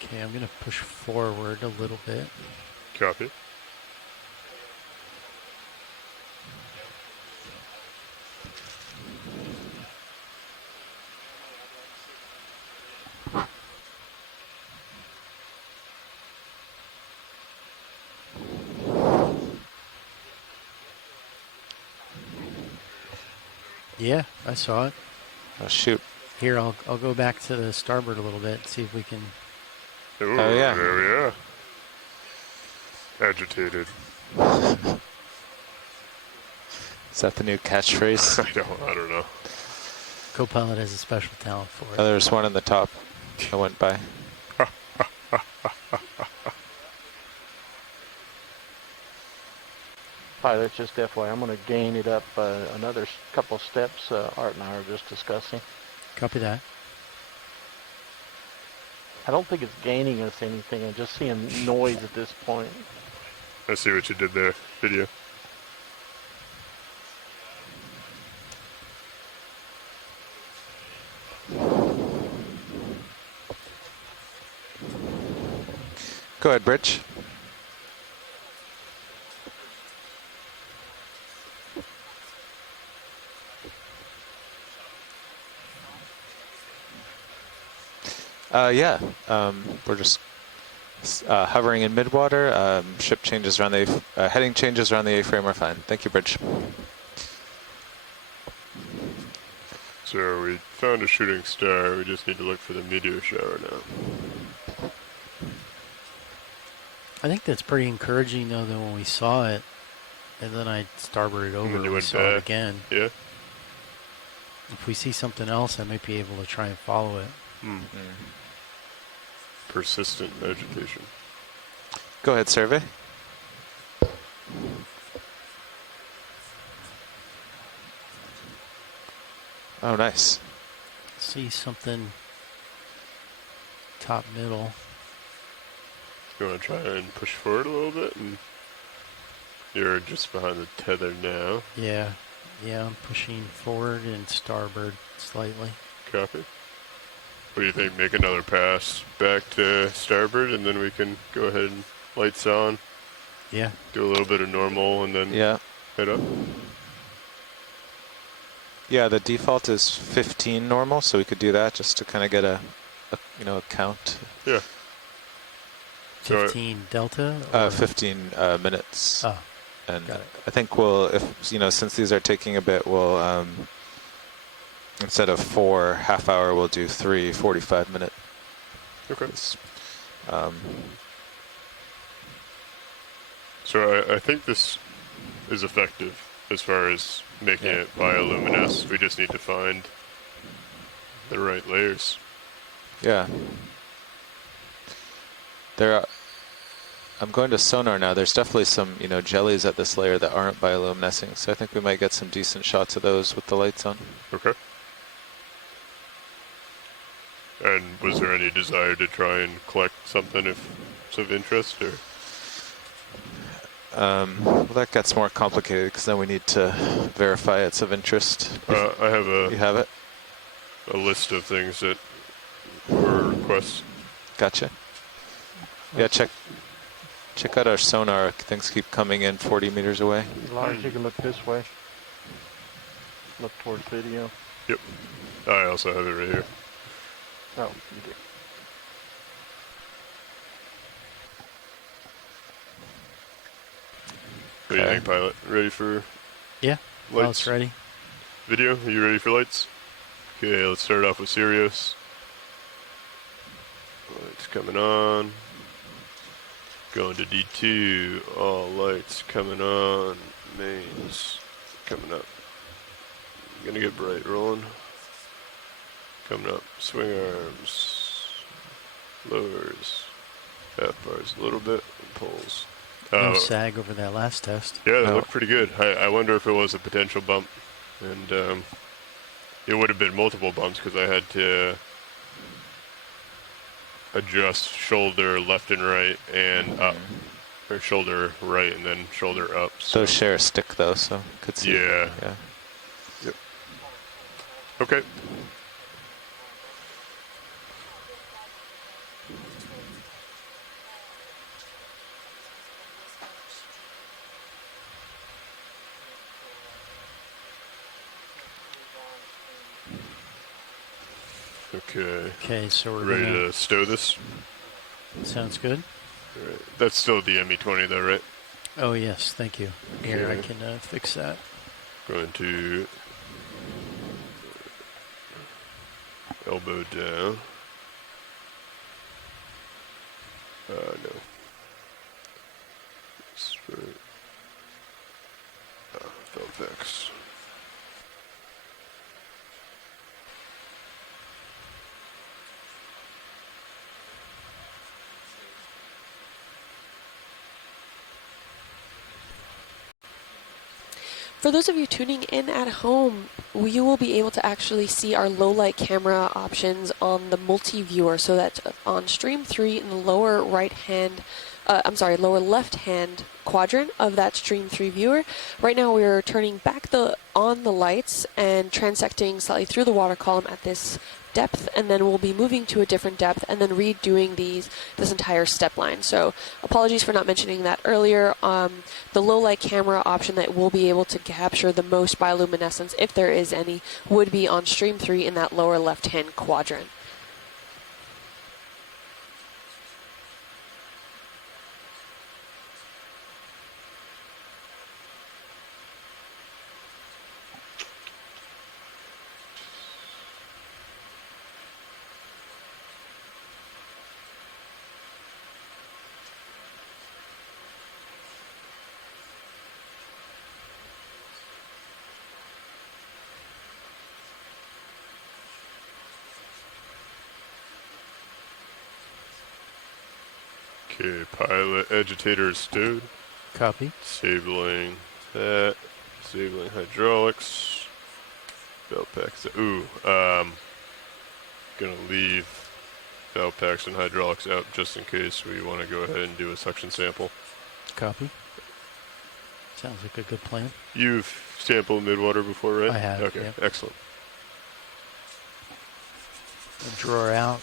Okay, I'm going to push forward a little bit. Copy. Yeah, I saw it. Oh, shoot. Here, I'll go back to the starboard a little bit, see if we can... Ooh, Oh, yeah. There we are. Agitated. Is that the new catchphrase? I don't know. Co-pilot has a special talent for it. Oh, there's one on the top. I went by. Pilot, just FYI, I'm going to gain it up another couple steps. Art and I are just discussing. Copy that. I don't think it's gaining us anything. I'm just seeing noise at this point. I see what you did there. Video. Go ahead, Bridge. Yeah, we're just hovering in Midwater. Ship changes around the heading changes around the A-frame are fine. Thank you, Bridge. So we found a shooting star. We just need to look for the meteor shower now. I think that's pretty encouraging, though, that when we saw it, and then I starboarded over and we saw it again. Yeah. If we see something else, I might be able to try and follow it. Persistent agitation. Go ahead, survey. Oh, nice. See something top middle. You want to try and push forward a little bit? And you're just behind the tether now. Yeah, I'm pushing forward and starboard slightly. Copy. What do you think? Make another pass back to starboard, and then we can go ahead and lights on. Yeah. Do a little bit of normal, and then head up. Yeah, the default is 15 normal, so we could do that just to kind of get a count. Yeah. 15 delta? 15 minutes. Oh, and got it. I think since these are taking a bit, we'll instead of 4 half hour, we'll do 3 45-minute. Okay. So I think this is effective as far as making it bioluminesce. We just need to find the right layers. Yeah. I'm going to sonar now. There's definitely some, jellies at this layer that aren't bioluminescing, so I think we might get some decent shots of those with the lights on. Okay. And was there any desire to try and collect something if it's of interest, or? Well, that gets more complicated because then we need to verify it's of interest. I have You have it? a list of things that were requests. Gotcha. Yeah, check out our sonar. Things keep coming in 40 meters away. Lars, you can look this way. Look towards video. Yep. I also have it right here. Oh, you do. What do you think, pilot? Ready for Lights ready. Video, are you ready for lights? Okay, let's start off with Sirius. Lights coming on. Going to D2. All lights coming on. Mains coming up. Gonna get bright rolling. Coming up. Swing arms. Lowers. Half bars a little bit. And pulls. No sag over that last test. Yeah, that looked pretty good. I wonder if it was a potential bump. And it would have been multiple bumps because I adjust shoulder left and right and up. Or shoulder right and then shoulder up. So share a stick though, so could see. Yeah. Yep. Okay. Okay. Okay, so we're ready to stow this. Sounds good. All right. That's still the ME20 though, right? Oh yes, thank you. Okay. Here, I can fix that. Going to elbow down. No. Straight. Velvex. For those of you tuning in at home, you will be able to actually see our low light camera options on the multi-viewer. So that's on stream 3 in the lower lower left-hand quadrant of that stream 3 viewer. Right now we're turning back on the lights and transecting slightly through the water column at this depth, and then we'll be moving to a different depth and then redoing this entire step line. So apologies for not mentioning that earlier. The low light camera option that will be able to capture the most bioluminescence, if there is any, would be on stream 3 in that lower left-hand quadrant. Okay, pilot agitator stowed. Copy. Disabling that. Disabling hydraulics. Belt packs. Gonna leave belt packs and hydraulics out just in case we want to go ahead and do a suction sample. Copy. Sounds like a good plan. You've sampled Midwater before, right? I have. Okay, yep. excellent. A drawer out.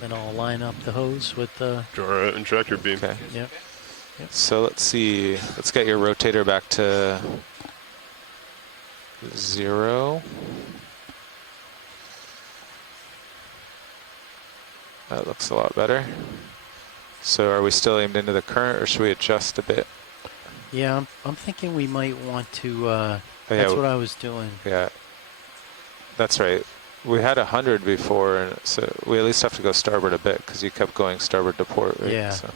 Then I'll line up the hose with the drawer out and tractor beam. Okay. Yep. So let's see. Let's get your rotator back to 0. That looks a lot better. So are we still aimed into the current, or should we adjust a bit? Yeah, I'm thinking we might want to. That's what I was doing. Yeah, that's right. We had 100 before, and so we at least have to go starboard a bit because you kept going starboard to port, right? Yeah. So.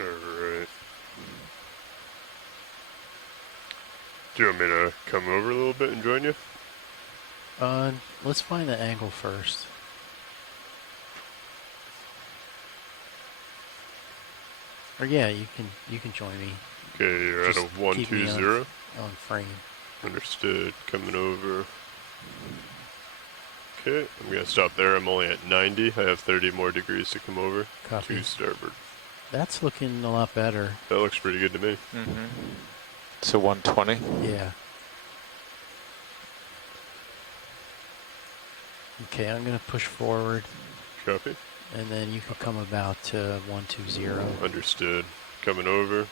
All right. Do you want me to come over a little bit and join you? Let's find the angle first. Or yeah, you can join me. Okay, you're Just at a 120. On frame. Understood. Coming over. Okay, I'm gonna stop there. I'm only at 90. I have 30 more degrees to come over. Copy. To starboard. That's looking a lot better. That looks pretty good to me. Mm-hmm. So 120. Yeah. Okay, I'm gonna push forward. Copy. And then you can come about to 120. Understood. Coming over.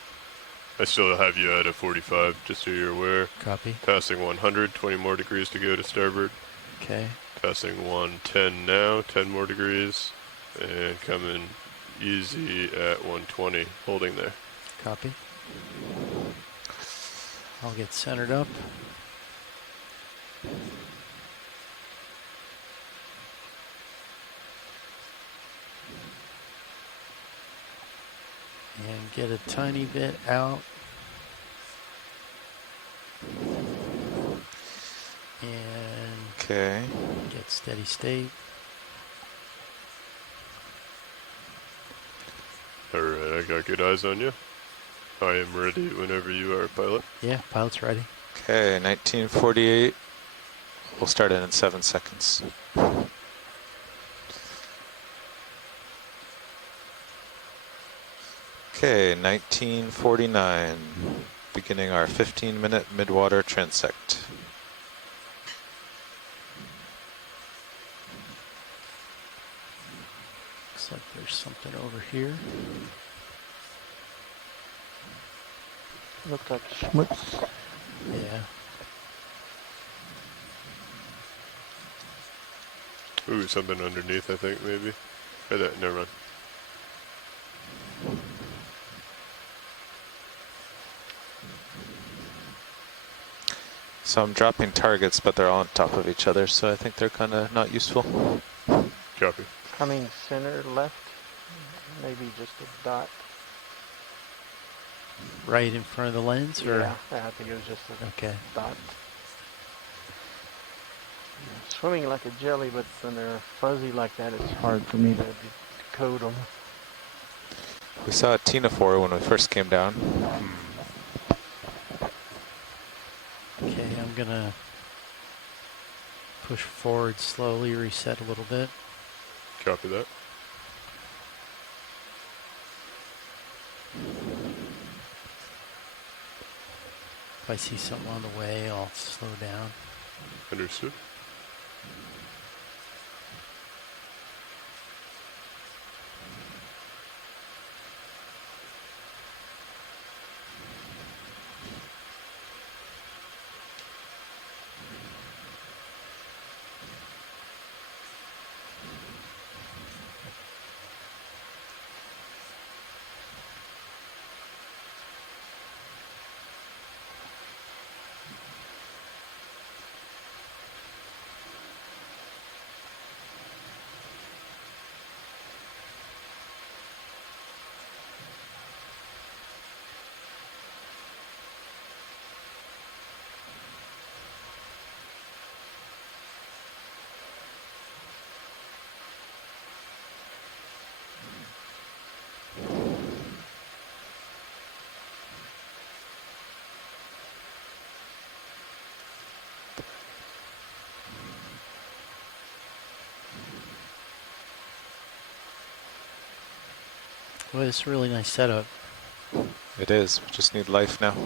I still have you at a 45, just so you're aware. Copy. Passing 100, 20 more degrees to go to starboard. Okay. Passing 110 now, 10 more degrees. And coming easy at 120, holding there. Copy. I'll get centered up. And get a tiny bit out. And okay. Get steady state. Alright, I got good eyes on you. I am ready whenever you are, pilot. Yeah, pilot's ready. Okay, 1948. We'll start it in 7 seconds. Okay, 1949, beginning our 15-minute midwater transect. Looks like there's something over here. Looks like schmutz. Yeah. Ooh, something underneath, I think, maybe. Or that, never mind. So I'm dropping targets, but they're all on top of each other, so I think they're kind of not useful. Copy. Coming center left, maybe just a dot. Right in front of the lens, or? Yeah, I think it was just a dot. Swimming like a jelly, but when they're fuzzy like that, it's hard for me to decode them. We saw a ctenophore when we first came down. Okay, I'm gonna push forward slowly, reset a little bit. Copy that. If I see something on the way, I'll slow down. Understood. Well, it's a really nice setup. It is. We just need life now.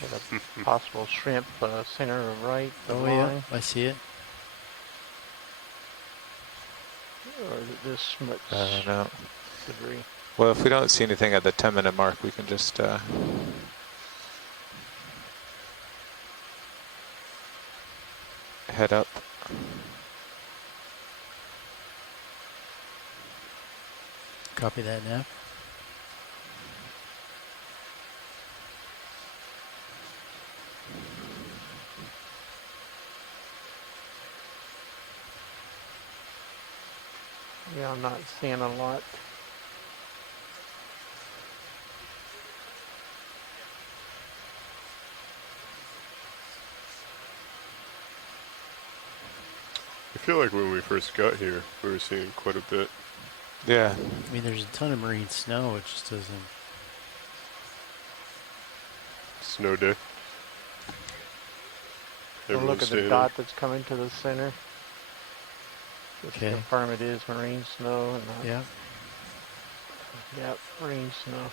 Got a possible shrimp center right. Oh line. yeah, I see it. Or is it this much No. debris? Well, if we don't see anything at the 10-minute mark, we can just head up. Copy that now. Yeah, I'm not seeing a lot. I feel like when we first got here, we were seeing quite a bit. Yeah. I mean, there's a ton of marine snow. It just doesn't. Snow day. So look at the dot that's coming to the center. Just Okay. confirm it is marine snow and not. Yeah. Yep, marine snow.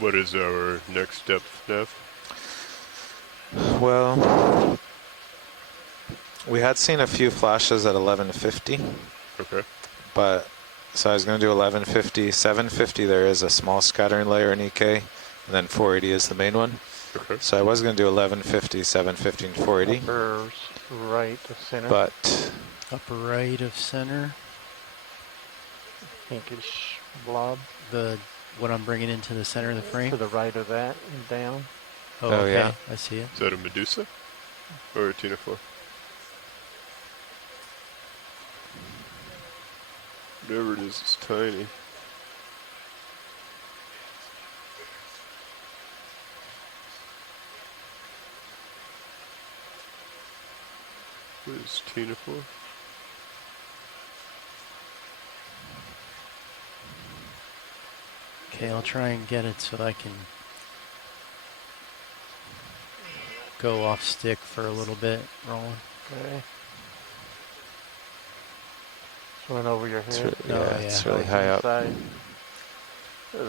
What is our next depth, Nev? Well, we had seen a few flashes at 1150. Okay. But, so I was going to do 1150, 750, there is a small scattering layer in EK, and then 480 is the main one. Okay. So I was going to do 1150, 750, and 480. Upper right of center. But Upper right of center. Pinkish blob. What I'm bringing into the center of the frame? To the right of that and down. Oh, Oh, okay. yeah. I see it. Is that a Medusa? Or a ctenophore? Whatever it is, it's tiny. is Tina for? Okay, I'll try and get it so I can go off stick for a little bit, rolling. Okay. Went over your head. It's really high up.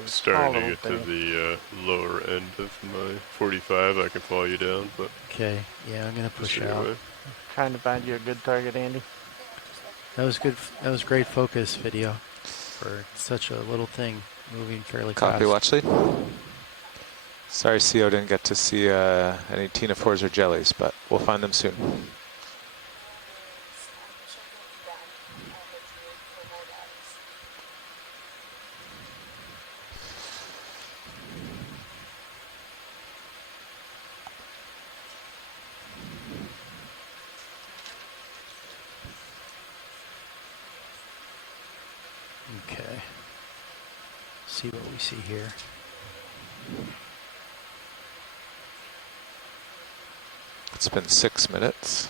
Starting to get to the lower end of my 45. I can follow you down, but okay, yeah, I'm gonna push out. Trying to find you a good target, Andy. That was good. That was great focus video for such a little thing moving fairly fast. Copy, watch lead. Sorry, CO didn't get to see any Tina 4s or jellies, but we'll find them soon. Okay. See what we see here. It's been 6 minutes.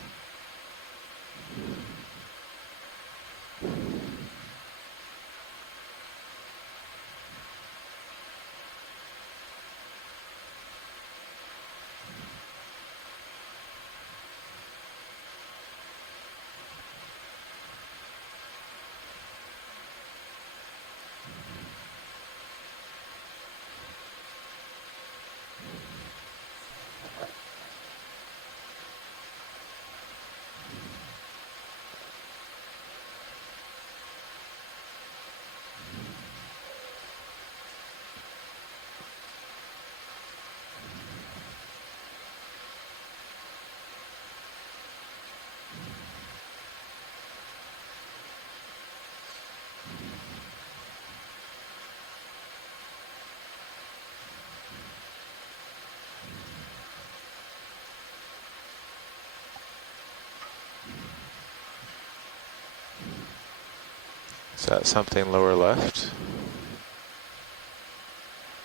Is that something lower left?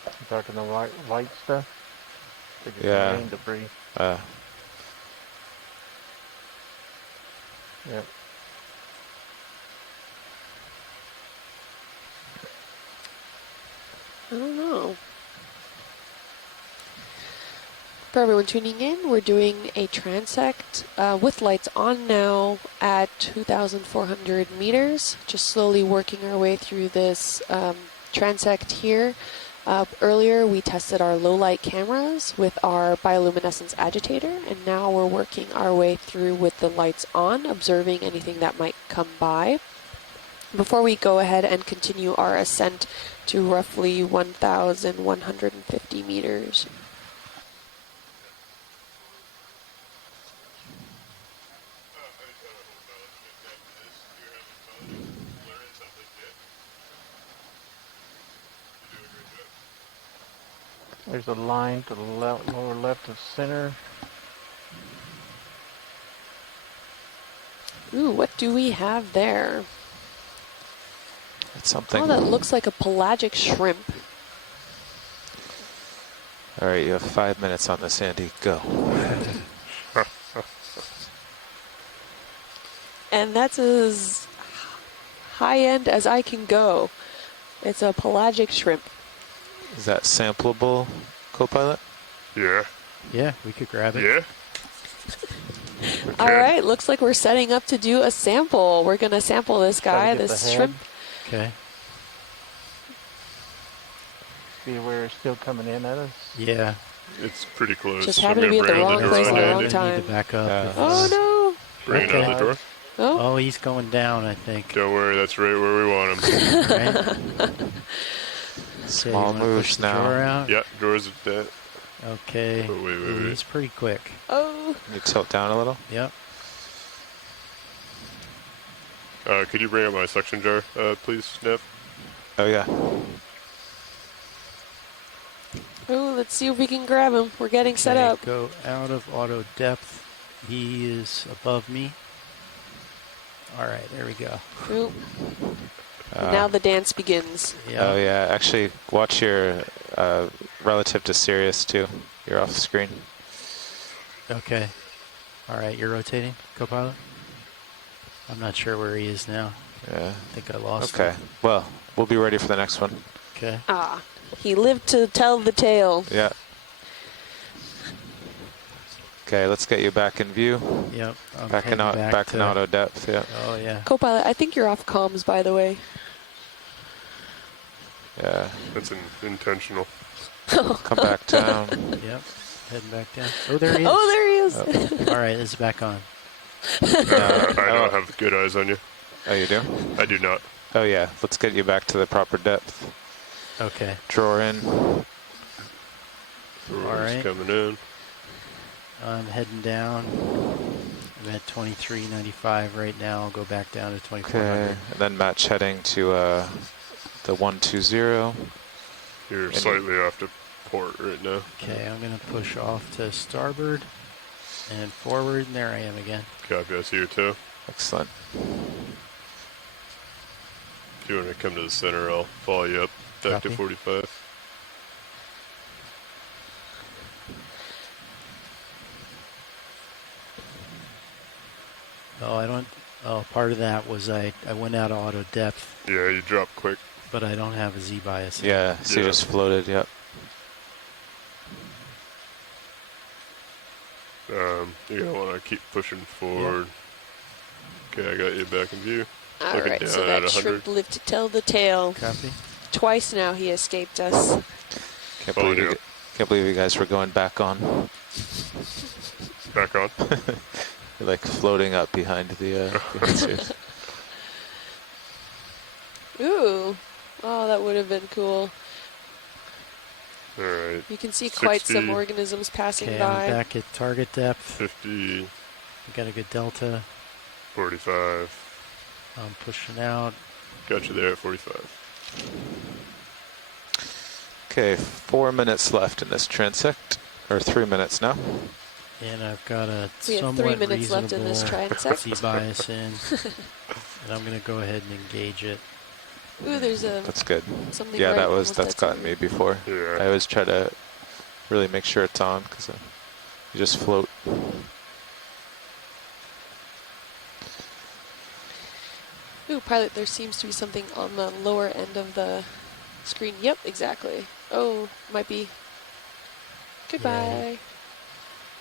You talking the white stuff? Yeah. Rain debris. Yep. I don't know. For everyone tuning in, we're doing a transect with lights on now at 2,400 meters, just slowly working our way through this transect here. Earlier, we tested our low light cameras with our bioluminescence agitator, and now we're working our way through with the lights on, observing anything that might come by. Before we go ahead and continue our ascent to roughly 1,150 meters. There's a line to the lower left of center. Ooh, what do we have there? It's something. Oh, that looks like a pelagic shrimp. All right, you have 5 minutes on this, Andy. Go. And that's as high-end as I can go. It's a pelagic shrimp. Is that sampleable, co-pilot? Yeah. Yeah, we could grab it. Yeah. All right, looks like we're setting up to do a sample. We're going to sample this guy, this shrimp. Okay. See where it's still coming in at us? Yeah. It's pretty close. Just happened to be at the wrong place at the wrong time. Need to back up. Oh, no. Bring it out the door. Oh, he's going down, I think. Don't worry, that's right where we want him. Right? Small moves now. Drawer out? Yeah, drawers are dead. Okay. Oh, wait. He's pretty quick. Oh. Can you tilt down a little? Yep. Could you bring up my suction jar, please, Nev? Oh, yeah. Oh, let's see if we can grab him. We're getting set Okay, up. Go out of auto depth. He is above me. All right, there we go. Ooh. Now the dance begins. Yeah. Oh, yeah. Actually, watch your relative to Sirius, too. You're off the screen. Okay. All right, you're rotating, co-pilot? I'm not sure where he is now. Yeah. I think I lost him. Okay. Well, we'll be ready for the next one. Okay. Ah, he lived to tell the tale. Yeah. Okay, let's get you back in view. Yep. Back in auto depth. Yeah. Oh yeah. Co-pilot, I think you're off comms, by the way. Yeah. That's intentional. Come back down. Yep. Heading back down. Oh, there he is. Oh, there he is. Oh. All right, it's back on. I don't have good eyes on you. Oh, you do? I do not. Oh yeah. Let's get you back to the proper depth. Okay. Draw in. All right. Coming in. I'm heading down. I'm at 2395 right now. I'll go back down to 2400. Okay. And then match heading to the 120. You're slightly off to port right now. Okay, I'm going to push off to starboard and forward, and there I am again. Copy, I see you too. Excellent. If you want to come to the center, I'll follow you up back to 45. Oh, part of that was I went out of auto depth. Yeah, you dropped quick. But I don't have a Z bias. Yeah, so you just floated, yep. You're going to want to keep pushing forward. Yep. Okay, I got you back in view. All right, so that shrimp lived to tell the tale. Copy. Twice now he escaped us. Can't believe you guys were going back on. Back on? You're like floating up behind the suit. Ooh. Oh, that would have been cool. All right. You can see quite some organisms passing by. I'm back at target depth. 50. I got a good delta. 45. I'm pushing out. Got you there at 45. Okay, 4 minutes left in this transect, or 3 minutes now. And I've got a we have 3 minutes left in this transect. Z bias in, and I'm going to go ahead and engage it. Ooh, there's a. That's good. Something yeah, right that's gotten me before. Yeah. I always try to really make sure it's on because you just float. Ooh, pilot, there seems to be something on the lower end of the screen. Yep, exactly. Oh, might be. Goodbye. Yeah.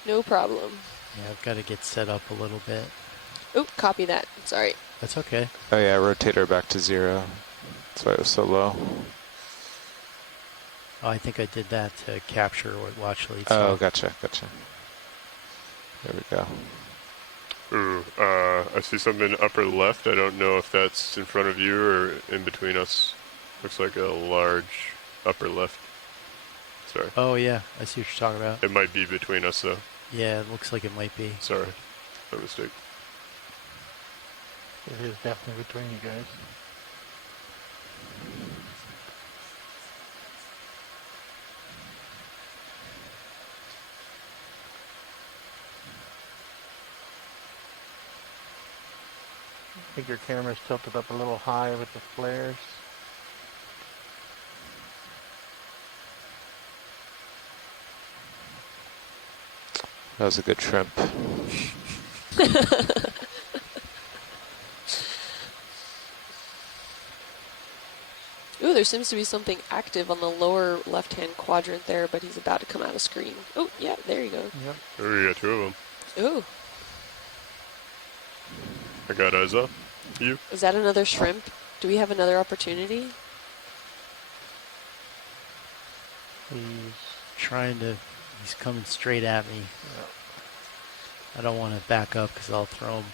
No problem. Yeah, I've got to get set up a little bit. Oh, copy that. Sorry. That's okay. Oh yeah, rotator back to 0. That's why it was so low. Oh, I think I did that to capture what watch lead saw. Oh, gotcha. There we go. Ooh, I see something upper left. I don't know if that's in front of you or in between us. Looks like a large upper left. Sorry. Oh yeah, I see what you're talking about. It might be between us though. Yeah, it looks like it might be. Sorry, my mistake. It is definitely between you guys. I think your camera's tilted up a little high with the flares. That was a good shrimp. Ooh, there seems to be something active on the lower left-hand quadrant there, but he's about to come out of screen. Oh, yeah, there you go. Yep. There you got 2 of them. Ooh. I got eyes up. You? Is that another shrimp? Do we have another opportunity? He's coming straight at me. Yep. I don't want to back up because I'll throw him.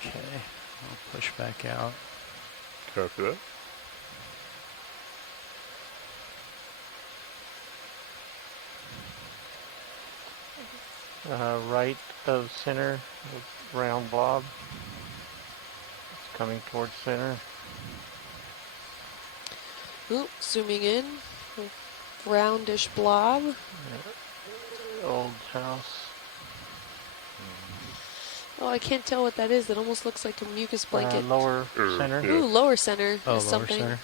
Okay, I'll push back out. Copy that. Right of center, round blob. It's coming towards center. Ooh, zooming in. Roundish blob. Yeah. Old house. Oh, I can't tell what that is. It almost looks like a mucus blanket. Lower center. Ooh, lower center. Oh, lower something. center.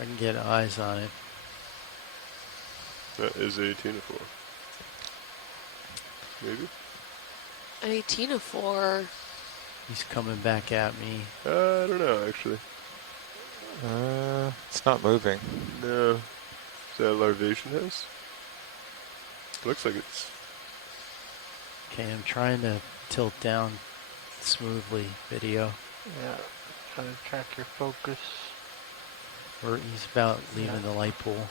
I can get eyes on it. That is a Tina-4. Maybe? A Tina-4. He's coming back at me. I don't know, actually. It's not moving. No. Is that a larvation house? Looks like it's... Okay, I'm trying to tilt down smoothly video. Yeah, trying to track your focus. He's about leaving the light pool.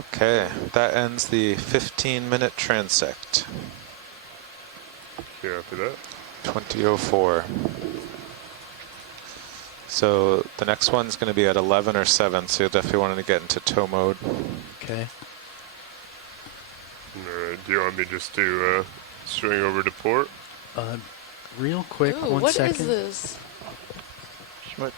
Okay, that ends the 15-minute transect. Here after that. 20:04. So the next one's going to be at 11 or 7, so you'll definitely want to get into tow mode. Okay. Alright, do you want me just to string over to port? Real quick, Ooh, 1 second. What is this? Schmutz.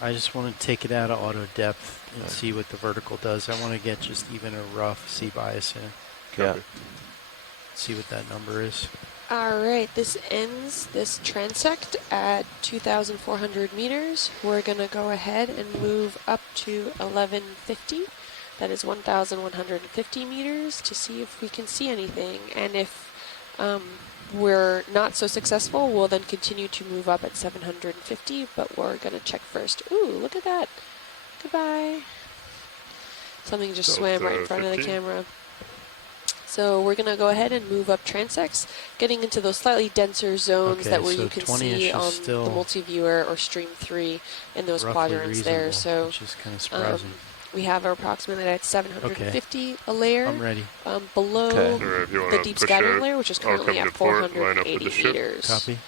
I just want to take it out of auto depth and see what the vertical does. I want to get just even a rough C bias in. Yeah. See what that number is. All right, this ends this transect at 2,400 meters. We're going to go ahead and move up to 1150. That is 1,150 meters to see if we can see anything. And if we're not so successful, we'll then continue to move up at 750, but we're going to check first. Ooh, look at that. Goodbye. Something just swam right in front of the camera. So we're going to go ahead and move up transects, getting into those slightly denser zones that where you can see on the multi-viewer or stream 3 in those quadrants there. So which is kind of surprising. We have approximately at 750 a layer. I'm ready. Below the deep scattering layer, which is currently at 480 meters. Copy.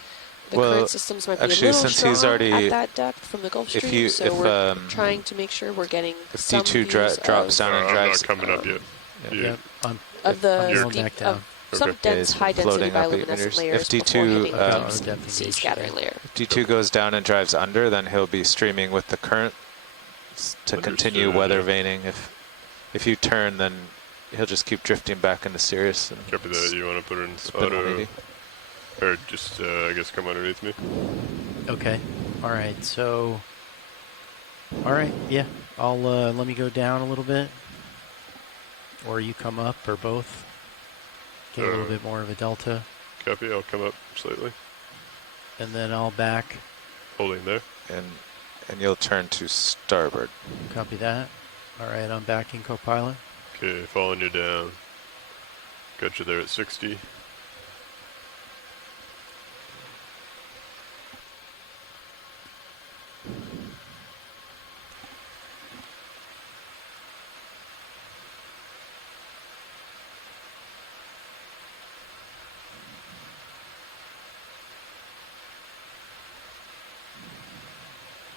The current systems might be a little strong at that depth from the Gulf Stream, so we're trying to make sure we're getting some D2 drops down and drives. I'm not coming up yet. Yeah. Of the deep, some dense, high density bioluminescent layers if D2 C scattering layer. If D2 goes down and drives under, then he'll be streaming with the current to continue weather veining. If you turn, then he'll just keep drifting back into Sirius. And copy that. You want to put it in auto, or just I guess come underneath me. Okay. All right. So. All right. Yeah. I'll let me go down a little bit, or you come up, or both. Get a little bit more of a delta. Copy. I'll come up slightly. And then I'll back. Holding there. And you'll turn to starboard. Copy that. All right, I'm backing co-pilot. Okay, following you down. Got you there at 60.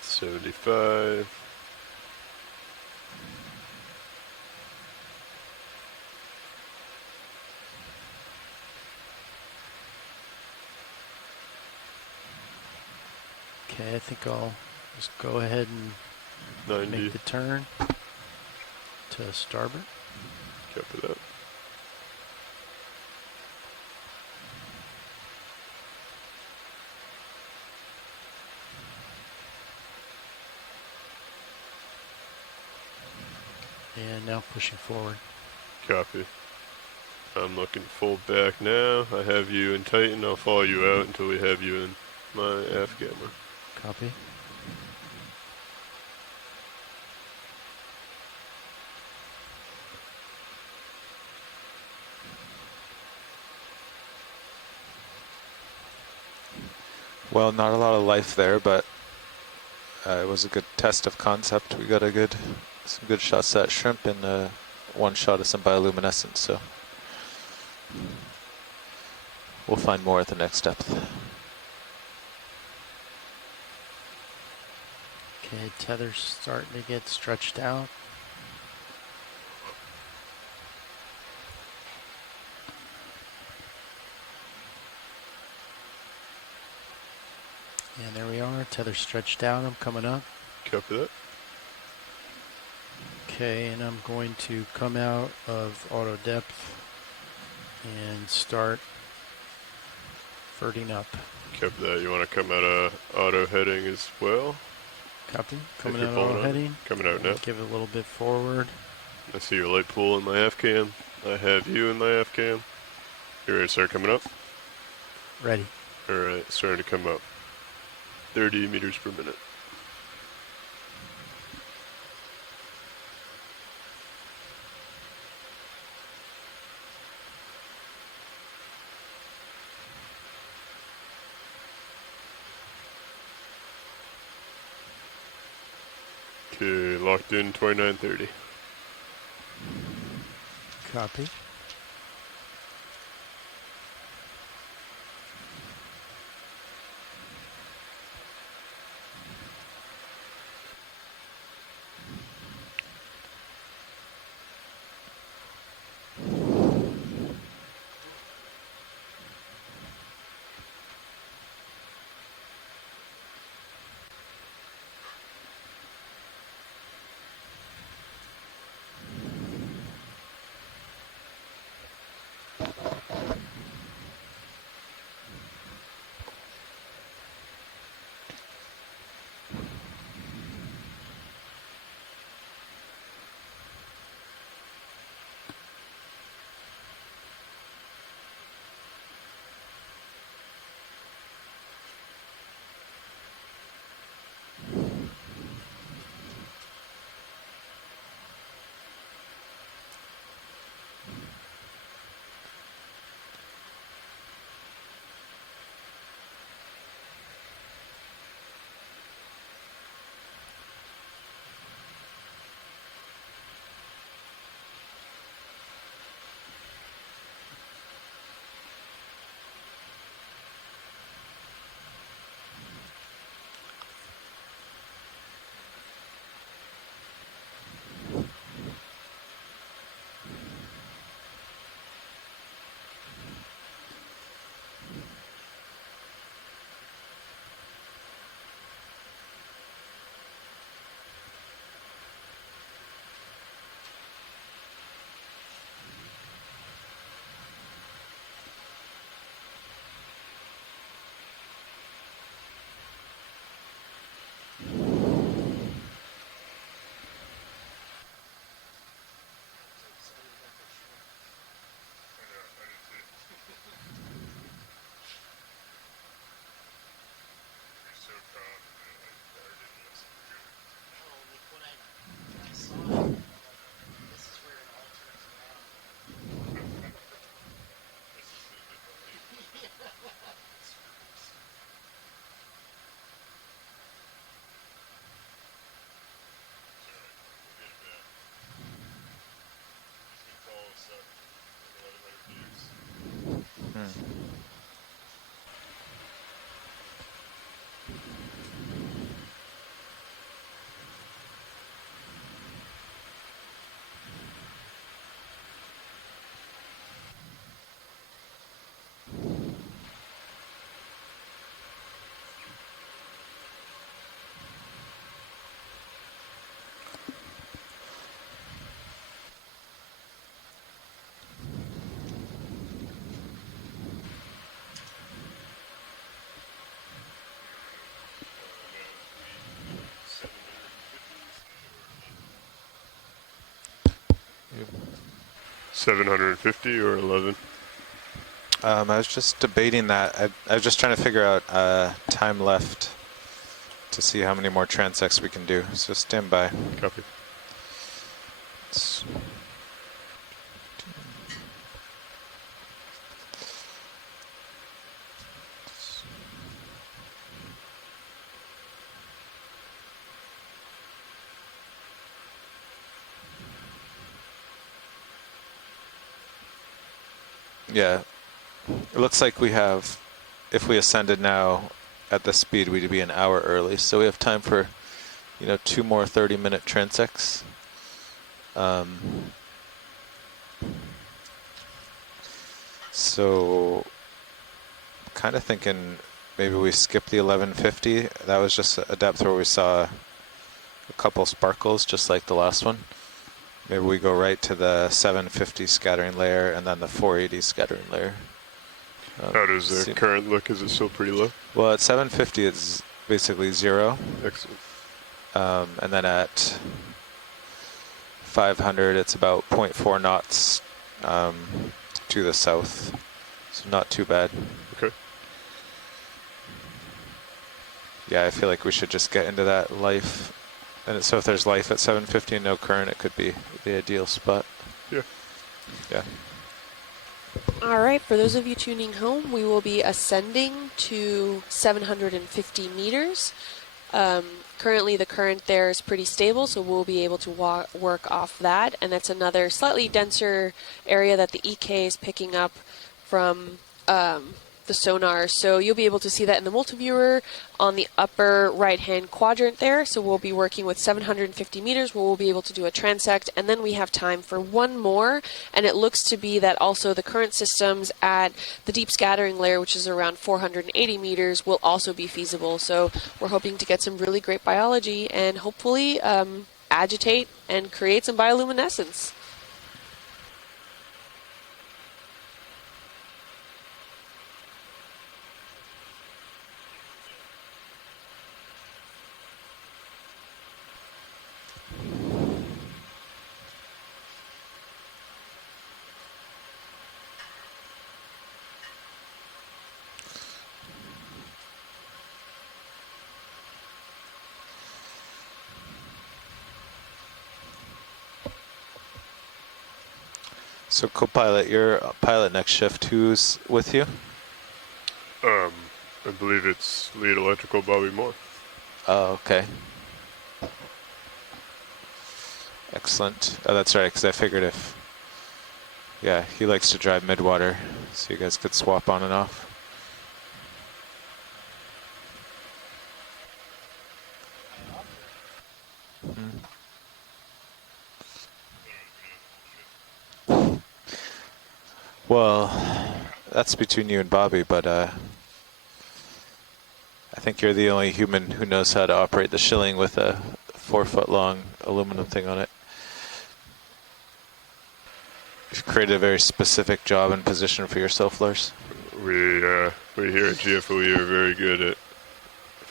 $75. Okay, I think I'll just go ahead and 90. make the turn to starboard. Copy that. And now pushing forward. Copy. I'm looking full back now. I have you in Titan. I'll follow you out until we have you in my aft camera. Copy. Well, not a lot of life there, but it was a good test of concept. We got some good shots at shrimp and one shot of some bioluminescence, so we'll find more at the next depth. Okay, tether's starting to get stretched out. And there we are, tether stretched out, I'm coming up. Copy that. Okay, and I'm going to come out of auto depth and start verting up. Copy that. You want to come out of auto heading as well? Copy. Coming out of auto heading. Coming out now. Give it a little bit forward. I see your light pool in my F cam. I have you in my F cam. You ready to start coming up? Ready. Alright, starting to come up. 30 meters per minute. Okay, locked in 2930. Copy. Yep. 750 or 11? I was just debating that. I was just trying to figure out time left to see how many more transects we can do. So stand by. Copy. Yeah, it looks like we have, if we ascended now at the speed, we'd be an hour early. So we have time for, 2 more 30-minute transects. So kind of thinking maybe we skip the 1150. That was just a depth where we saw a couple sparkles, just like the last one. Maybe we go right to the 750 scattering layer and then the 480 scattering layer. How does the current look? Is it still pretty low? Well, at 750 it's basically 0. Excellent. And then at 500 it's about 0.4 knots to the south. So not too bad. Okay. Yeah, I feel like we should just get into that life. And so if there's life at 750 and no current, it could be the ideal spot. Yeah. Yeah. All right, for those of you tuning home, we will be ascending to 750 meters. Currently the current there is pretty stable, so we'll be able to work off that. And that's another slightly denser area that the EK is picking up from the sonar. So you'll be able to see that in the multiviewer on the upper right-hand quadrant there. So we'll be working with 750 meters where we'll be able to do a transect, and then we have time for one more. And it looks to be that also the current systems at the deep scattering layer, which is around 480 meters, will also be feasible. So we're hoping to get some really great biology and hopefully agitate and create some bioluminescence. So co-pilot, you're pilot next shift. Who's with you? I believe it's lead electrical Bobby Moore. Oh, okay. Excellent. Oh, that's right, because I figured if... Yeah, he likes to drive Midwater, so you guys could swap on and off. Well, that's between you and Bobby, but I think you're the only human who knows how to operate the shilling with a 4-foot-long aluminum thing on it. You've created a very specific job and position for yourself, Lars. We here at GFOE are very good at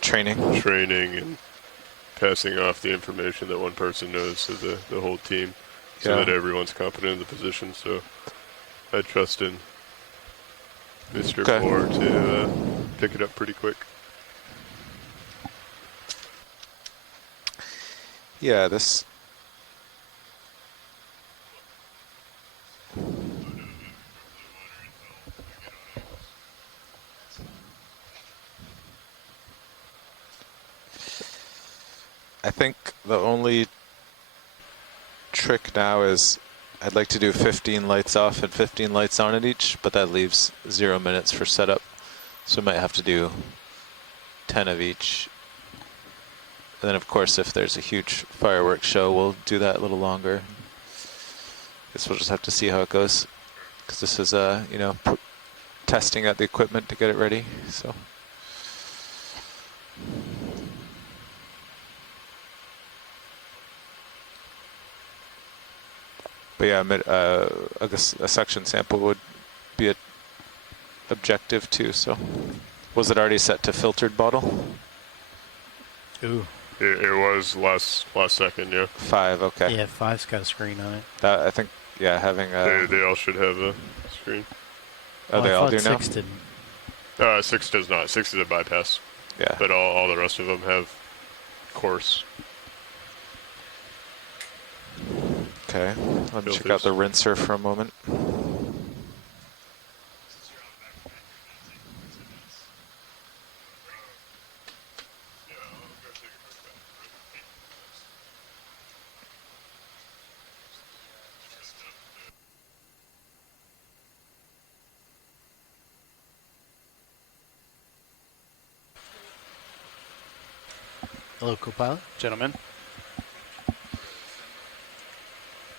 training and passing off the information that one person knows to the whole team, so that everyone's competent in the position. So I trust in Mr. Moore to pick it up pretty quick. Yeah, this... I think the only trick now is I'd like to do 15 lights off and 15 lights on at each, but that leaves 0 minutes for setup. So we might have to do 10 of each. And then of course if there's a huge fireworks show, we'll do that a little longer. Guess we'll just have to see how it goes. Because this is, you know, testing out the equipment to get it ready, so. But yeah, I guess a suction sample would be an objective too, so. Was it already set to filtered bottle? Ooh. It was last second, yeah. 5, okay. Yeah, 5's got a screen on it. That, I think, yeah, having they all should have a screen. Oh, they all do now? 6 didn't. 6 does not. 6 is a bypass. Yeah. But all the rest of them have course. Okay, let me check out the rinser for a moment. Hello, co-pilot. Gentlemen.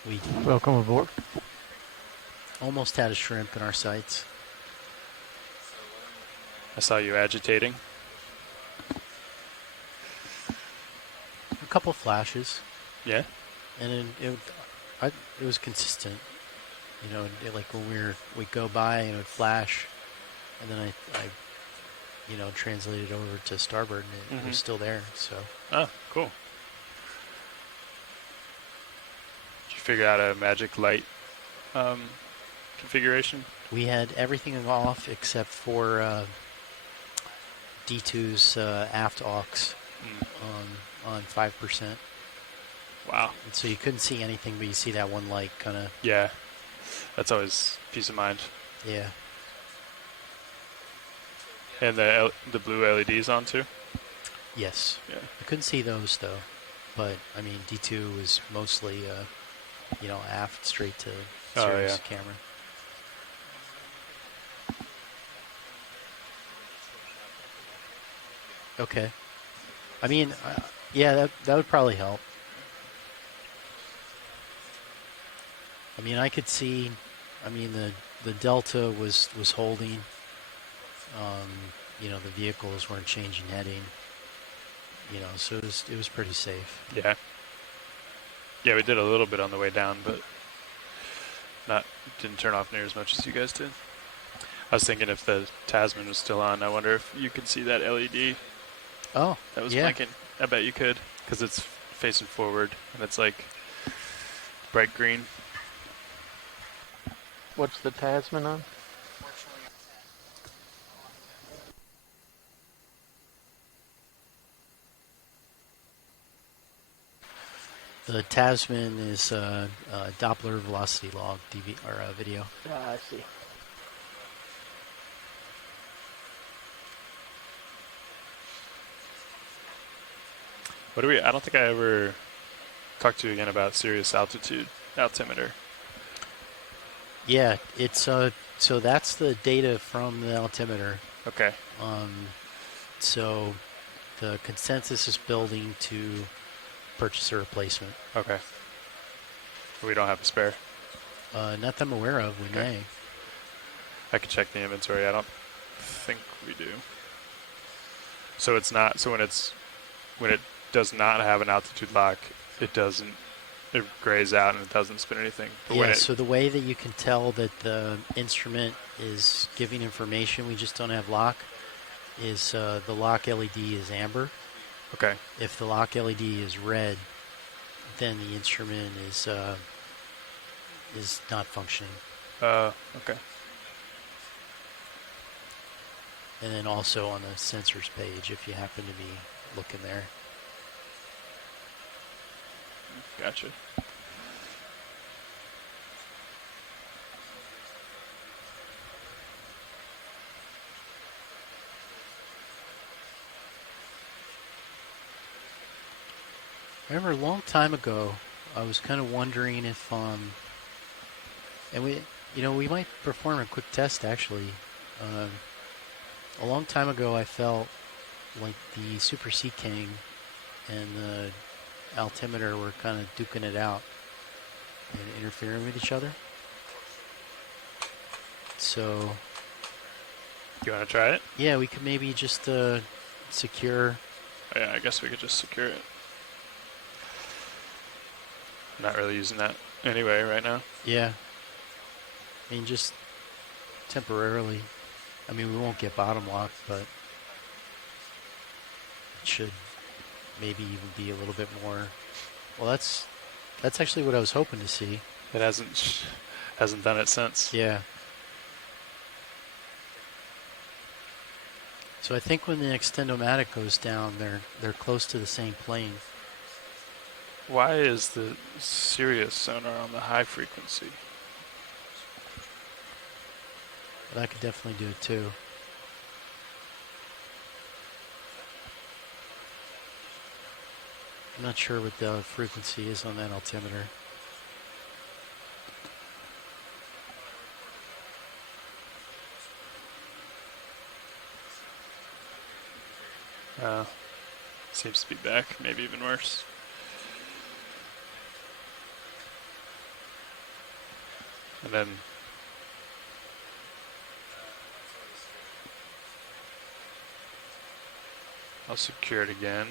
We welcome aboard. Almost had a shrimp in our sights. I saw you agitating. A couple flashes. Yeah. And It was consistent. You know, like when we'd go by and it would flash, and then I you know, translated over to starboard, and it was still there. So. Oh, cool. Did you figure out a magic light configuration? We had everything off except for D2's aft aux on 5%. Wow. And so you couldn't see anything, but you see that one light kind of. Yeah, that's always peace of mind. Yeah. And the blue LEDs on too? Yes. Yeah. I couldn't see those though, but I mean D2 was mostly you know, aft straight to Sirius camera. Okay. I mean, yeah, that would probably help. I mean, I could see. I mean, the Delta was holding. You know, the vehicles weren't changing heading. You know, so it was pretty safe. Yeah. Yeah, we did a little bit on the way down, but didn't turn off near as much as you guys did. I was thinking if the Tasman was still on, I wonder if you could see that LED. Oh, that was yeah. blinking. I bet you could, because it's facing forward and it's like bright green. What's the Tasman on? The Tasman is Doppler velocity log video. Ah, I see. I don't think I ever talked to you again about Sirius altitude altimeter. Yeah, it's so that's the data from the altimeter. Okay. So the consensus is building to purchase a replacement. Okay. We don't have a spare. Not that I'm aware of. We may. I can check the inventory. I don't think we do. So it's not. So when it does not have an altitude lock, it grays out and it doesn't spin anything. But yeah. So the way that you can tell that the instrument is giving information, we just don't have lock, is the lock LED is amber. Okay. If the lock LED is red, then the instrument is not functioning. Okay. And then also on the sensors page, if you happen to be looking there. Gotcha. I remember a long time ago, I was kind of wondering if, and we might perform a quick test actually. A long time ago, I felt like the Super Sea King and the altimeter were kind of duking it out and interfering with each other. So, you want to try it? Yeah, we could maybe just secure. Yeah, I guess we could just secure it. Not really using that anyway right now. Yeah. I mean, just temporarily. I mean, we won't get bottom lock, but it should maybe even be a little bit more. Well, that's actually what I was hoping to see. It hasn't done it since. Yeah. So I think when the extendomatic goes down, they're close to the same plane. Why is the Sirius sonar on the high frequency? But I could definitely do it too. I'm not sure what the frequency is on that altimeter. Seems to be back, maybe even worse. And then I'll secure it again.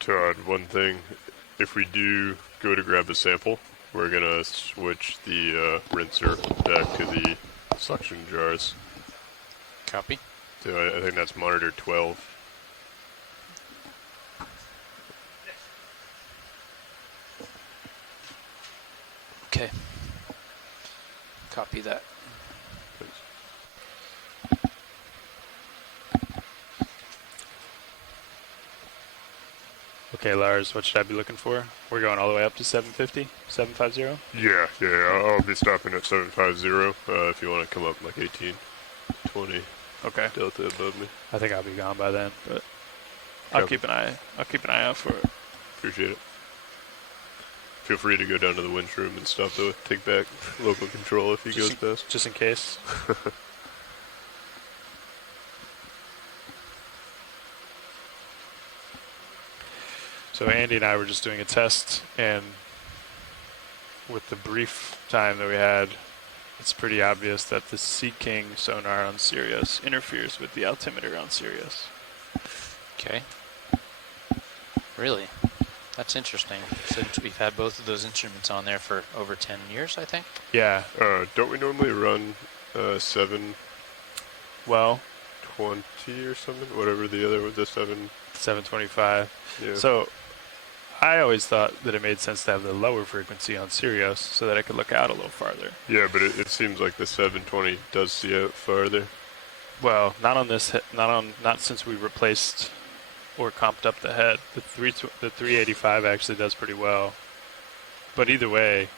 Todd, one thing, if we do go to grab a sample, we're going to switch the rinser back to the suction jars. Copy. So I think that's monitor 12. Okay. Copy that. Okay, Lars, what should I be looking for? We're going all the way up to 750, 750? Yeah, I'll be stopping at 750 if you want to come up like 18, 20 okay. delta above me. I think I'll be gone by then, but I'll keep an eye out for it. Appreciate it. Feel free to go down to the winch room and stop to take back local control if he goes past. Just in case. So Andy and I were just doing a test, and with the brief time that we had, it's pretty obvious that the Sea King sonar on Sirius interferes with the altimeter on Sirius. Okay. Really? That's interesting. Since we've had both of those instruments on there for over 10 years, I think? Yeah. Don't we normally run 720 or something? Whatever the other was, the 725. Yeah. So I always thought that it made sense to have the lower frequency on Sirius so that I could look out a little farther. Yeah, but it seems like the 720 does see out farther. Well, not on this. Not since we replaced or comped up the head. The 385 actually does pretty well. But either way,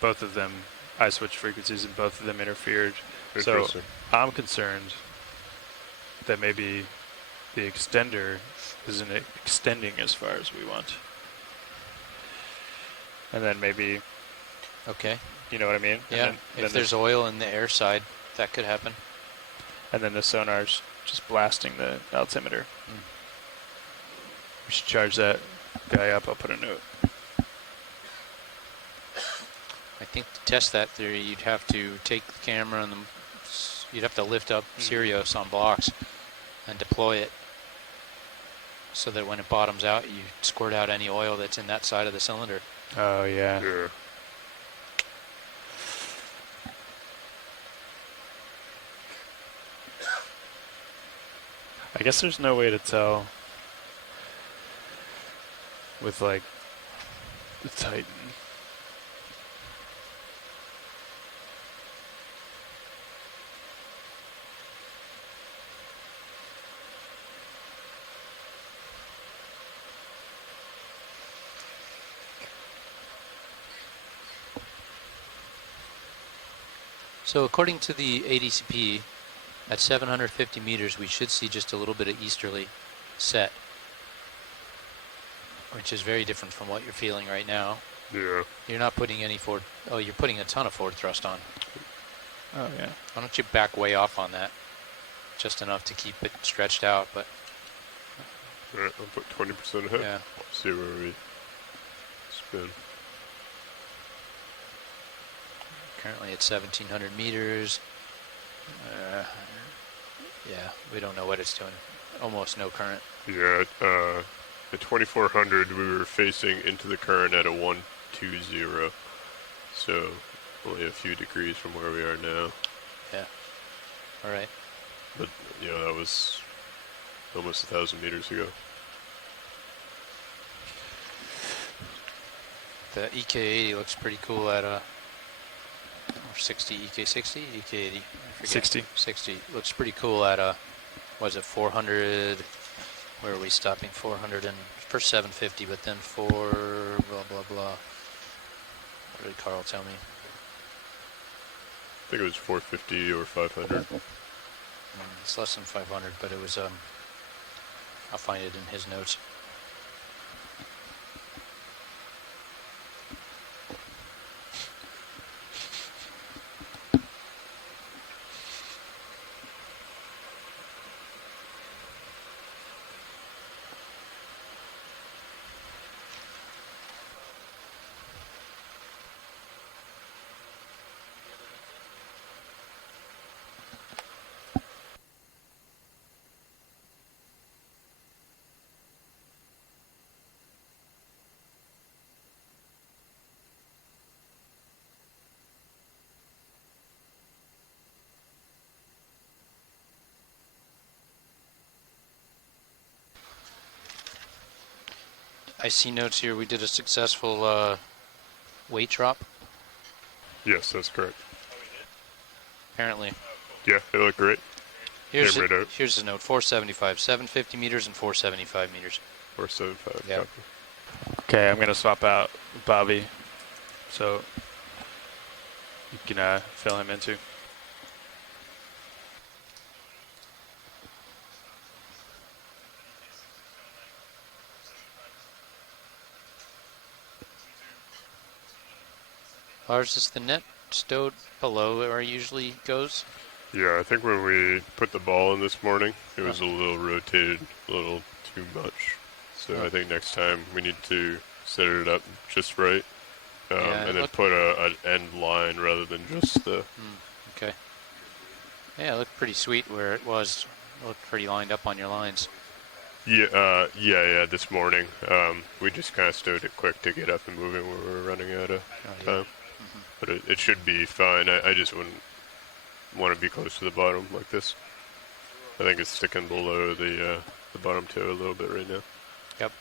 both of them, I switched frequencies and both of them interfered. So I'm concerned that maybe the extender isn't extending as far as we want. And then maybe... Okay. You know what I mean? Yeah, if there's oil in the air side, that could happen. And then the sonar's just blasting the altimeter. We should charge that guy up. I'll put a note. I think to test that theory, you'd have to take the camera and you'd have to lift up Sirius on blocks and deploy it so that when it bottoms out, you squirt out any oil that's in that side of the cylinder. Oh, yeah. Yeah. I guess there's no way to tell with, like, the Titan. So according to the ADCP, at 750 meters, we should see just a little bit of easterly set, which is very different from what you're feeling right now. Yeah. You're not putting any forward. Oh, you're putting a ton of forward thrust on. Oh, yeah. Why don't you back way off on that? Just enough to keep it stretched out, but... All right, I'll put 20% ahead. Yeah. See where we spin. Currently at 1,700 meters. Yeah, we don't know what it's doing. Almost no current. Yeah, at 2,400 we were facing into the current at a 120. So only a few degrees from where we are now. Yeah. All right. But, you know, that was almost 1,000 meters ago. The EK80 looks pretty cool at or 60, EK60, EK80, I forget. 60 looks pretty cool at was it 400? Where are we stopping? 400 and first 750, but then 4 blah blah blah. What did Carl tell me? I think it was 450 or 500. It's less than 500, but it was. I'll find it in his notes. I see notes here. We did a successful weight drop. Yes, that's correct. Apparently. Yeah, it looked great. Here's the note: 475, 750 meters and 475 meters. 475. Yeah. Okay, I'm gonna swap out Bobby, so you can fill him in too. Lars, is the net stowed below where it usually goes? Yeah, I think when we put the ball in this morning, it was a little rotated, a little too much. So I think next time we need to set it up just right, and then put an end line rather than just the... Okay. Yeah, it looked pretty sweet where it was. It looked pretty lined up on your lines. Yeah, this morning. We just kind of stowed it quick to get up and moving when we were running out of time. But it should be fine. I just wouldn't want to be close to the bottom like this. I think it's sticking below the bottom toe a little bit right now. Yep.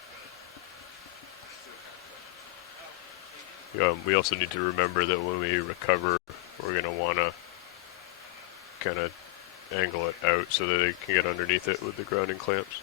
We also need to remember that when we recover, we're going to want to kind of angle it out so that they can get underneath it with the grounding clamps.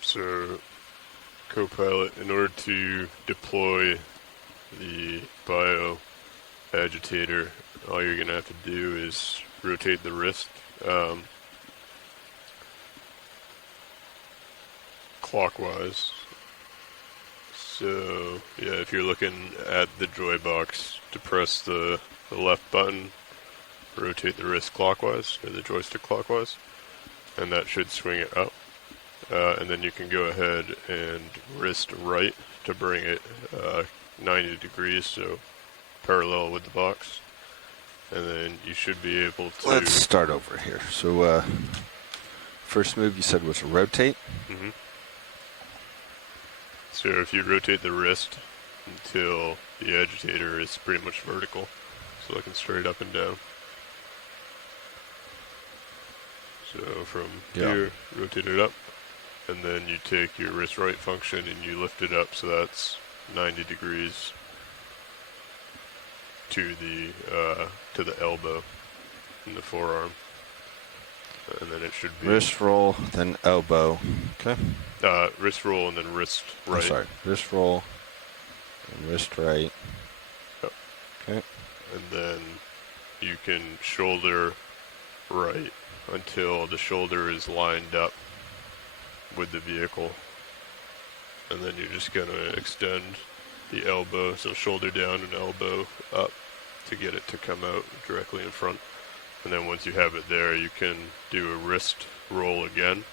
So, co-pilot, in order to deploy the bio agitator, all you're going to have to do is rotate the wrist clockwise. So, yeah, if you're looking at the joy box, to press the left button, rotate the wrist clockwise, or the joystick clockwise, and that should swing it up. And then you can go ahead and wrist right to bring it 90 degrees, so parallel with the box. And then you should be able to... Let's start over here. So, first move you said was rotate? Mm-hmm. So if you rotate the wrist until the agitator is pretty much vertical, so looking straight up and down. So from here, rotate it up, and then you take your wrist right function and you lift it up, so that's 90 degrees to the elbow in the forearm, and then it should be wrist roll, then elbow. Okay. Wrist roll and then wrist right. Oh, sorry, wrist roll and wrist right. Yep. Okay. And then you can shoulder right until the shoulder is lined up with the vehicle, and then you're just gonna extend the elbow, so shoulder down and elbow up to get it to come out directly in front. And then once you have it there, you can do a wrist roll again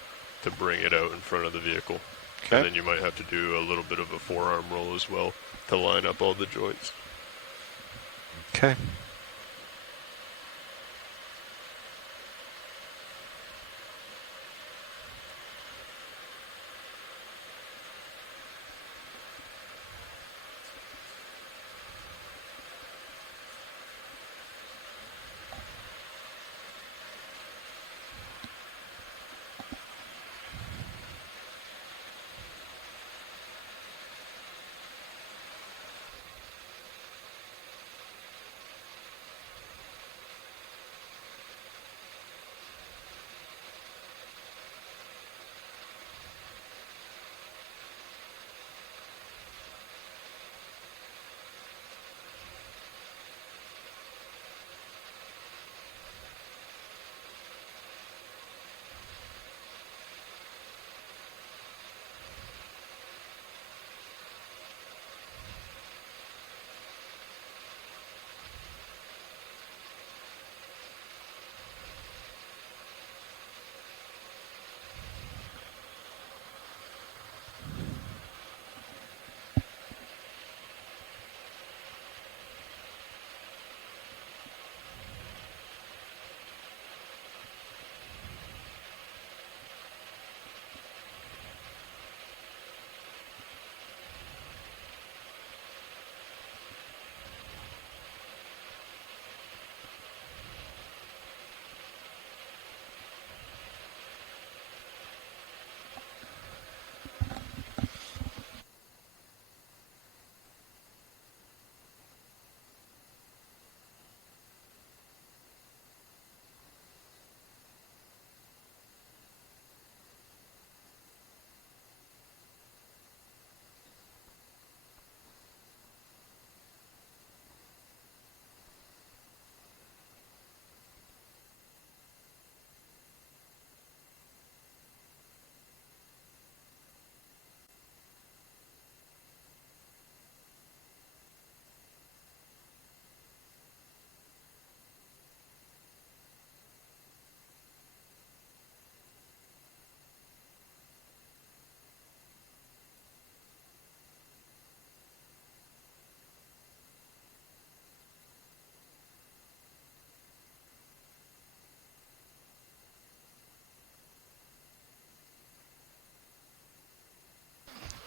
to bring it out in front of the vehicle. Okay. And then you might have to do a little bit of a forearm roll as well to line up all the joints. Okay.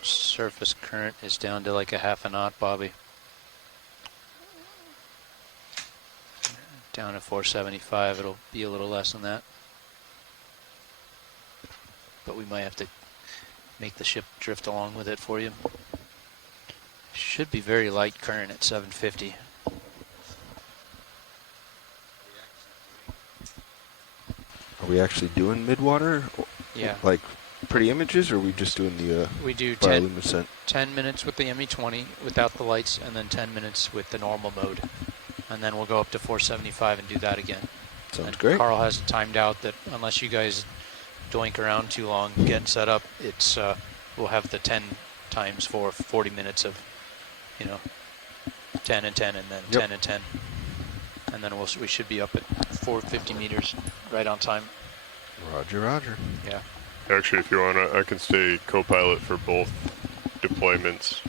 Surface current is down to like a half a knot, Bobby. Down to 475, it'll be a little less than that. But we might have to make the ship drift along with it for you. Should be very light current at 750. Are we actually doing midwater? Yeah. Like pretty images, or are we just doing the we do 10 minutes with the ME20 without the lights, and then 10 minutes with the normal mode. And then we'll go up to 475 and do that again. Sounds great. Carl has timed out that unless you guys doink around too long getting set up, it's we'll have the 10 times for 40 minutes of, 10 and 10 and then 10 and 10. And then we should be up at 450 meters right on time. Roger, roger. Yeah. Actually, if you want to, I can stay co-pilot for both deployments.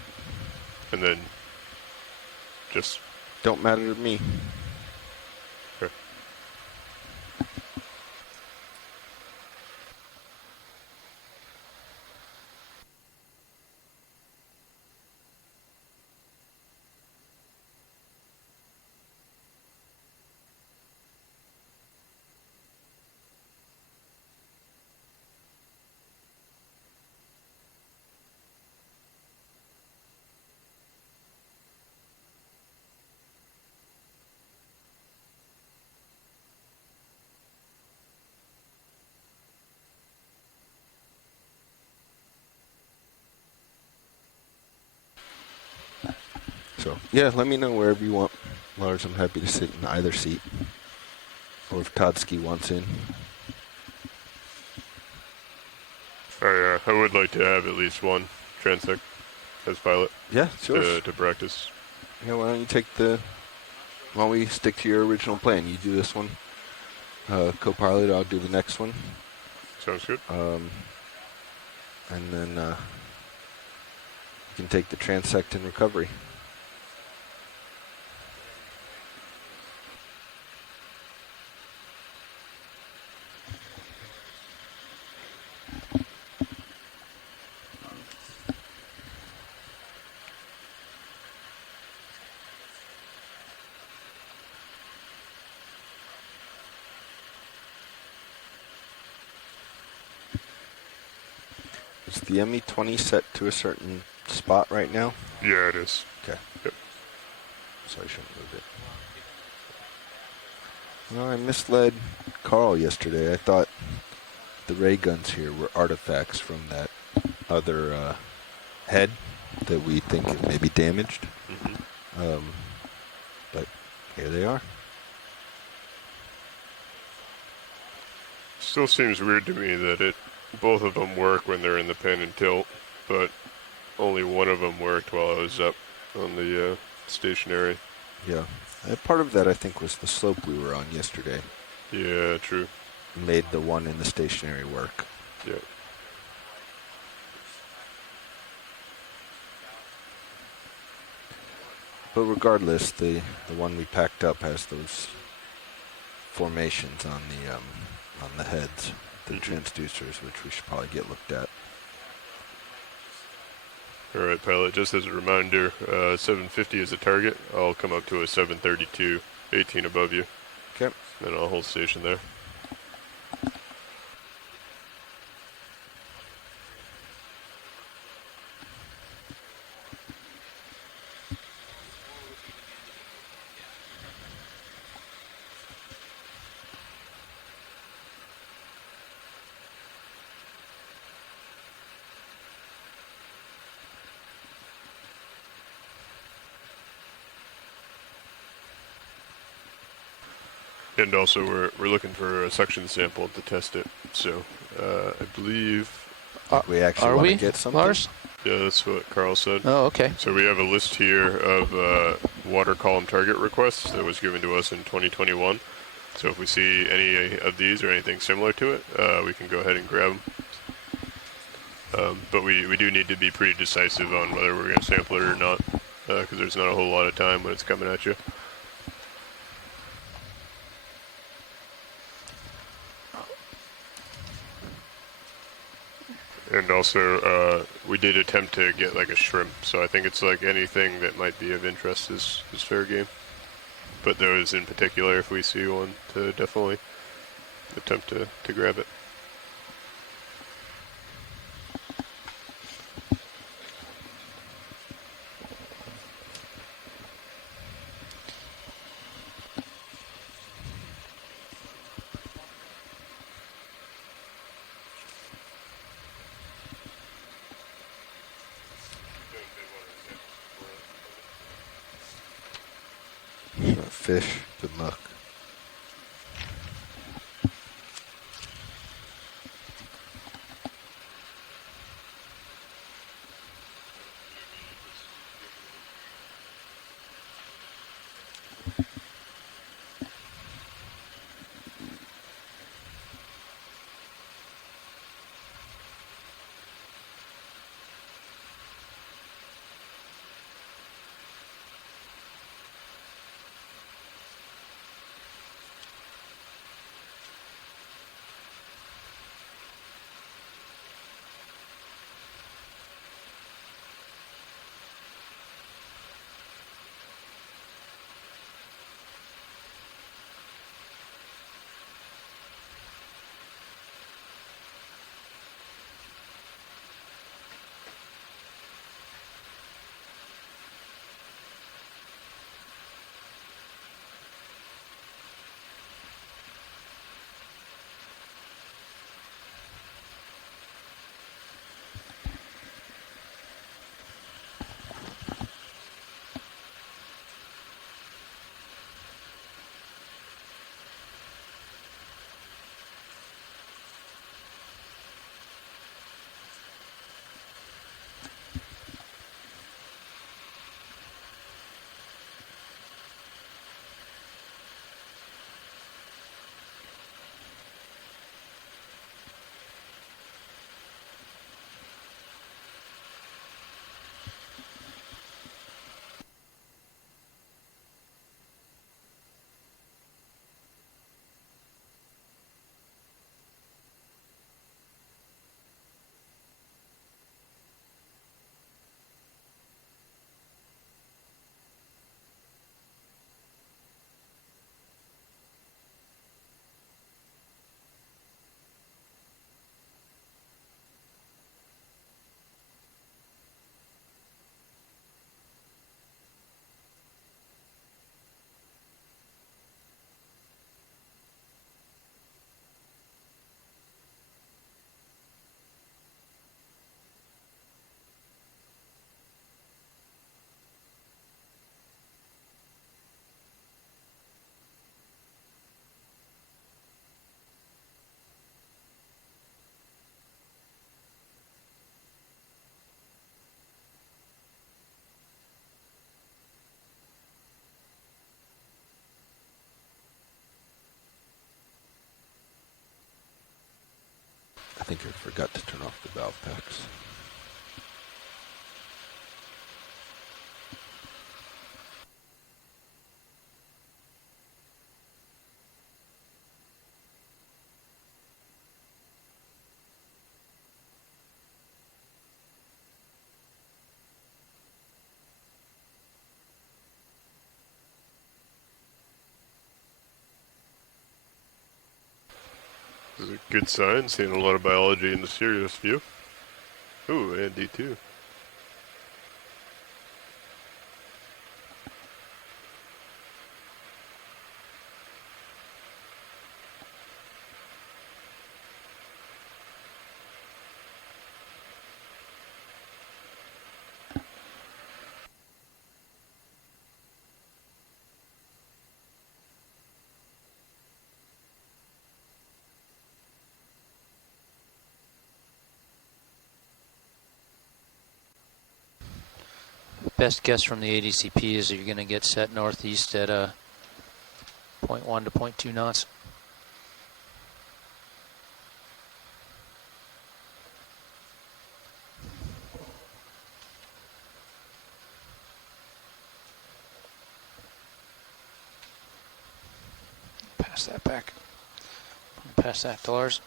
And then just... Don't matter to me. Okay. So, yeah, let me know wherever you want. Lars, I'm happy to sit in either seat. Or if Todsky wants in. Oh, yeah. I would like to have at least one transect as pilot. Yeah, sure. To practice. Yeah, why don't you take why don't we stick to your original plan? You do this one, co-pilot, I'll do the next one. Sounds good. And then you can take the transect and recovery. Is the ME20 set to a certain spot right now? Yeah, it is. Okay. Yep. So I shouldn't move it. Well, I misled Carl yesterday. I thought the ray guns here were artifacts from that other head that we think may be damaged. Mm-hmm. But here they are. Still seems weird to me that both of them work when they're in the pen and tilt, but only one of them worked while I was up on the stationary. Yeah. Part of that, I think, was the slope we were on yesterday. Yeah, true. Made the one in the stationary work. Yeah. But regardless, the one we packed up has those formations on the heads, the transducers, which we should probably get looked at. All right, pilot, just as a reminder, 750 is a target. I'll come up to a 732, 18 above you. Okay. Then I'll hold station there. And also, we're looking for a suction sample to test it. So, I believe we actually want to get something. Lars? Yeah, that's what Carl said. Oh, okay. So we have a list here of water column target requests that was given to us in 2021. So if we see any of these or anything similar to it, we can go ahead and grab them. But we do need to be pretty decisive on whether we're going to sample it or not, because there's not a whole lot of time when it's coming at you. And also, we did attempt to get like a shrimp, so I think it's like anything that might be of interest is fair game. But those in particular, if we see one, to definitely attempt to grab it. fish. Good luck. I think I forgot to turn off the valve packs. This is a good sign, seeing a lot of biology in the Sirius view. Ooh, and D2. Best guess from the ADCP is that you're going to get set northeast at 0.1 to 0.2 knots. Pass that back. Pass that to Lars.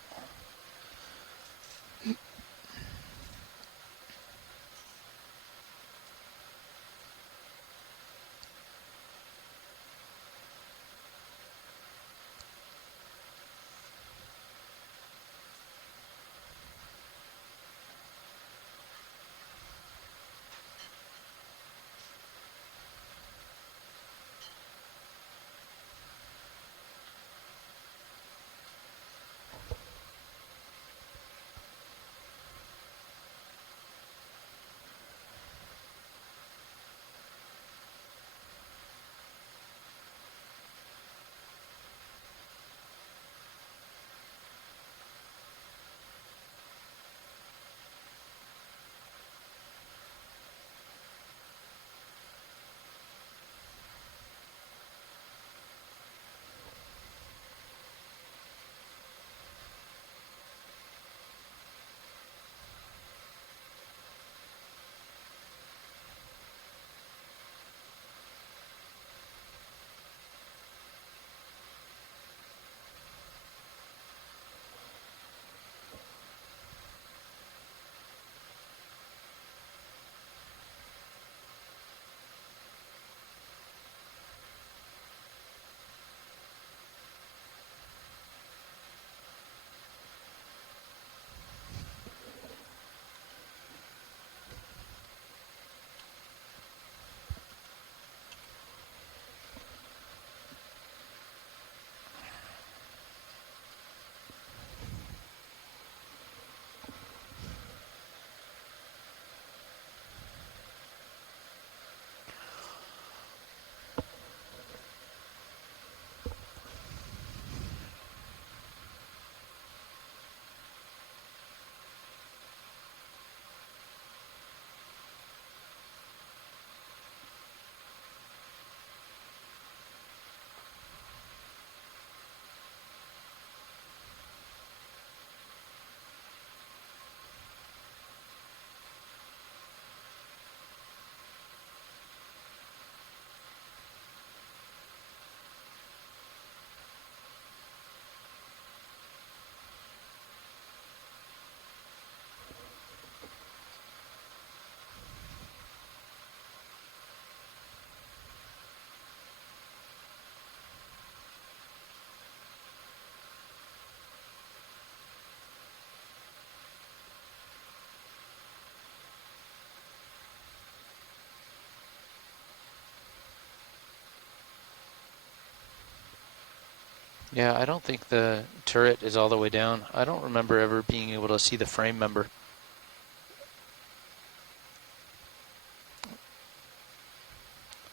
Yeah, I don't think the turret is all the way down. I don't remember ever being able to see the frame member.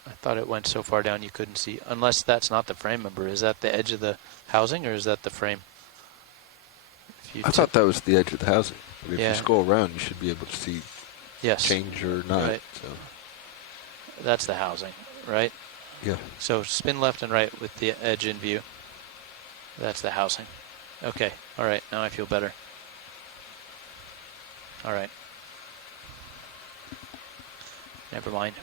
I thought it went so far down you couldn't see, unless that's not the frame member. Is that the edge of the housing, or is that the frame? I thought that was the edge of the housing. But if Yeah. you scroll around, you should be able to see change or not. Right. So. That's the housing, right? Yeah. So spin left and right with the edge in view. That's the housing. Okay. All right. Now I feel better. All right. Never mind.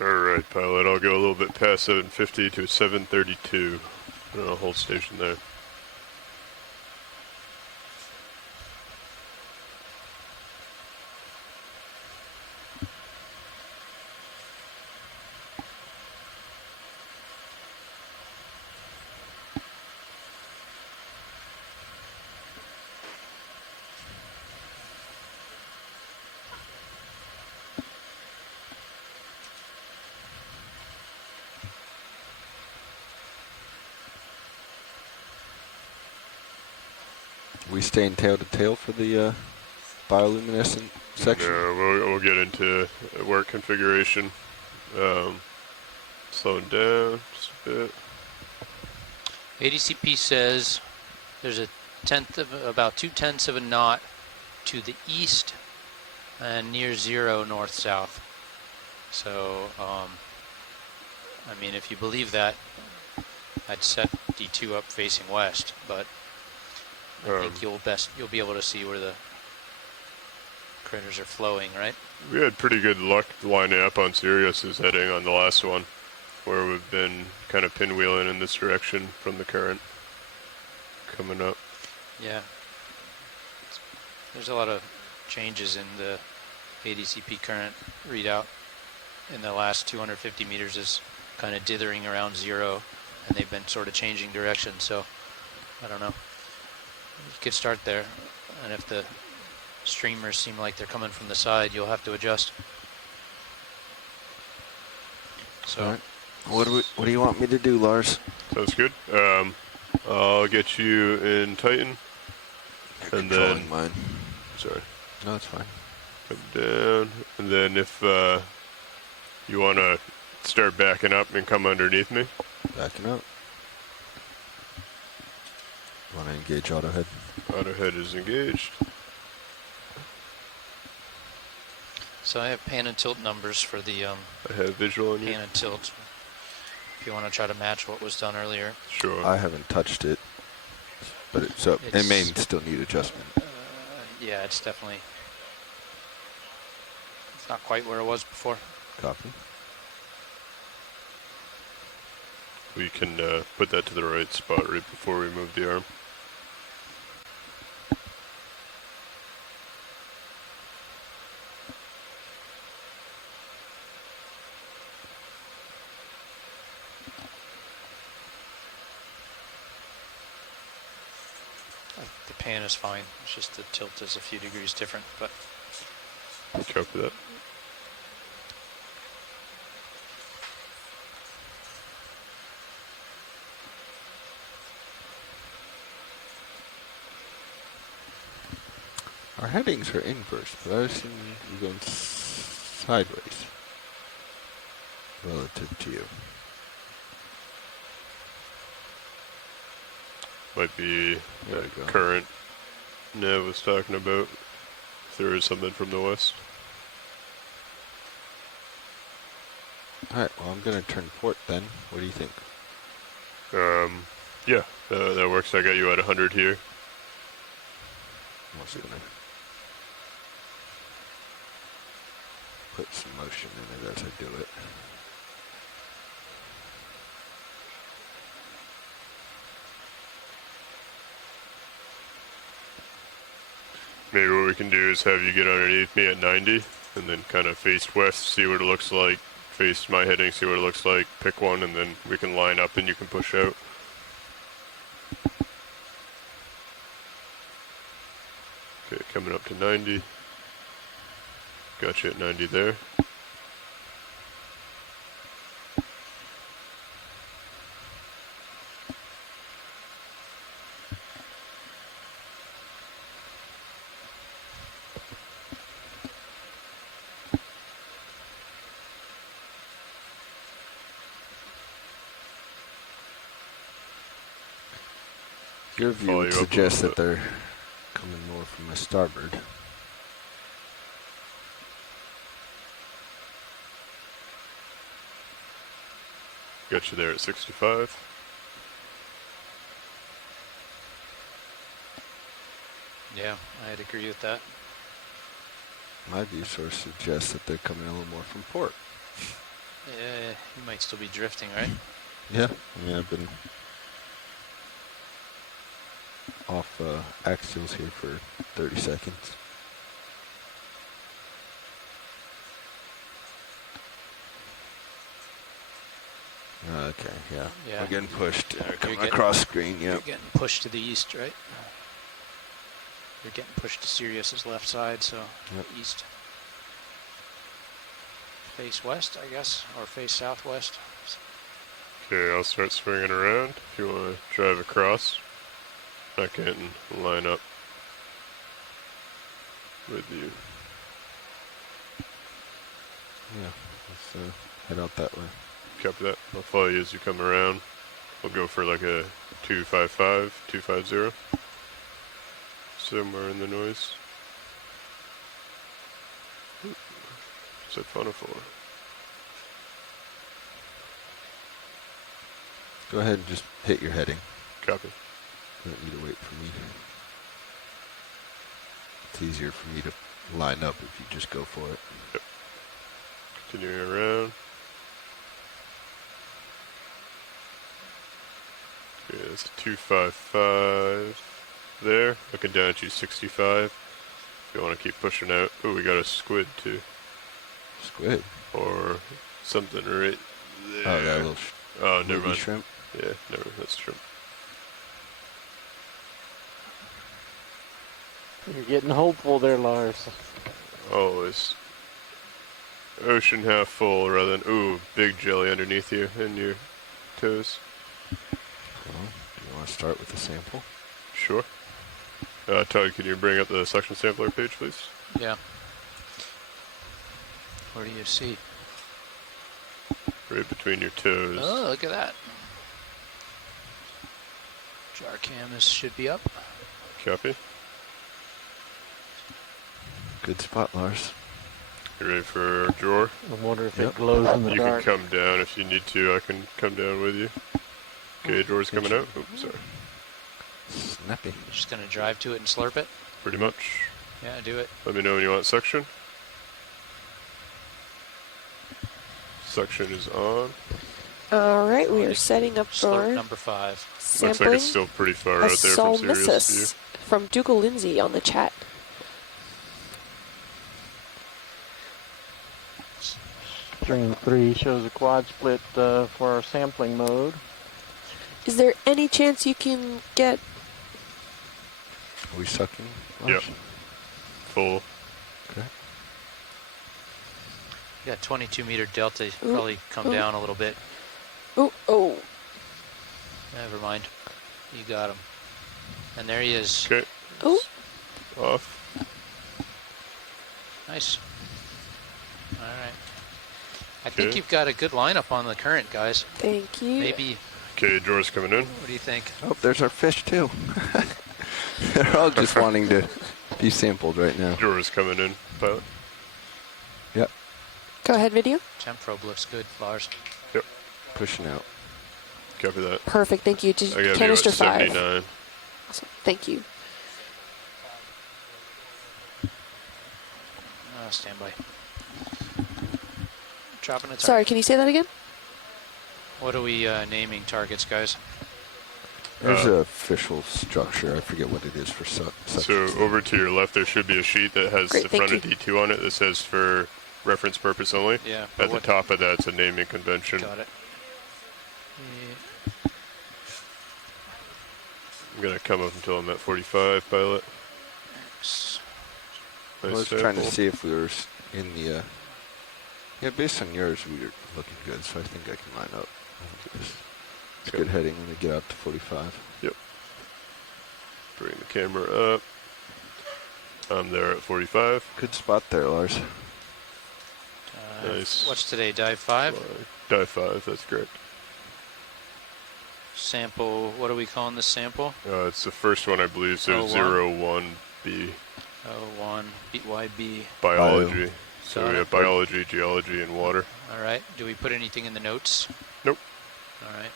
Alright, pilot, I'll go a little bit past 750 to 732. I'll hold station there. We staying tail to tail for the bioluminescent section? No, we'll get into work configuration. Slowing down just a bit. ADCP says there's about 2/10 of a knot to the east and near 0 north-south. So, I mean, if you believe that, I'd set D2 up facing west, but I think you'll be able to see where the critters are flowing, right? We had pretty good luck lining up on Sirius's heading on the last one, where we've been kind of pinwheeling in this direction from the current coming up. Yeah. There's a lot of changes in the ADCP current readout. In the last 250 meters is kind of dithering around 0, and they've been sort of changing direction, so I don't know. You could start there, and if the streamers seem like they're coming from the side, you'll have to adjust. So, right. What do you want me to do, Lars? Sounds good. I'll get you in Titan, You're and controlling then mine. Sorry. No, it's fine. Come down, and then if you want to start backing up and come underneath me. Backing up. Want to engage auto head? Auto head is engaged. So I have pan and tilt numbers for the I have visual on you. pan and tilt. If you want to try to match what was done earlier. Sure. I haven't touched it, but it may still need adjustment. Yeah, it's definitely. It's not quite where it was before. Copy. We can put that to the right spot right before we move the arm. The pan is fine. It's just the tilt is a few degrees different, but. Copy that. Our headings are inverse, but I've seen you going sideways relative to you. Might be that current Nev was talking about. If there is something from the west. Alright, well I'm going to turn port then. What do you think? Yeah, that works. I got you at 100 here. I'm also going to put some motion in it as I do it. Maybe what we can do is have you get underneath me at 90 and then kind of face west, see what it looks like, face my heading, see what it looks like, pick one, and then we can line up and you can push out. Okay, coming up to 90. Got you at 90 there. Your view would suggest that they're coming more from my starboard. Got you there at 65. Yeah, I'd agree with that. My view source suggests that they're coming a little more from port. Yeah, you might still be drifting, right? Yeah, I mean I've been off axials here for 30 seconds. Okay, yeah. We're getting pushed. Coming across screen, yeah. You're getting pushed to the east, right? You're getting pushed to Sirius's left side, so east. Face west, I guess, or face southwest. Okay, I'll start swinging around if you want to drive across. I can line up with you. Yeah, let's head out that way. Copy that. I'll follow you as you come around. We'll go for like a 255, 250. Somewhere in the noise. Set funnel for. Go ahead and just hit your heading. Copy. You don't need to wait for me. It's easier for me to line up if you just go for it. Yep. Continuing around. Okay, that's 255 there. Looking down at you, 65. If you want to keep pushing out. Oh, we got a squid too. Squid? Or something right there. Oh, that little never mind. Shrimp? Yeah, never. That's shrimp. You're getting hopeful there, Lars. Always. Ocean half full rather than, ooh, big jelly underneath you and your toes. Well, do you want to start with the sample? Sure. Todd, can you bring up the suction sampler page, please? Yeah. Where do you see? Right between your toes. Oh, look at that. Jar cam should be up. Copy. Good spot, Lars. You ready for drawer? I wonder if it glows in the dark. You can come down if you need to. I can come down with you. Okay, drawer's coming out. Oops, sorry. Snappy. Just gonna drive to it and slurp it? Pretty much. Yeah, do it. Let me know when you want suction. Suction is on. All right, we are setting up for slurp number 5. Sampling. Looks like it's still pretty far out there from serious view. From Dougal Lindsay on the chat. Stream 3 shows a quad split for our sampling mode. Is there any chance you can get... Are we sucking? Yep. Full. Okay. You got 22 meter delta. Probably come down a little bit. Oh. Never mind. You got him. And there he is. Okay. Oh. Off. Nice. All right. I think you've got a good lineup on the current, guys. Thank you. Maybe. Okay, drawer's coming in. What do you think? Oh, there's our fish too. They're all just wanting to be sampled right now. Drawer's coming in, pilot. Yep. Go ahead, video. Temp probe looks good, Lars. Yep. Pushing out. Copy that. Perfect, thank you. I got Canister 5. 79. Awesome, thank you. Stand by. Dropping a target. Sorry, can you say that again? What are we naming targets, guys? There's an official structure. I forget what it is for So over to your left, there should be a sheet that has the front of D2 on it that says for reference purpose only. Yeah. At the top of that, it's a naming convention. Got it. I'm going to come up until I'm at 45, pilot. I was trying to see if we were in the... yeah, based on yours, we were looking good, so I think I can line up. It's good heading when we get out to 45. Yep. Bring the camera up. I'm there at 45. Good spot there, Lars. Nice. What's today, dive 5? Dive 5, that's correct. Sample, what are we calling this sample? It's the first one, I believe, so 01B. 01, BYB. Biology. So we have biology, geology, and water. All right. Do we put anything in the notes? Nope. All right.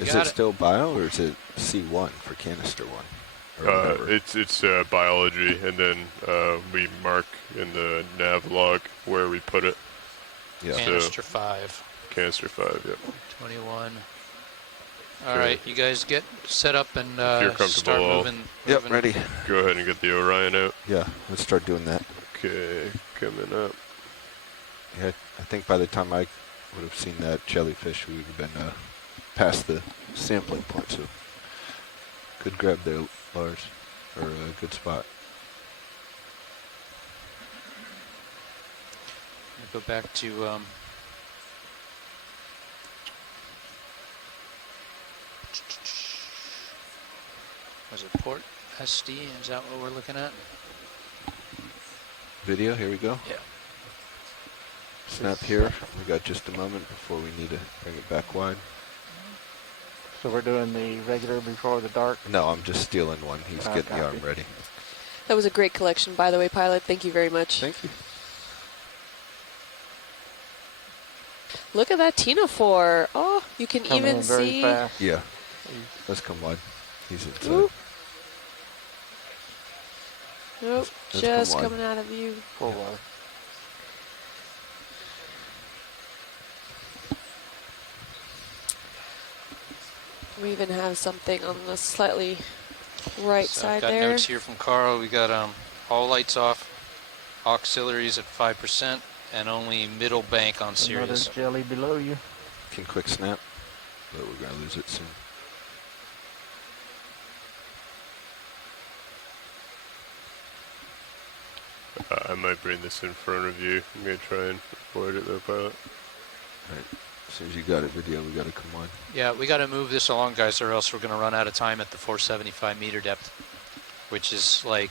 Is it still bio, or is it C1 for canister 1? It's biology, and then we mark in the nav log where we put it. Yeah. Canister 5. Canister 5, yep. 21. All right, you guys get set up and start moving. Yep, ready. Go ahead and get the Orion out. Yeah, let's start doing that. Okay, coming up. Yeah, I think by the time I would have seen that jellyfish, we would have been past the sampling point. So, good grab there, Lars, or a good spot. Go back to. Was it port SD? Is that what we're looking at? Video, here we go. Yeah. Snap here. We got just a moment before we need to bring it back wide. So we're doing the regular before the dark? No, I'm just stealing one. He's getting the arm ready. That was a great collection, by the way, pilot. Thank you very much. Thank you. Look at that Tina 4. Oh, you can Coming even in very see. fast. Yeah. Let's come wide. He's inside. Ooh. Nope, Let's just come wide. coming out of view. Full wide. We even have something on the slightly right So side I've got there. notes here from Carl. We got all lights off, auxiliaries at 5%, and only middle bank on Sirius. Another jelly below you. Can quick snap, but we're going to lose it soon. I might bring this in front of you. I'm going to try and avoid it though, pilot. All right. As soon as you got it, video, we got to come on. Yeah, we got to move this along, guys, or else we're going to run out of time at the 475 meter depth, which is like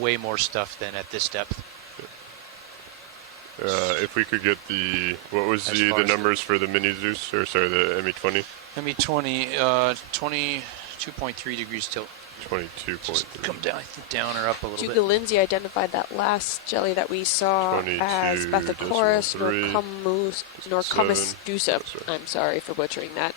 way more stuff than at this depth. If we could get the, what was the numbers for the mini Zeus, or sorry, the ME20? ME20, 22.3 degrees tilt. 22.3. Come down or up a little Duke bit. Lindsay identified that last jelly that we saw as Bathochorus Norcomus dusa. I'm sorry for butchering that.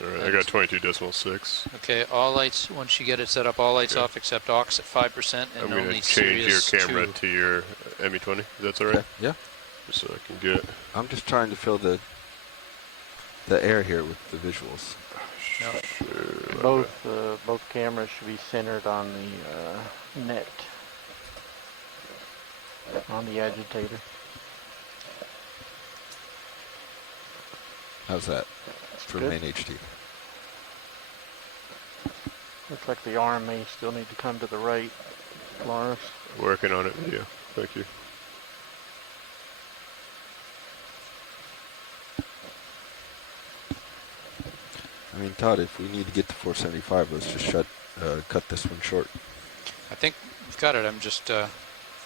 All right, I got 22.6. Okay, all lights, once you get it set up, all lights off except aux at 5%, and I'm only going to change Sirius your camera 2. to your ME20. That's all right? Yeah. Just so I can get... I'm just trying to fill the air here with the visuals. No. Both cameras should be centered on the net, on the agitator. How's that for good. main HD? Looks like the arm may still need to come to the right, Lawrence. Working on it, video. Thank you. I mean, Todd, if we need to get to 475, let's just cut this one short. I think we've got it. I'm just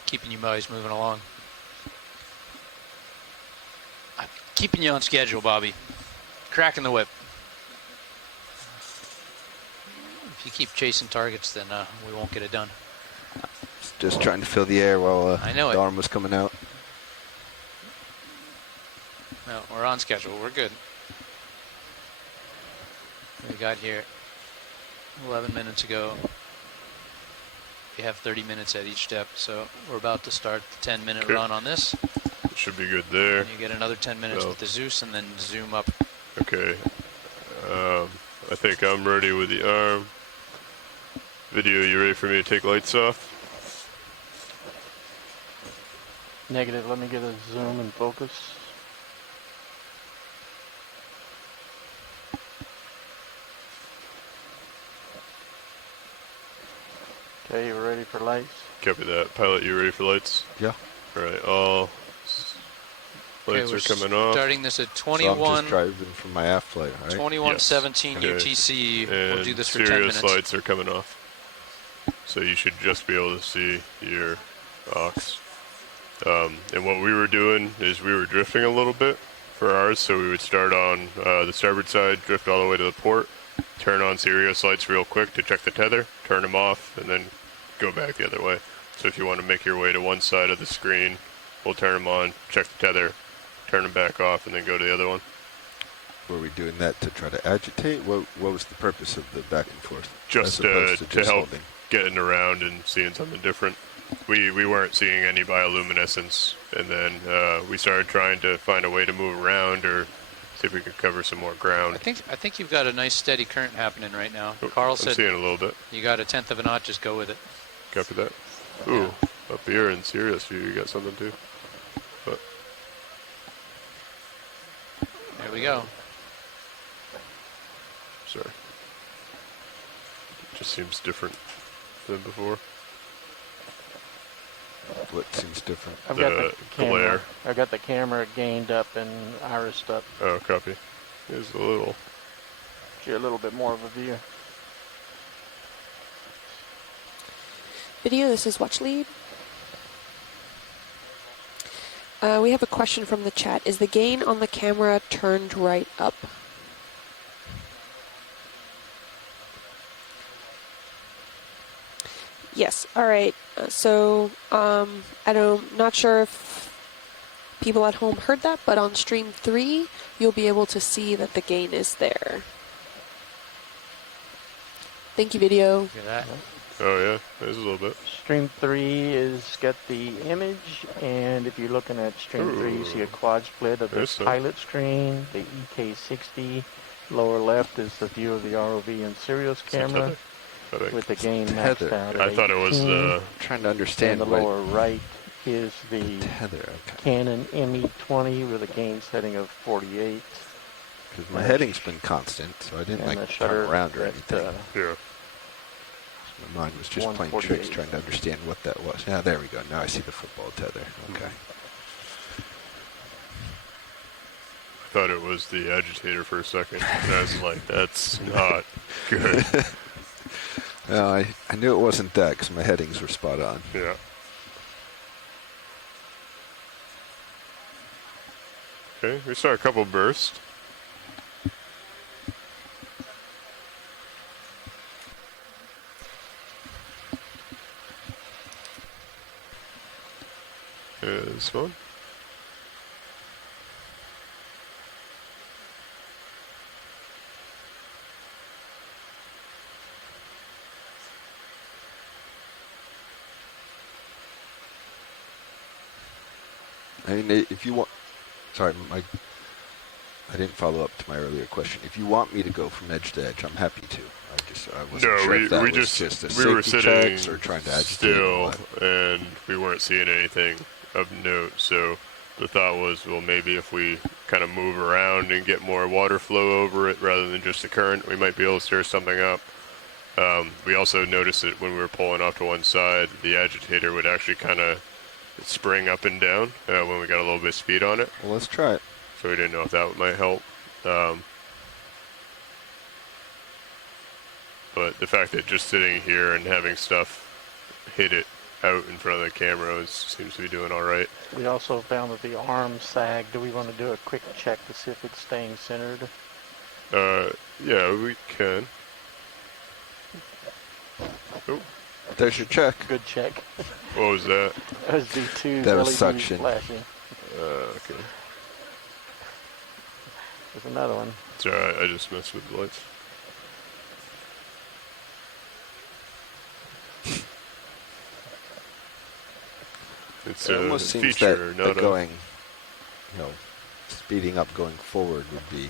keeping you guys moving along. I'm keeping you on schedule, Bobby. Cracking the whip. If you keep chasing targets, then we won't get it done. Just trying to fill the air while I know the arm was coming out. No, we're on schedule. We're good. We got here 11 minutes ago. We have 30 minutes at each step, so we're about to start the 10-minute run on this. Should be good there. And you get another 10 minutes with the Zeus, and then zoom up. Okay. I think I'm ready with the arm. Video, you ready for me to take lights off? Negative. Let me get a zoom and focus. Okay, you ready for lights? Copy that. Pilot, you ready for lights? Yeah. All right, all lights are coming off. Starting this at 21. So I'm just driving from my aft flight, right? 21:17 Okay. UTC. And we'll do this for 10 Sirius minutes. lights are coming off. So you should just be able to see your aux. And what we were doing is we were drifting a little bit for ours, so we would start on the starboard side, drift all the way to the port, turn on Sirius lights real quick to check the tether, turn them off, and then go back the other way. So if you want to make your way to one side of the screen, we'll turn them on, check the tether, turn them back off, and then go to the other one. Were we doing that to try to agitate? What was the purpose of the back and forth? Just to help getting around and seeing something different. We weren't seeing any bioluminescence, and then we started trying to find a way to move around or see if we could cover some more ground. I think you've got a nice steady current happening right now. Carl said I'm seeing a little bit. You got 1/10 of a knot, just go with it. Copy that. Ooh, up here in Sirius view, you got something too. But there we go. Sorry. It just seems different than before. What seems different? I've got the camera. I've got the camera gained up and irised up. Oh, copy. There's a little. Get a little bit more of a view. Video, this is Watch Lead. We have a question from the chat. Is the gain on the camera turned right up? Yes. All right. So I'm not sure if people at home heard that, but on stream 3, you'll be able to see that the gain is there. Thank you, video. Look at that. Oh yeah, there's a little bit. Stream 3 is got the image, and if you're looking at stream 3, you see a quad split of the pilot screen, the EK60. Lower left is the view of the ROV and Sirius camera with the gain maxed out. I thought it was trying to understand. And the lower right is the Canon ME20 with a gain setting of 48. Because my heading's been constant, so I didn't like turn around or anything. Yeah. My mind was just playing tricks, trying to understand what that was. Yeah, there we go. Now I see the football tether. Okay. I thought it was the agitator for a second. And I was like, that's not good. No, I knew it wasn't that because my headings were spot on. Yeah. Okay, we saw a couple bursts. This one. I mean, if you want, sorry, I didn't follow up to my earlier question. If you want me to go from edge to edge, I'm happy to. I wasn't sure if that was just a safety checks or trying to agitate still, and we weren't seeing anything of note. So the thought was, well, maybe if we kind of move around and get more water flow over it rather than just the current, we might be able to stir something up. We also noticed that when we were pulling off to one side, the agitator would actually kind of spring up and down when we got a little bit of speed on it. Well, let's try it. So we didn't know if that might help. But the fact that just sitting here and having stuff hit it out in front of the camera seems to be doing all right. We also found that the arm sagged. Do we want to do a quick check to see if it's staying centered? Yeah, we can. Oh. There's your check. Good check. What was that? That was D2's that was LED suction. flashing. Okay. There's another one. It's alright, I just messed with the lights. It's it almost seems feature, that going, speeding up going forward would be.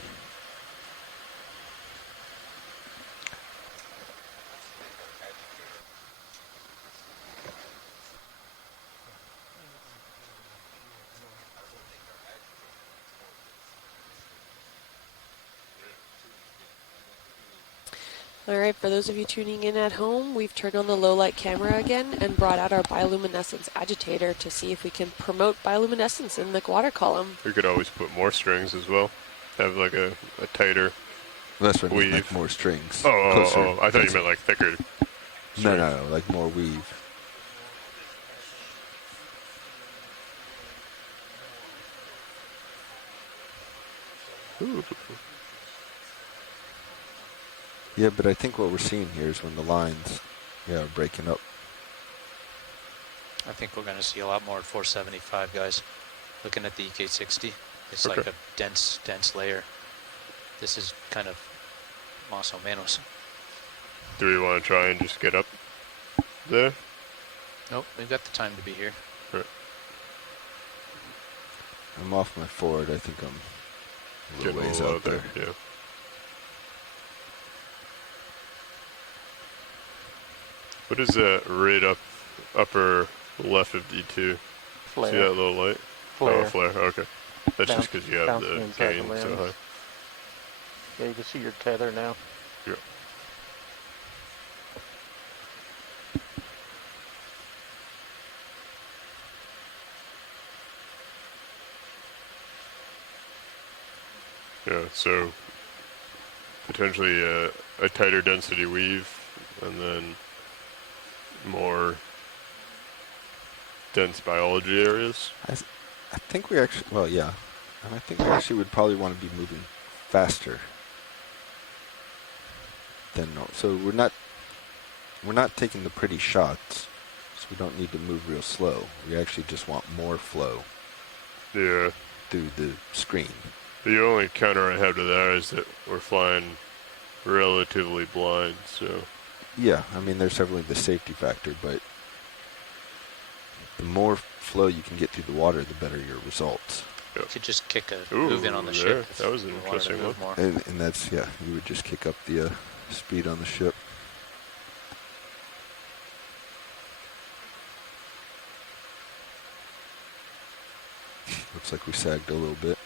Alright, for those of you tuning in at home, we've turned on the low light camera again and brought out our bioluminescence agitator to see if we can promote bioluminescence in the water column. We could always put more strings as well. Have like a tighter That's when weave. like more strings. Oh, I thought you meant like thicker strings. No, like more weave. Ooh. Yeah, but I think what we're seeing here is when the lines, are breaking up. I think we're going to see a lot more at 475, guys. Looking at the EK60, it's Okay. like a dense layer. This is kind of más o menos. Do we want to try and just get up there? Nope, we've got the time to be here. Right. I'm off my forward. I think I'm a little ways out there. Yeah. What is that right upper left of D2? Flare. See that little light? Flare. Oh, flare. Okay. That's just because you have the gain so high. Yeah, you can see your tether now. Yeah. Yeah, so potentially a tighter density weave and then more dense biology areas. I think we actually, and I think we actually would probably want to be moving faster than no. So we're not taking the pretty shots, so we don't need to move real slow. We actually just want more flow. Yeah. through the screen. The only counter I have to that is that we're flying relatively blind, so. Yeah, I mean, there's definitely the safety factor, but the more flow you can get through the water, the better your results. You could just kick a move in on the ship. That was an interesting one. And that's, yeah, you would just kick up the speed on the ship. Looks like we sagged a little bit.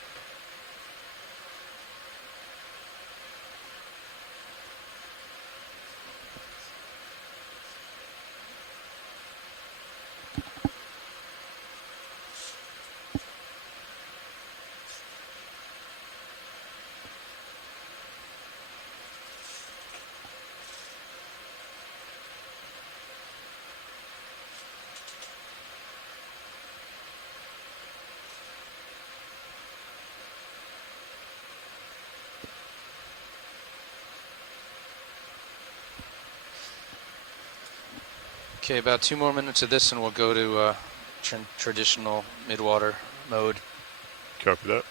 Okay, about 2 more minutes of this and we'll go to traditional midwater mode. Copy that.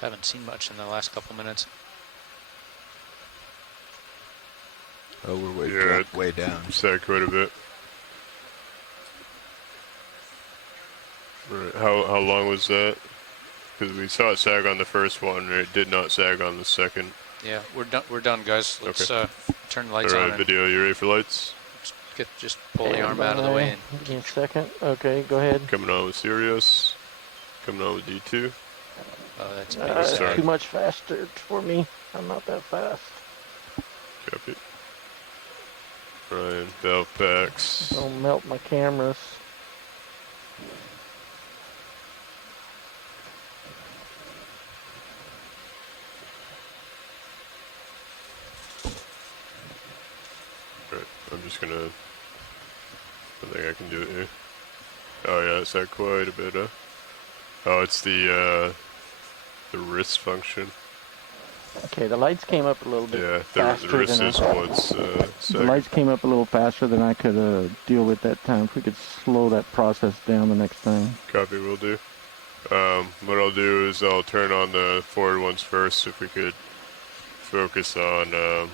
Haven't seen much in the last couple minutes. Oh, we're way down. Sagged quite a bit. Right. How long was that? Because we saw it sag on the first one, and it did not sag on the second. Yeah, we're done, guys. Let's turn the lights on. All right, video. You ready for lights? Just pull the arm out of the way. Give me a second. Okay, go ahead. Coming on with Sirius. Coming on with D2. Oh, that's too much faster for me. I'm not that fast. Copy. Ryan, valve packs. Don't melt my cameras. Right, I'm just gonna. I think I can do it here. Oh yeah, it's at quite a bit. Oh, it's the wrist function. Okay, the lights came up a little bit faster. The wrist is what's the lights came up a little faster than I could deal with that time. If we could slow that process down the next time. Copy, will do. What I'll do is I'll turn on the forward ones first. If we could focus on the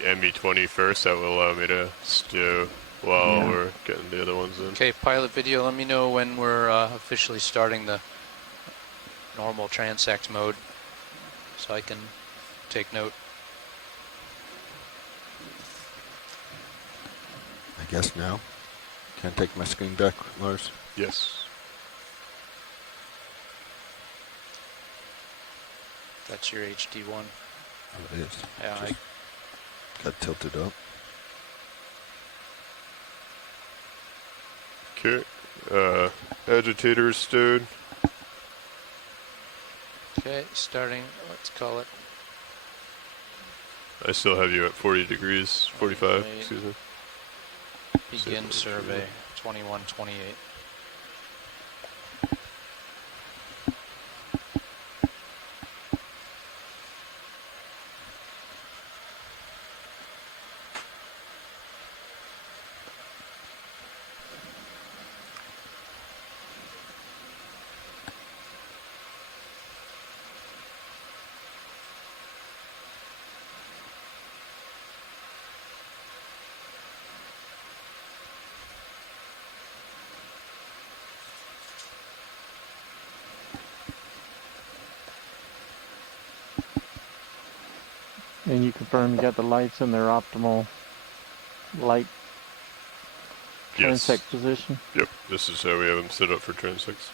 ME20 first, that will allow me to stow while we're getting the other ones in. Okay, pilot video, let me know when we're officially starting the normal transect mode so I can take note. I guess now. Can I take my screen back, Lars? Yes. That's your HD1. Oh, it is. Yeah, I got tilted up. Okay, Agitators stowed. Okay, starting, let's call it. I still have you at 40 degrees, 45, excuse me. Begin survey, 2128. And you confirm you got the lights in their optimal light transect position? Yep, this is how we have them set up for transects.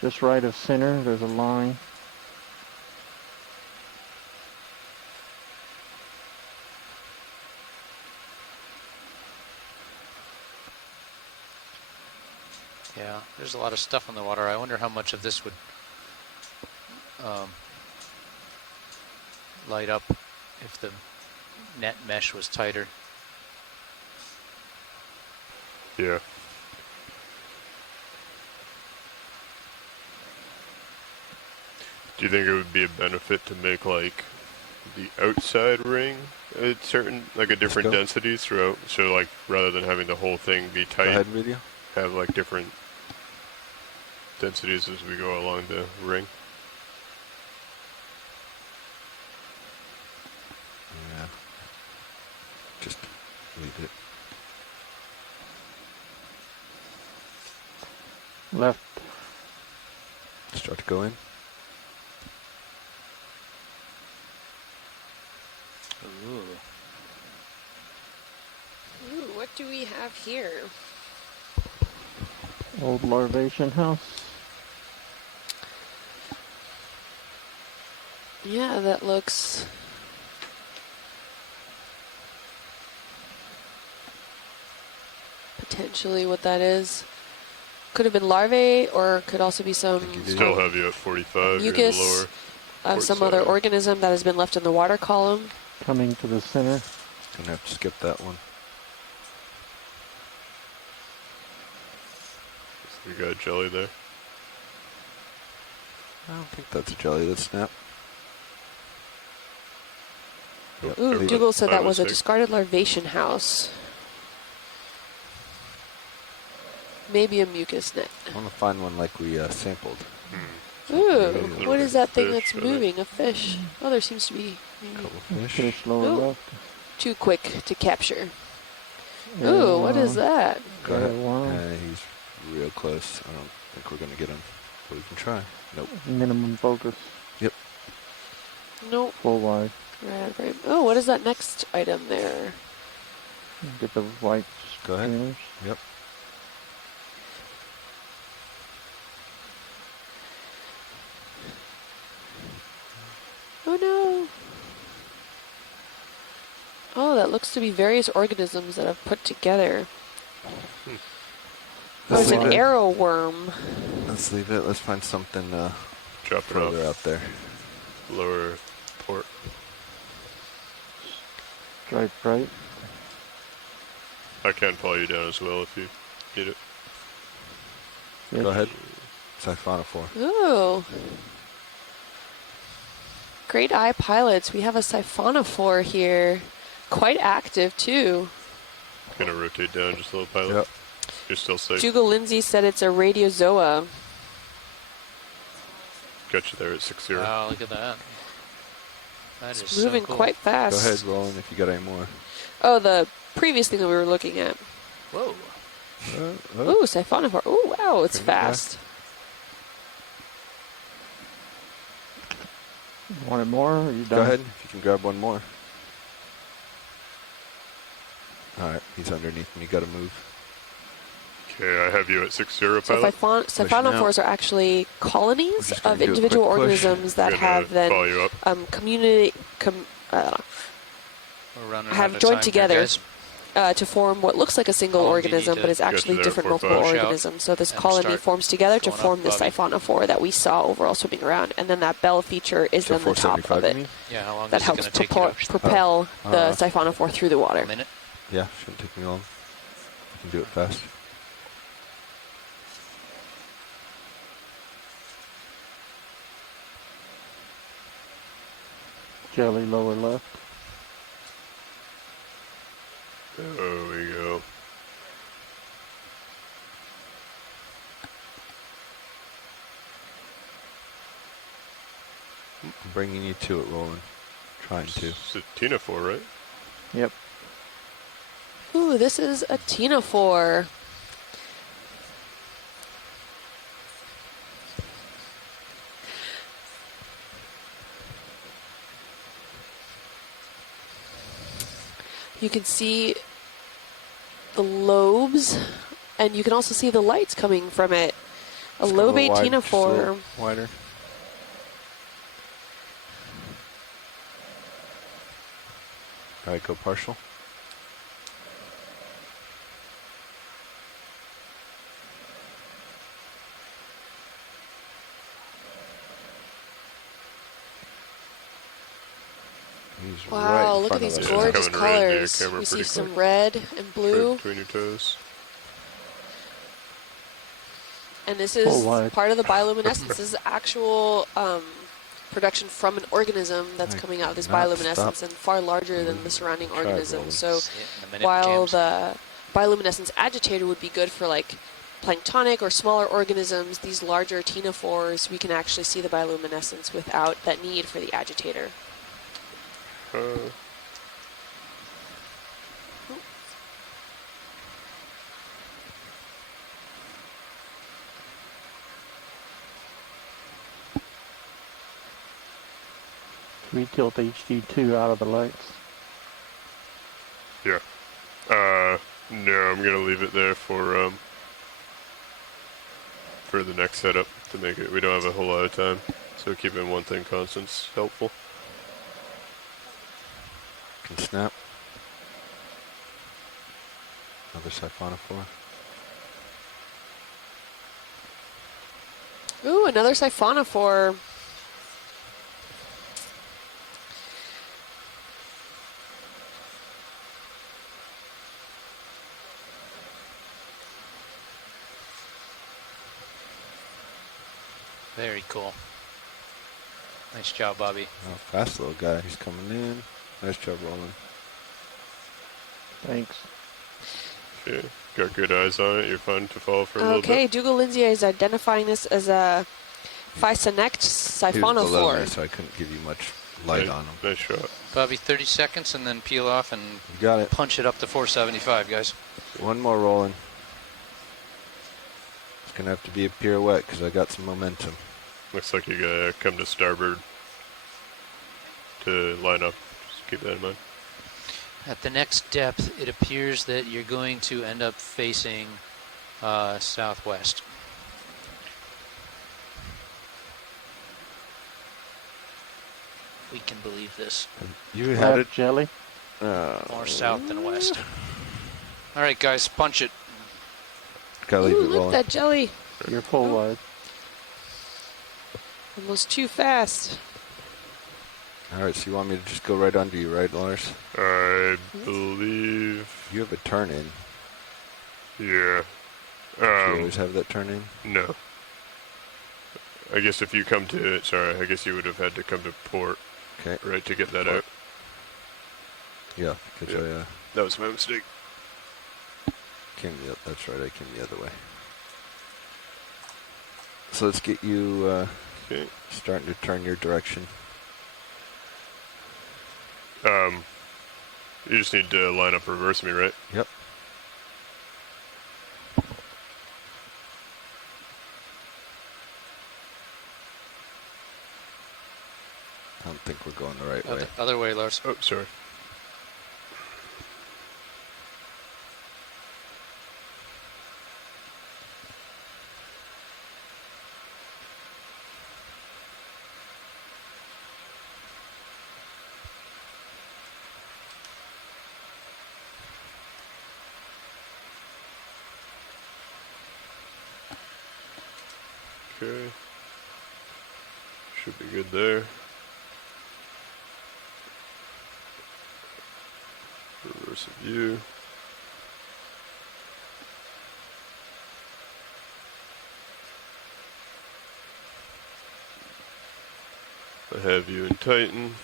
Just right of center, there's a line. Yeah, there's a lot of stuff on the water. I wonder how much of this would light up if the net mesh was tighter. Yeah. Do you think it would be a benefit to make like the outside ring a certain, like a different density throughout? So like rather than having the whole thing be tight, Go ahead, video. Have like different densities as we go along the ring. Yeah. Just leave it. Left. Start to go in. Ooh. Ooh, what do we have here? Old larvation house. Yeah, that looks potentially what that is. Could have been larvae, or could also be some Still have you at 45. mucus You're lower of some other organism that has been left in the water column. Coming to the center. Gonna have to skip that one. We got a jelly there. I don't think that's a jelly. That's snap. Yep. Ooh, Dougal said that was a discarded larvation house. Maybe a mucus net. I want to find one like we sampled. Ooh, what is that thing that's moving? A fish. Oh, there seems to be a couple fish. Fish lower left. Too quick to capture. Ooh, what is that? Go ahead. He's real close. I don't think we're gonna get him, but we can try. Nope. Minimum focus. Yep. Nope. Full wide. Right. Oh, what is that next item there? Get the white. Go ahead. Screeners. Yep. Oh no. Oh, that looks to be various organisms that have put together. Oh, it's an arrow worm. Let's leave it. Let's find something Drop further out there. Lower port. Stripe right. I can pull you down as well if you need it. Go ahead. Siphonophore. Ooh. Great eye pilots. We have a siphonophore here. Quite active too. Gonna rotate down just a little, pilot. Yep. You're still safe. Dougal Lindsay said it's a radiozoa. Got you there at 6-0. Wow, look at that. That is It's moving so cool. quite fast. Go ahead, Roland, if you got any more. Oh, the previous thing that we were looking at. Whoa. Ooh, siphonophore. Ooh, wow, it's fast. Want it more? Or are you done? Go ahead, if you can grab one more. Alright, he's underneath me. Gotta move. Okay, I have you at 6-0, So pilot. siphonophores are actually colonies of individual organisms that have then We're running out have of joined time together here, guys. to form what looks like a single organism, but is actually different multiple organisms. So this colony forms together to form this siphonophore that we saw overall swimming around, and then that bell feature is then the top of it. Yeah, how long that helps propel the siphonophore through the water. A minute? Yeah, shouldn't take me long. I can do it fast. Jelly lower left. There we go. I'm bringing you to it, Roland. Trying to. It's a ctenophore, right? Yep. Ooh, this is a ctenophore. You can see the lobes, and you can also see the lights coming from it. A lobate ctenophore. Wider. All right, go partial. Wow, look at these gorgeous colors. We see some red and blue. Between your toes. And this is part of the bioluminescence. This is actual production from an organism that's coming out of this bioluminescence and far larger than the surrounding organisms. So while the bioluminescence agitator would be good for like planktonic or smaller organisms, these larger ctenophores, we can actually see the bioluminescence without that need for the agitator. We tilt HD2 out of the lights. Yeah. No, I'm gonna leave it there for the next setup to make it. We don't have a whole lot of time, so keeping one thing constant's helpful. Can snap. Another siphonophore. Ooh, another siphonophore. Very cool. Nice job, Bobby. Oh, fast little guy. He's coming in. Nice job, Roland. Thanks. Okay, got good eyes on it. You're fine to follow for a little bit. Okay, Dougal Lindsay is identifying this as a Physanect siphonophore. Below me, so I couldn't give you much light on him. Nice shot. Bobby, 30 seconds and then peel off and got it. Punch it up to 475, guys. One more rolling. It's going to have to be a pirouette because I got some momentum. Looks like you gotta come to starboard to line up. Just keep that in mind. At the next depth, it appears that you're going to end up facing southwest. We can believe this. You had it, jelly? More south than west. All right, guys, punch it. Gotta leave it look rolling. That jelly. You're full wide. Almost too fast. All right, so you want me to just go right under you, right, Lars? I believe... You have a turn in. Yeah. Do you always have that turn in? No. I guess if you come to it, sorry, I guess you would have had to come to port, right, to get that out. Yeah, because that was my mistake. That's right, I came the other way. So let's get you starting to turn your direction. You just need to line up reverse me, right? Yep. I don't think we're going the right way. Other way, Lars. Oh, sorry. Okay. Should be good there. Reverse view. I have you in Titan.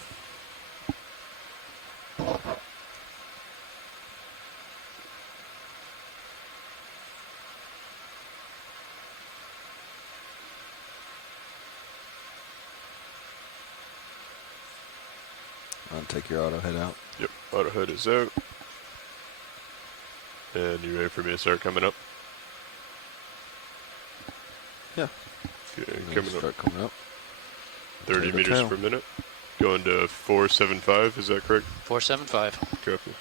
I'll take your auto head out. Yep, auto head is out. And you ready for me to start coming up? Yeah. Okay, coming up. Start coming up. 30 meters per minute. Going to 475, is that correct? 475. Copy.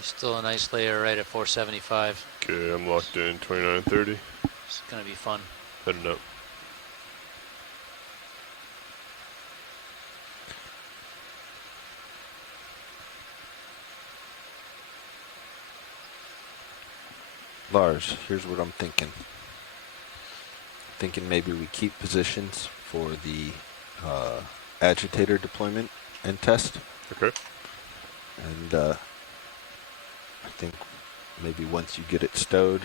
Still a nice layer right at 475. Okay, I'm locked in 2930. It's going to be fun. Heading up. Lars, here's what I'm thinking. Thinking maybe we keep positions for the agitator deployment and test. Okay. And I think maybe once you get it stowed,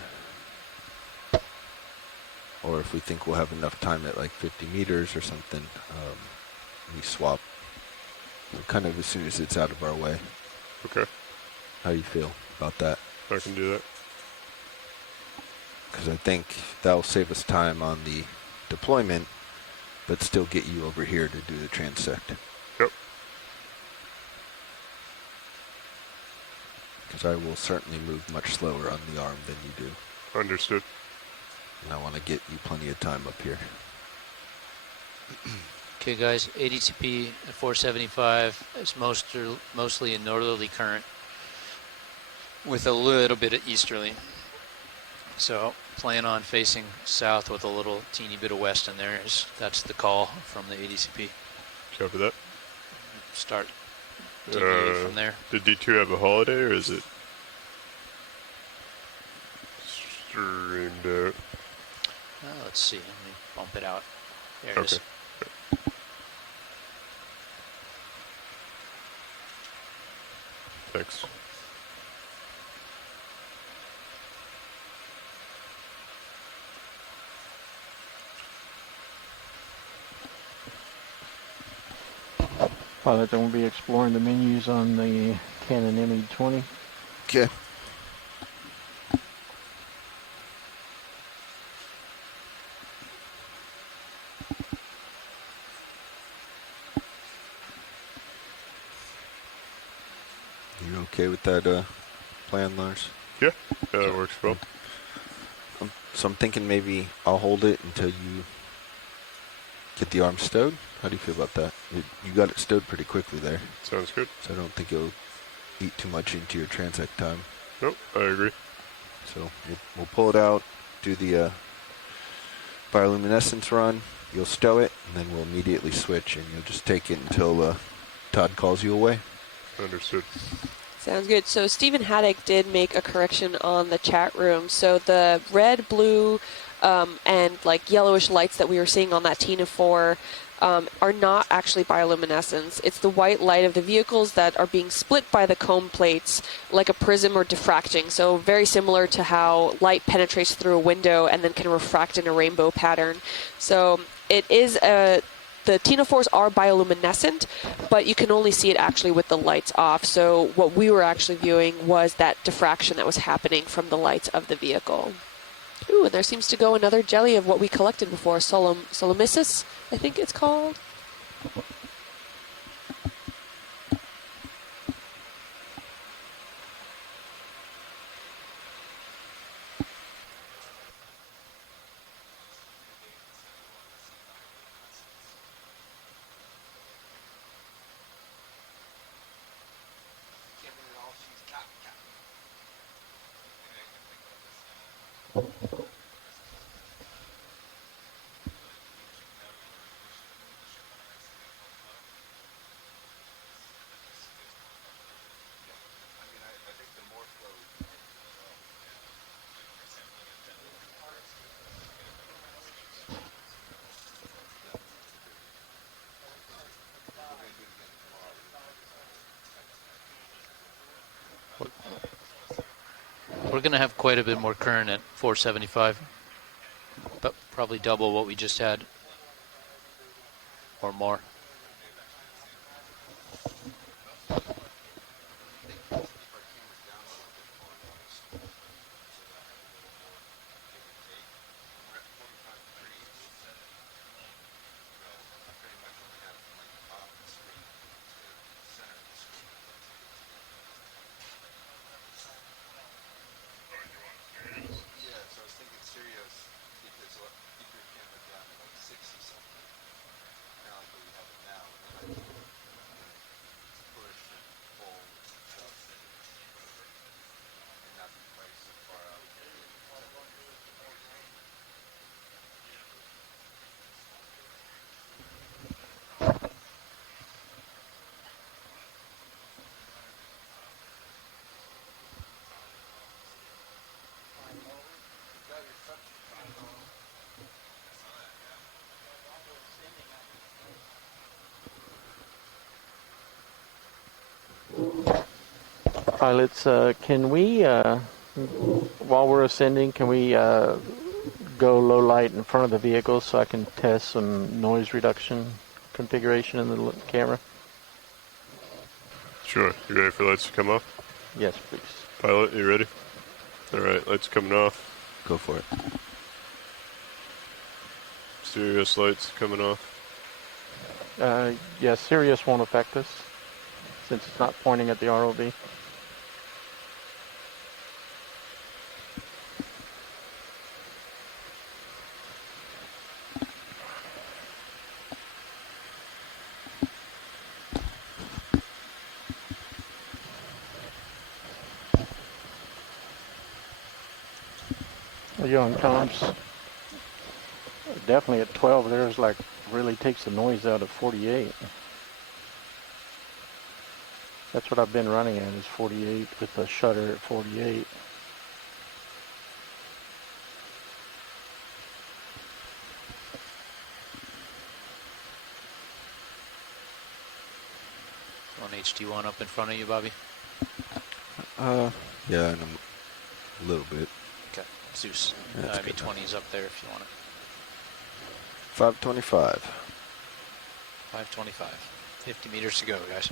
or if we think we'll have enough time at like 50 meters or something, we swap kind of as soon as it's out of our way. Okay. How do you feel about that? I can do that. Because I think that'll save us time on the deployment, but still get you over here to do the transect. Yep. Because I will certainly move much slower on the arm than you do. Understood. And I want to get you plenty of time up here. Okay, guys, ADCP at 475 is mostly a northerly current with a little bit of easterly. So plan on facing south with a little teeny bit of west in there. That's the call from the ADCP. Copy that. Start deviating from there. Did D2 have a holiday, or is it streamed out? Let's see. Let me bump it out. There it is. Thanks. Pilot, then we'll be exploring the menus on the Canon ME20. Okay. You okay with that plan, Lars? Yeah, that works well. So I'm thinking maybe I'll hold it until you get the arm stowed. How do you feel about that? You got it stowed pretty quickly there. Sounds good. So I don't think it'll eat too much into your transect time. Nope, I agree. So we'll pull it out, do the bioluminescence run, you'll stow it, and then we'll immediately switch, and you'll just take it until Todd calls you away. Understood. Sounds good. So Stephen Haddock did make a correction on the chat room. So the red, blue, and like yellowish lights that we were seeing on that Tina 4 are not actually bioluminescence. It's the white light of the vehicles that are being split by the comb plates like a prism or diffracting. So very similar to how light penetrates through a window and then can refract in a rainbow pattern. So it is the Tina 4s are bioluminescent, but you can only see it actually with the lights off. So what we were actually viewing was that diffraction that was happening from the lights of the vehicle. Ooh, and there seems to go another jelly of what we collected before, Solomyces, I think it's called. we're going to have quite a bit more current at 475, but probably double what we just had, or more. Pilots, can we, while we're ascending, can we go low light in front of the vehicle so I can test some noise reduction configuration in the camera? Sure. You ready for lights to come off? Yes, please. Pilot, you ready? All right, lights coming off. Go for it. Sirius lights coming off. Yes, Sirius won't affect us since it's not pointing at the ROV. You on comms? Definitely at 12 there's like really takes the noise out of 48. That's what I've been running at is 48 with the shutter at 48. On HD1 up in front of you, Bobby? Yeah, and a little bit. Okay, Zeus. Yeah, IB20's up there if you want it. 525. 525. 50 meters to go, guys.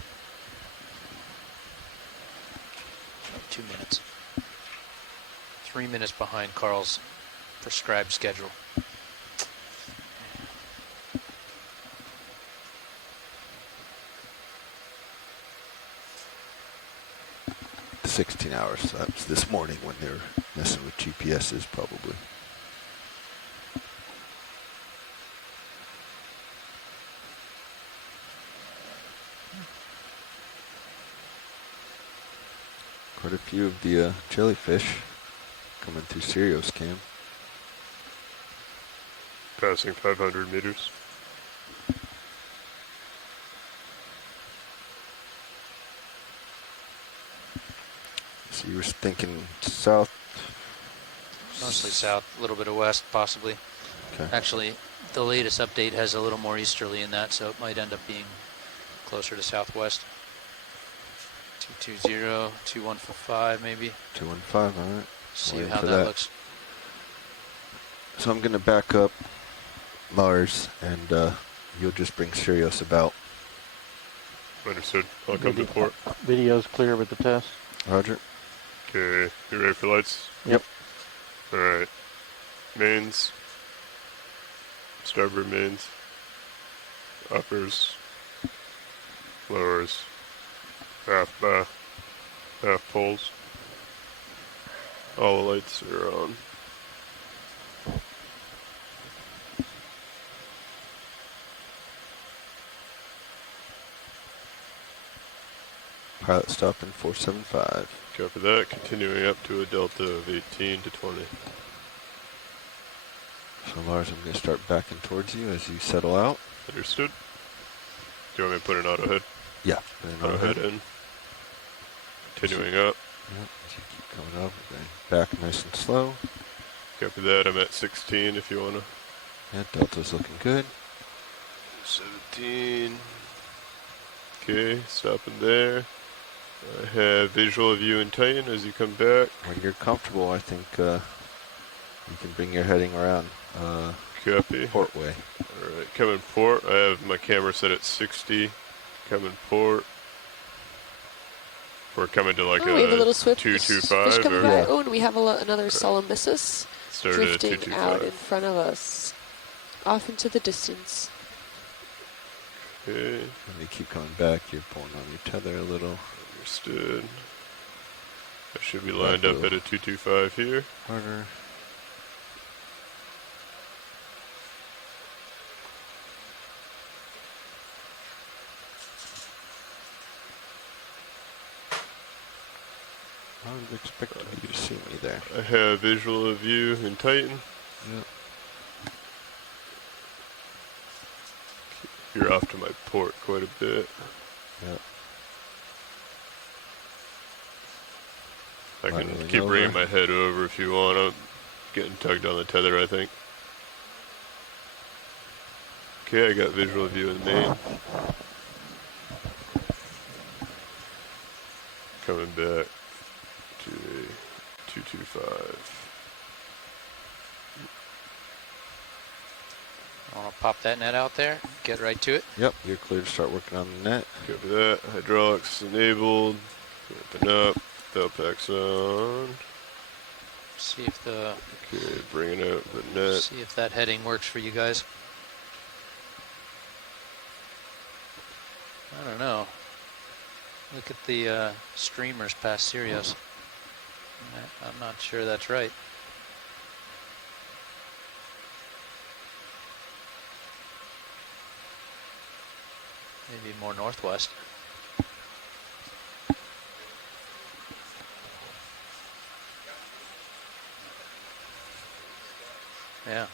2 minutes. 3 minutes behind Carl's prescribed schedule. 16 hours. So that was this morning when they were messing with GPSs, probably. Quite a few of the jellyfish coming through Sirius cam. Passing 500 meters. So you were thinking south? Mostly south, a little bit of west, possibly. Okay. Actually, the latest update has a little more easterly in that, so it might end up being closer to southwest. 220, 2145 maybe. 215, all right. See how that looks. So I'm going to back up Lars, and you'll just bring Sirius about. Understood. I'll come to port. Video's clear with the test. Roger. Okay, you ready for lights? Yep. All right. Mains. Starboard mains. Uppers. Lowers. Half bow. Half poles. All the lights are on. Pilot stop in 475. Copy that. Continuing up to a delta of 18 to 20. So Lars, I'm going to start backing towards you as you settle out. Understood. Do you want me to put an auto head? Yeah. Auto head in. Continuing up. Yeah, as you keep coming up, okay. Back nice and slow. Copy that. I'm at 16 if you want to. Yeah, delta's looking good. 17. Okay, stopping there. I have visual of you and Titan as you come back. When you're comfortable, I think you can bring your heading around Copy. port way. All right, coming port. I have my camera set at 60. Coming port. We're coming to like we have a little swift 225. fish coming by. Oh, and we have another Solemnissus drifting out in front of us, off into the distance. Okay. When you keep coming back, you're pulling on your tether a little. Understood. I should be lined up at a 225 here. Harder. I was expecting you to see me there. I have visual of you and Titan. Yep. You're off to my port quite a bit. Yep. I can keep bringing my head over if you want. I'm getting tugged on the tether, I think. Okay, I got visual of you in the main. Coming back to a 225. I want to pop that net out there, get right to it. Yep, you're clear to start working on the net. Copy that. Hydraulics enabled. Open up. Delpax on. See if the... Okay, bringing out the net. See if that heading works for you guys. I don't know. Look at the streamers past Sirius. I'm not sure that's right. Maybe more northwest. Yeah.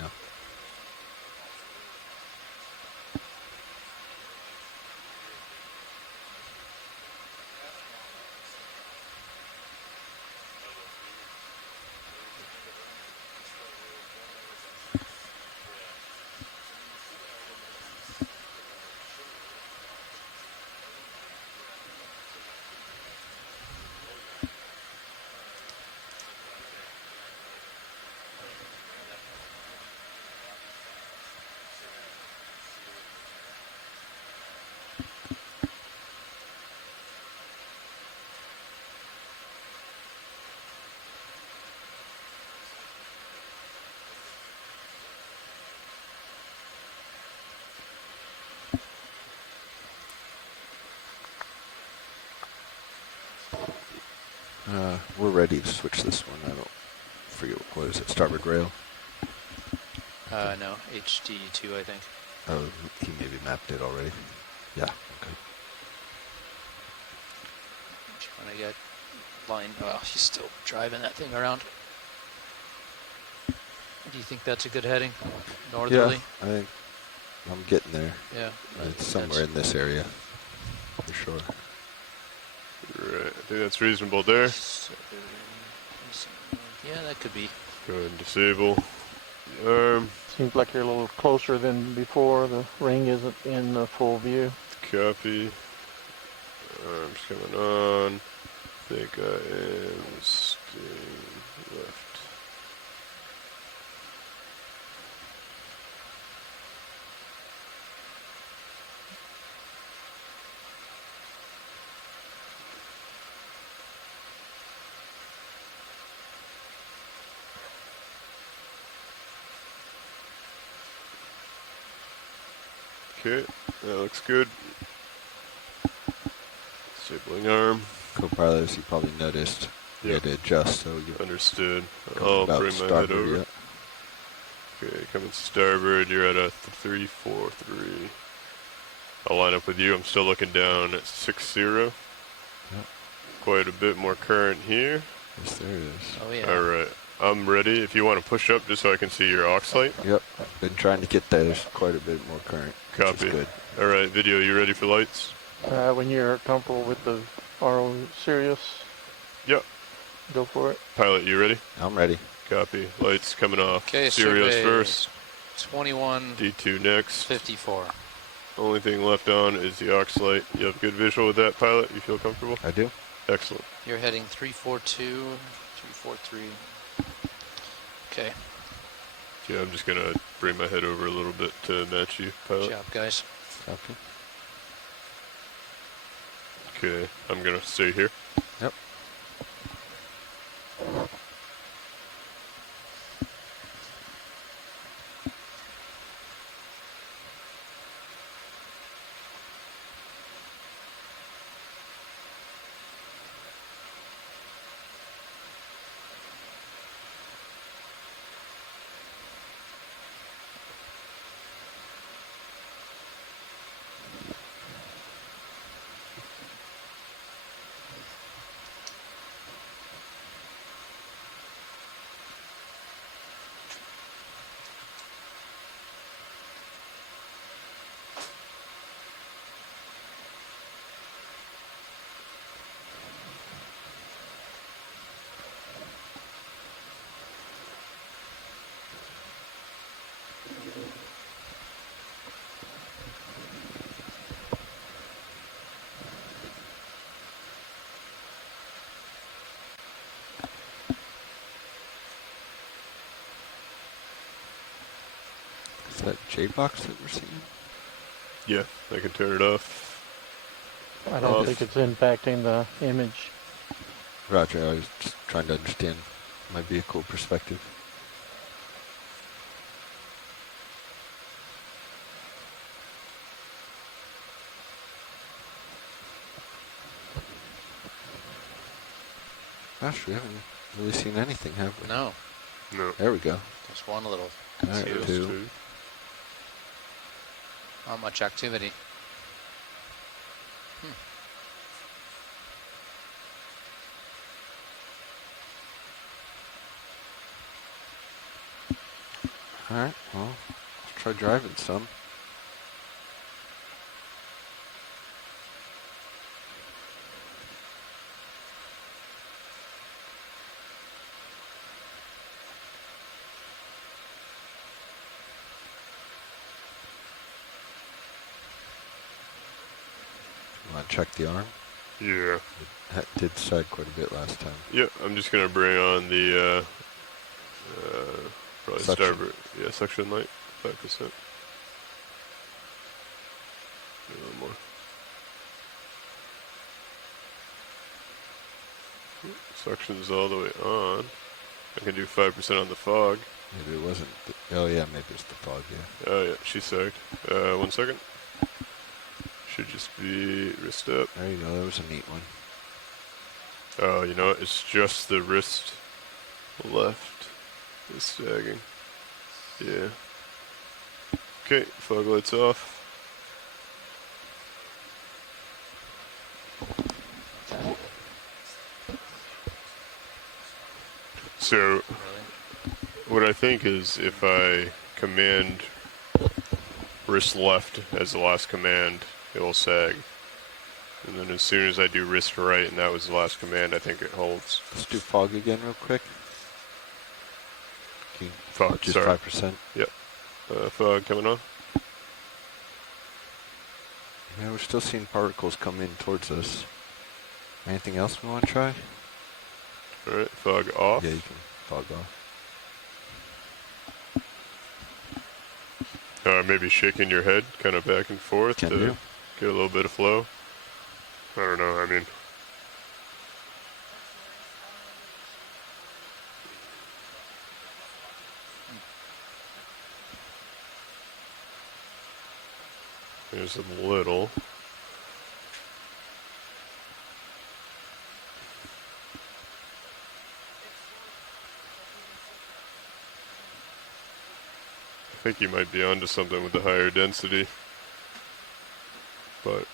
Yeah. We're ready to switch this one. I don't forget what is it, starboard rail? No, HD2, I think. Oh, he maybe mapped it already. Yeah, okay. I'm trying to get line. Well, he's still driving that thing around. Do you think that's a good heading? Northerly? Yeah, I think I'm getting there. Yeah. It's somewhere in this area, for sure. Right, I think that's reasonable there. Yeah, that could be. Go ahead and disable the arm. Seems like you're a little closer than before. The ring isn't in full view. Copy. Arms coming on. I think I am staying left. Okay, that looks good. Disabling arm. Co-pilot, as you probably noticed, you had to adjust, so you understood. I'll bring my head over. Yep. Okay, coming starboard, you're at a 343. I'll line up with you. I'm still looking down at 60. Yep. Quite a bit more current here. Yes, there is. Oh, yeah. All right. I'm ready. If you want to push up just so I can see your aux light. Yep. I've been trying to get there. There's quite a bit more current. Copy. Good. All right, video, you ready for lights? When you're comfortable with the RO Sirius, Yep. go for it. Pilot, you ready? I'm ready. Copy. Lights coming off. Okay, Sirius survey first. 21. D2 next. 54. Only thing left on is the aux light. You have good visual with that, pilot? You feel comfortable? I do. Excellent. You're heading 342, 343. Okay. Yeah, I'm just going to bring my head over a little bit to match you, pilot. Good job, guys. Copy. Okay, I'm going to stay here. Yep. Is that J-box that we're seeing? Yeah, I can turn it off. I don't think it's impacting the image. Roger, I was just trying to understand my vehicle perspective. Gosh, we haven't really seen anything, have we? No. No. There we go. Just one little. All right, two. Not much activity. All right, well, let's try driving some. Want to check the arm? Yeah. It did side quite a bit last time. Yeah, I'm just going to bring on the probably Suction. starboard. Yeah, suction light, 5%. A little more. Suction's all the way on. I can do 5% on the fog. Maybe it wasn't. Oh yeah, maybe it's the fog. Yeah. Oh yeah, she's sagged. 1 second. Should just be wrist up. There you go. That was a neat one. Oh, you know what? It's just the wrist left is sagging. Yeah. Okay, fog lights off. So, what I think is if I command wrist left as the last command, it will sag. And then as soon as I do wrist right, and that was the last command, I think it holds. Let's do fog again real quick. Okay. Fog, just sorry. 5%. Yep. Fog coming on. Yeah, we're still seeing particles come in towards us. Anything else we want to try? Alright, fog off. Yeah, you can fog off. Maybe shaking your head kind of back and forth Can to do. get a little bit of flow. I don't know, I mean. There's a little. I think you might be onto something with the higher density, but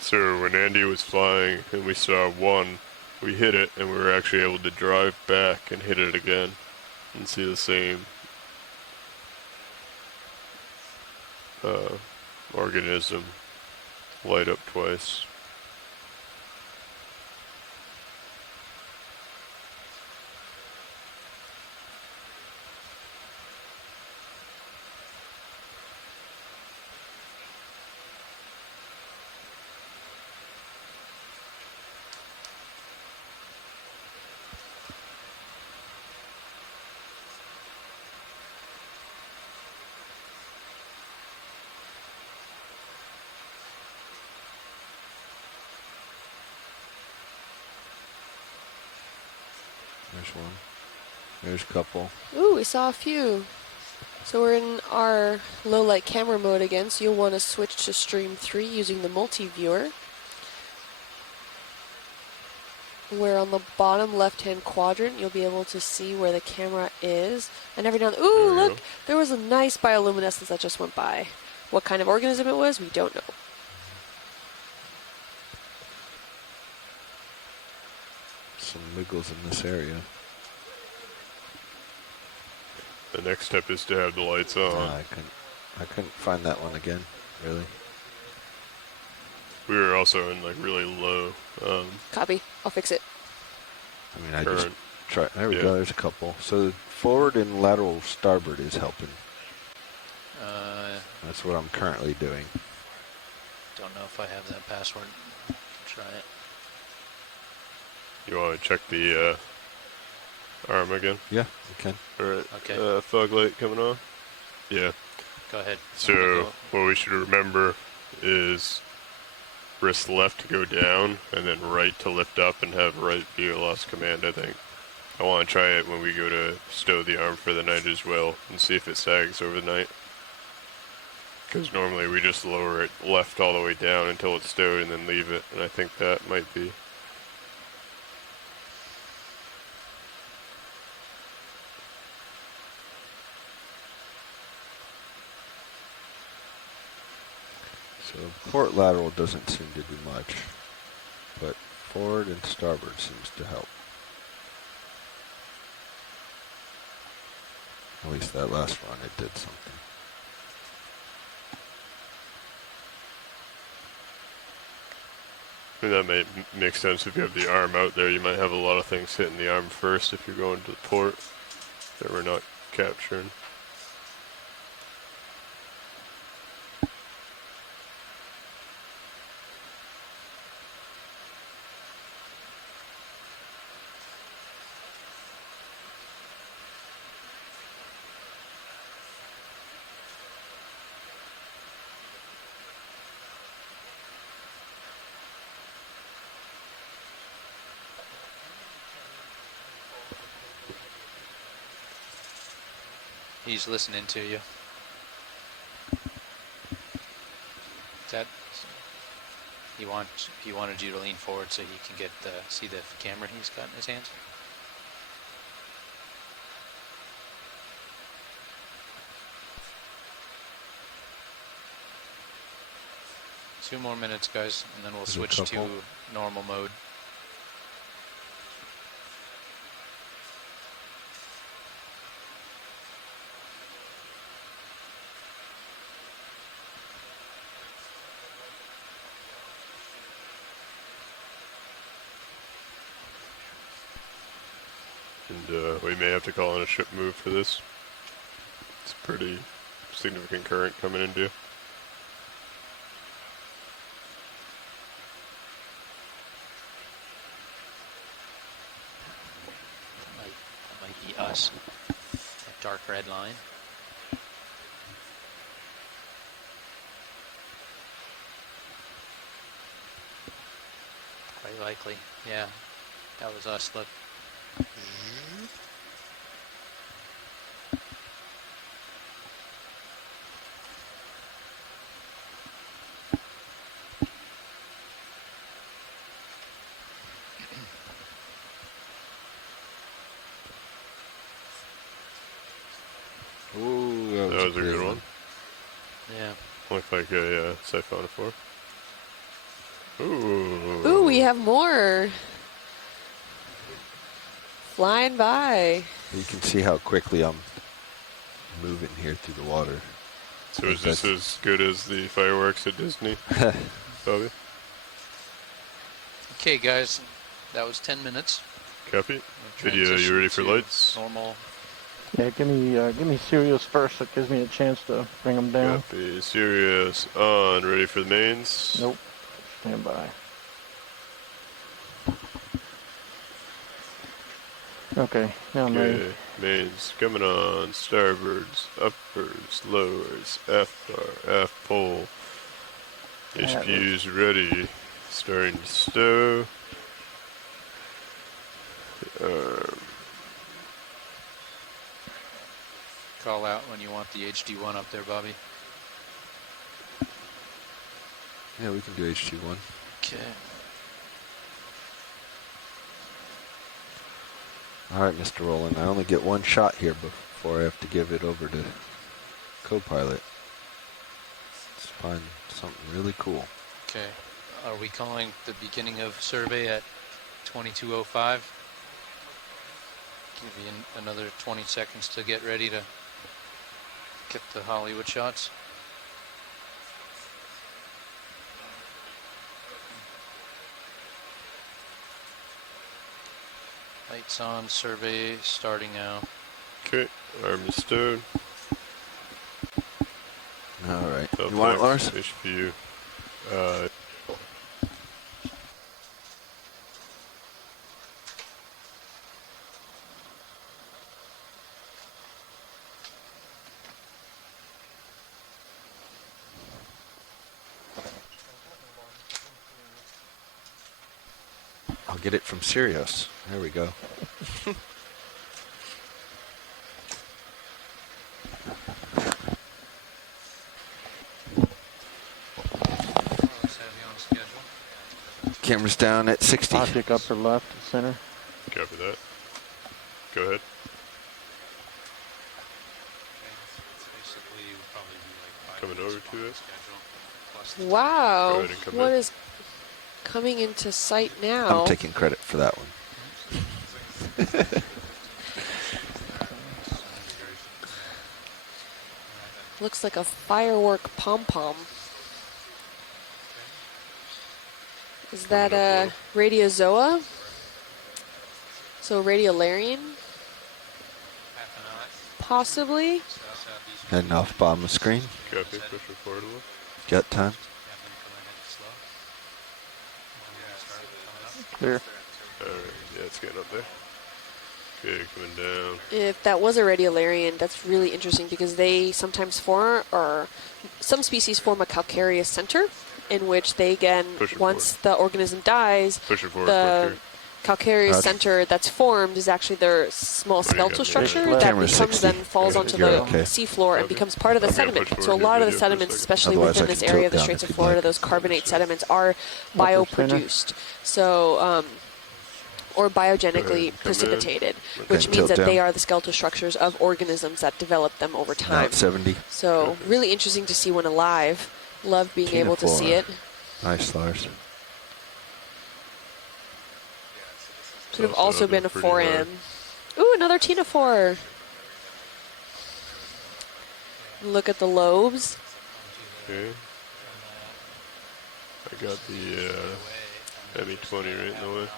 so when Andy was flying and we saw one, we hit it and we were actually able to drive back and hit it again and see the same organism light up twice. There's one. There's a couple. Ooh, we saw a few. So we're in our low light camera mode again, so you'll want to switch to stream 3 using the multi-viewer. Where on the bottom left-hand quadrant, you'll be able to see where the camera is. And every now and then, ooh, look, there was a nice bioluminescence that just went by. What kind of organism it was, we don't know. Some wiggles in this area. The next step is to have the lights on. I couldn't find that one again, really. We were also in like really low. Copy. I'll fix it. I mean, I just tried. There we go. There's a couple. So forward and lateral starboard is helping. That's what I'm currently doing. Don't know if I have that password. Try it. You want to check the arm again? Yeah, you can. All right. Okay. Fog light coming on? Yeah. Go ahead. So what we should remember is wrist left to go down and then right to lift up and have right VLOS command, I think. I want to try it when we go to stow the arm for the night as well and see if it sags over the night. Because normally we just lower it left all the way down until it's stowed and then leave it, and I think that might be. So port lateral doesn't seem to do much, but forward and starboard seems to help. At least that last run it did something. I mean, that may make sense if you have the arm out there. You might have a lot of things hitting the arm first if you're going to the port that we're not capturing. He's listening to you. He wanted you to lean forward so he can get see the camera he's got in his hands. Two more minutes, guys, and then we'll switch to normal mode. And we may have to call in a ship move for this. It's a pretty significant current coming into you. That might be us. That dark red line. Quite likely. Yeah, that was us. Look. Ooh, that was a good one. Yeah. Looked like a siphon 4. Ooh. Ooh, we have more. Flying by. You can see how quickly I'm moving here through the water. So is this as good as the fireworks at Disney? Bobby? Okay, guys, that was 10 minutes. Copy. Video, you ready for lights? Normal. Yeah, give me Sirius first. It gives me a chance to bring them down. Copy. Sirius on. Ready for the mains? Nope. Stand by. Okay, now I'm ready. Mains coming on. Starboards, uppers, lowers, aft bar, aft pole. HPU's ready. Starting to stow. call out when you want the HD1 up there, Bobby. Yeah, we can do HD1. Okay. All right, Mr. Rowland, I only get one shot here before I have to give it over to co-pilot. Let's find something really cool. Okay. Are we calling the beginning of survey at 22:05? Give you another 20 seconds to get ready to get the Hollywood shots. Lights on, survey starting now. Okay, arm is stowed. All right. You want it, Lars? HPU. I'll get it from Sirius. There we go. Camera's down at 60. Object upper left, center. Copy that. Go ahead. Coming over to it. Wow. Come what in. is coming into sight now? I'm taking credit for that one. Looks like a firework pom-pom. Is that a radiozoa? So radiolarian? Possibly. Heading off bottom of screen. Copy. Push it forward a little. Got time. Clear. Alright, yeah, it's getting up there. Okay, coming down. If that was a radiolarian, that's really interesting because they sometimes form, or some species form a calcareous center in which they again, once the organism dies, the calcareous center that's formed is actually their small skeletal structure that becomes then falls onto the seafloor and becomes part of the sediment. So a lot of the sediments, especially within this area of the Straits of Florida, those carbonate sediments are bioproduced. So, or biogenically precipitated, which means that they are the skeletal structures of organisms that develop them over time. Not 70. So really interesting to see when alive. Love being able to see it. Nice, Lars. Should have also been a 4M. Ooh, another ctenophore. Look at the lobes. Okay. I got the ME20 right in the way.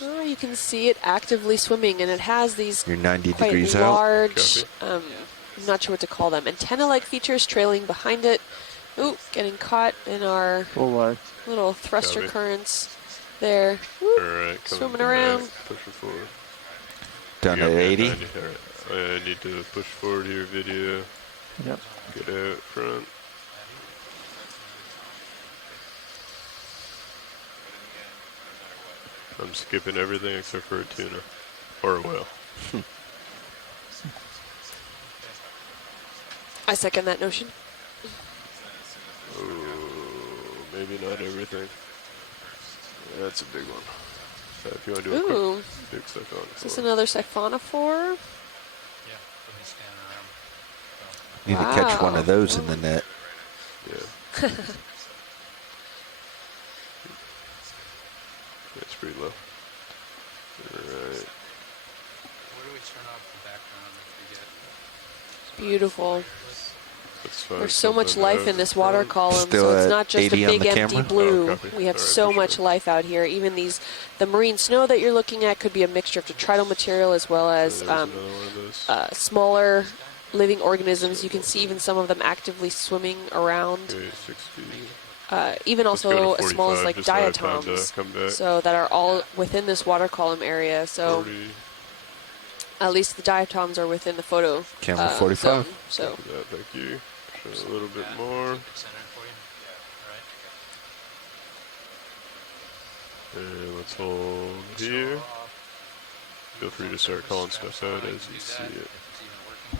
Oh, you can see it actively swimming, and it has these You're 90 quite degrees large, out. I'm not sure what to call them, antenna-like features trailing behind it. Ooh, getting caught in our little thruster currents there. Woo, Alright, swimming around. Right, push it forward. Down at 80. I need to push forward here, video. Yep. Get out front. I'm skipping everything except for a tuna. Or a whale. I second that notion. Oh, maybe not everything. That's a big one. So if you want to do a quick big siphonophore. Is this another siphonophore? Need to catch one of those in the net. Yeah. It's pretty low. Alright. Where do we turn off the background if we get? Beautiful. Fine. There's so much life in this water column, so it's not just a big empty blue. We have so much life out here. Even the marine snow that you're looking at could be a mixture of detrital material as well as smaller living organisms. You can see even some of them actively swimming around. Even also as small as like diatoms, so that are all within this water column area. So at least the diatoms are within the photo Camera 45. zone, so. Thank you. Show a little bit more. And let's hold here. Feel free to start calling stuff out as you see it.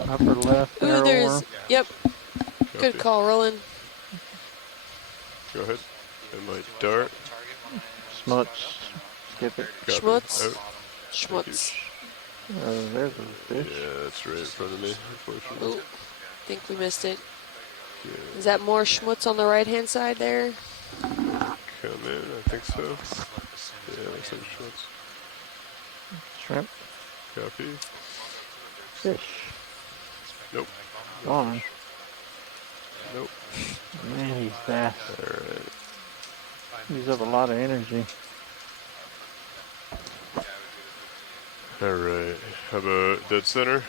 Upper left. Ooh, there's. Yep. Copy. Good call, Roland. Go ahead. And my dart. Smuts. Skip it. Copy. Schmutz. Out. Schmutz. There's a fish. Yeah, that's right in front of me, unfortunately. Ooh, think we missed it. Yeah. Is that more schmutz on the right-hand side there? Come in, I think so. Yeah, looks like schmutz. Shrimp. Copy. Fish. Nope. Gone. Nope. Man, he's fast. Alright. Use up a lot of energy. Alright. How about dead center?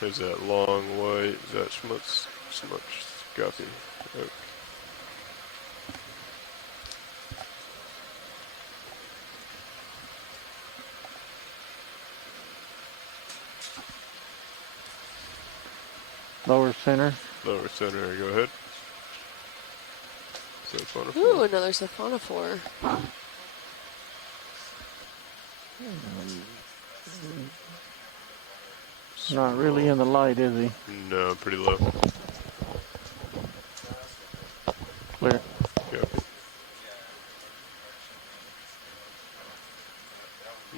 There's that long white. Is that schmutz? Schmutz. Copy. Out. Lower center. Lower center, go ahead. Siphonophore. Ooh, another siphonophore. Not really in the light, is he? No, pretty low. Clear. Copy.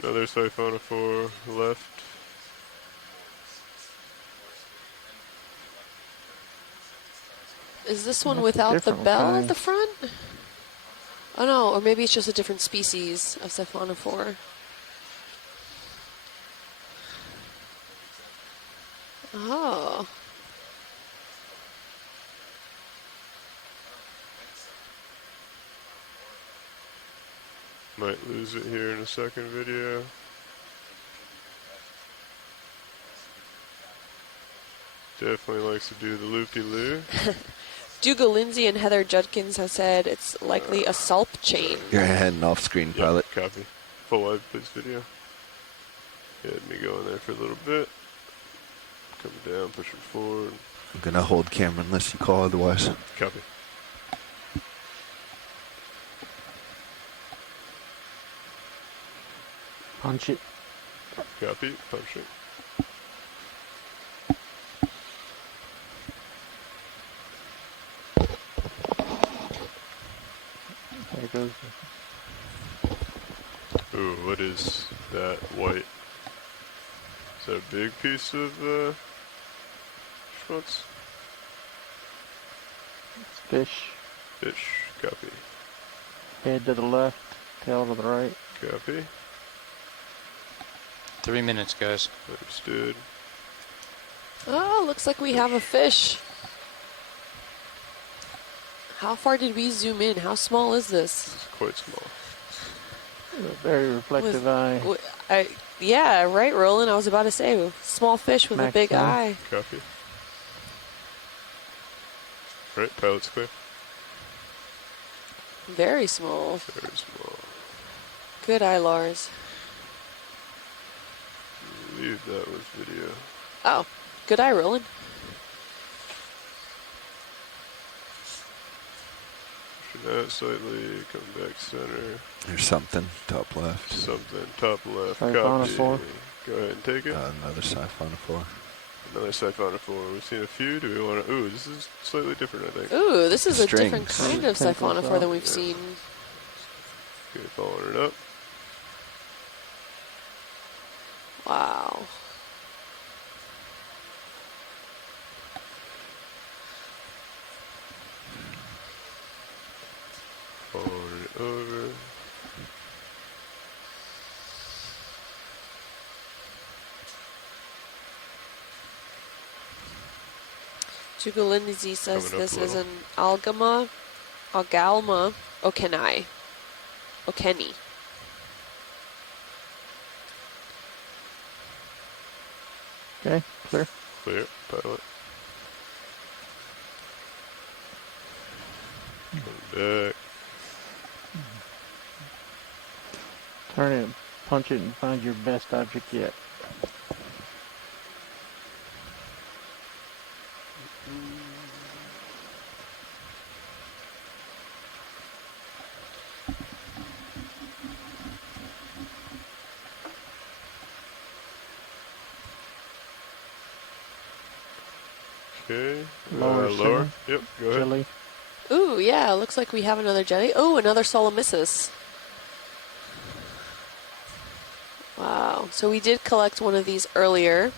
Another siphonophore left. Is this one That's a without the different bell kind. at the front? Oh no, or maybe it's just a different species of siphonophore. Oh. Might lose it here in a second video. Definitely likes to do the loopy-loo. Dougal Lindsay and Heather Judkins have said it's likely a sulp chain. You're heading off screen, pilot. Copy. Full wide, please, video. Had me go in there for a little bit. Come down, push it forward. I'm gonna hold camera unless you call otherwise. Copy. Punch it. Copy. Punch it. There goes. Ooh, what is that white? Is that a big piece of schmutz? It's fish. Fish. Copy. Head to the left, tail to the right. Copy. 3 minutes, guys. Understood. Oh, looks like we have a fish. How far did we zoom in? How small is this? It's quite small. A very reflective eye. Yeah, right, Roland. I was about to say, small fish with a big eye. Copy. Right, pilot's clear. Very small. Very small. Good eye, Lars. I believe that was video. Oh, good eye, Roland. Push it out slightly, come back center. There's something, top left. Something, top left, Siphonophore. copy. Go ahead and take it. Another siphonophore. Another siphonophore. We've seen a few. Do we want to? Ooh, this is slightly different, I think. Ooh, this is a Strings. different kind of siphonophore than we've seen. Okay, following it up. Wow. Following it over. Dougal Lindsay says Coming up this a is little. an Algalma Okeani. Okeni. Okay, clear. Clear, pilot. Come back. Turn it, punch it, and find your best object yet. Okay. Lower. Yep, go ahead. Jelly. Ooh, yeah, looks like we have another jelly. Oh, another Solomyces. Wow, so we did collect one of these earlier.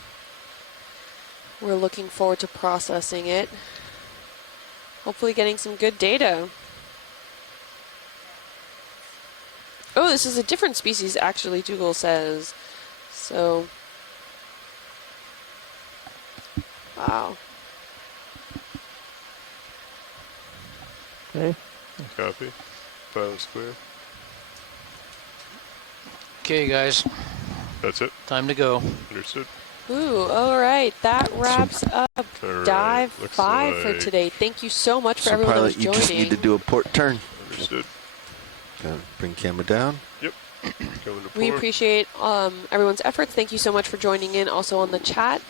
We're looking forward to processing it. Hopefully getting some good data. Oh, this is a different species, actually, Dougal says. So, wow. Okay. Copy. Pilot's clear. Okay, guys. That's it. Time to go. Understood. Ooh, all right. That wraps up All Dive right. 5 for today. Thank you so much for everyone that was pilot, joining. you just need to do a port turn. Understood. Bring camera down. Yep. Going to port. We appreciate everyone's efforts. Thank you so much for joining in also on the chat.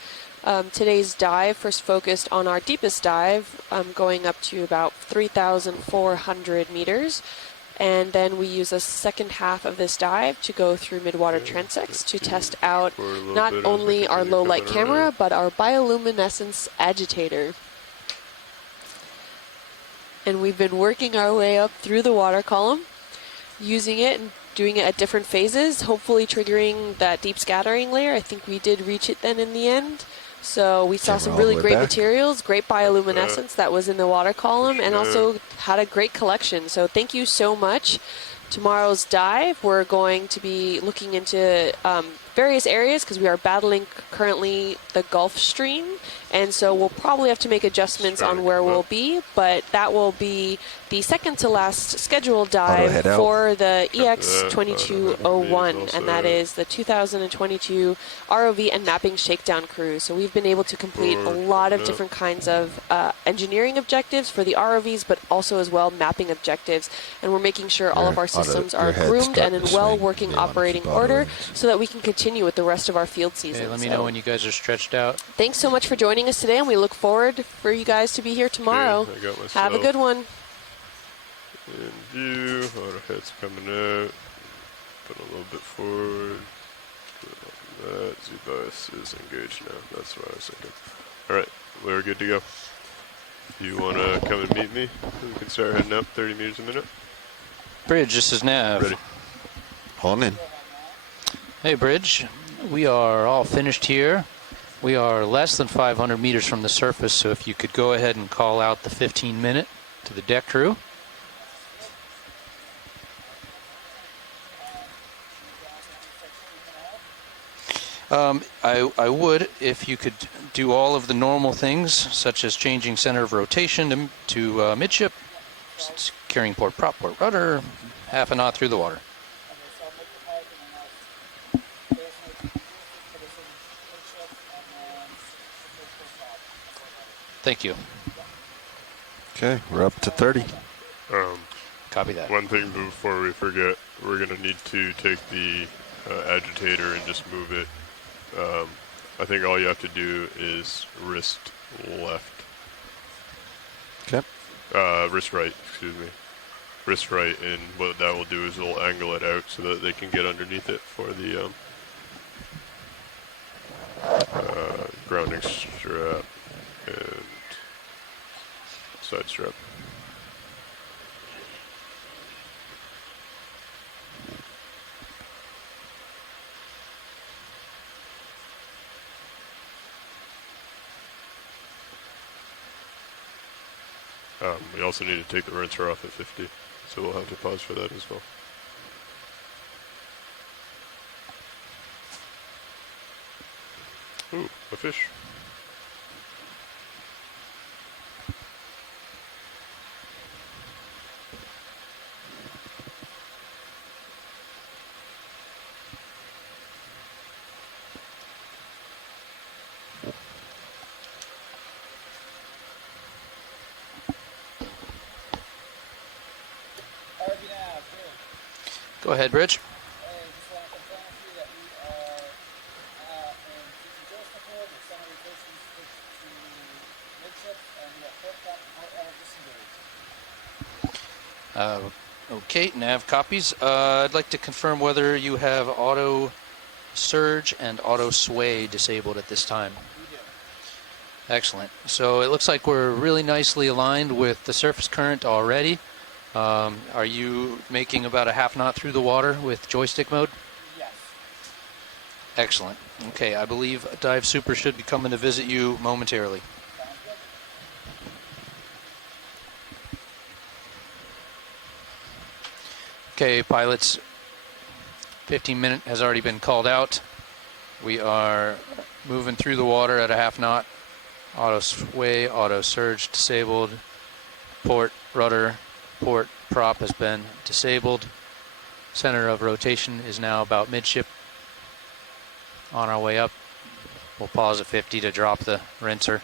Today's dive first focused on our deepest dive, going up to about 3,400 meters. And then we use a second half of this dive to go through midwater transects to test out not only our low light camera, but our bioluminescence agitator. And we've been working our way up through the water column, using it and doing it at different phases, hopefully triggering that deep scattering layer. I think we did reach it then in the end. So we saw some really great materials, great bioluminescence that was in the water column, and also had a great collection. So thank you so much. Tomorrow's dive, we're going to be looking into various areas because we are battling currently the Gulf Stream, and so we'll probably have to make adjustments on where we'll be, but that will be the second to last scheduled dive for the EX2201, and that is the 2022 ROV and mapping shakedown cruise. So we've been able to complete a lot of different kinds of engineering objectives for the ROVs, but also as well mapping objectives, and we're making sure all of our systems are groomed and in well working operating order so that we can continue with the rest of our field season. Let me know when you guys are stretched out. Thanks so much for joining us today, and we look forward for you guys to be here tomorrow. Have a good one. In view, auto heads coming out. Put a little bit forward. That Z-bias is engaged now. That's what I was thinking. Alright, we're good to go. You want to come and meet me? We can start heading up 30 meters a minute. Bridge, this is Nav. Ready. Hold in. Hey, Bridge. We are all finished here. We are less than 500 meters from the surface, so if you could go ahead and call out the 15-minute to the deck crew. I would, if you could do all of the normal things, such as changing center of rotation to midship, securing port prop, port rudder, half a knot through the water. Thank you. Okay, we're up to 30. Copy that. One thing before we forget, we're going to need to take the agitator and just move it. I think all you have to do is wrist left. Okay. Wrist right, excuse me. Wrist right, and what that will do is it'll angle it out so that they can get underneath it for the grounding strap and side strap. We also need to take the rinser off at 50, so we'll have to pause for that as well. Ooh, a fish. Go ahead, Bridge. Okay, nav copies. I'd like to confirm whether you have auto surge and auto sway disabled at this time. Excellent. So it looks like we're really nicely aligned with the surface current already. Are you making about a half knot through the water with joystick mode? Yes. Excellent. Okay, I believe Dive Super should be coming to visit you momentarily. Okay, pilots, 15-minute has already been called out. We are moving through the water at a half knot. Auto sway, auto surge disabled. Port, rudder, port, prop has been disabled. Center of rotation is now about midship. On our way up, we'll pause at 50 to drop the rinser.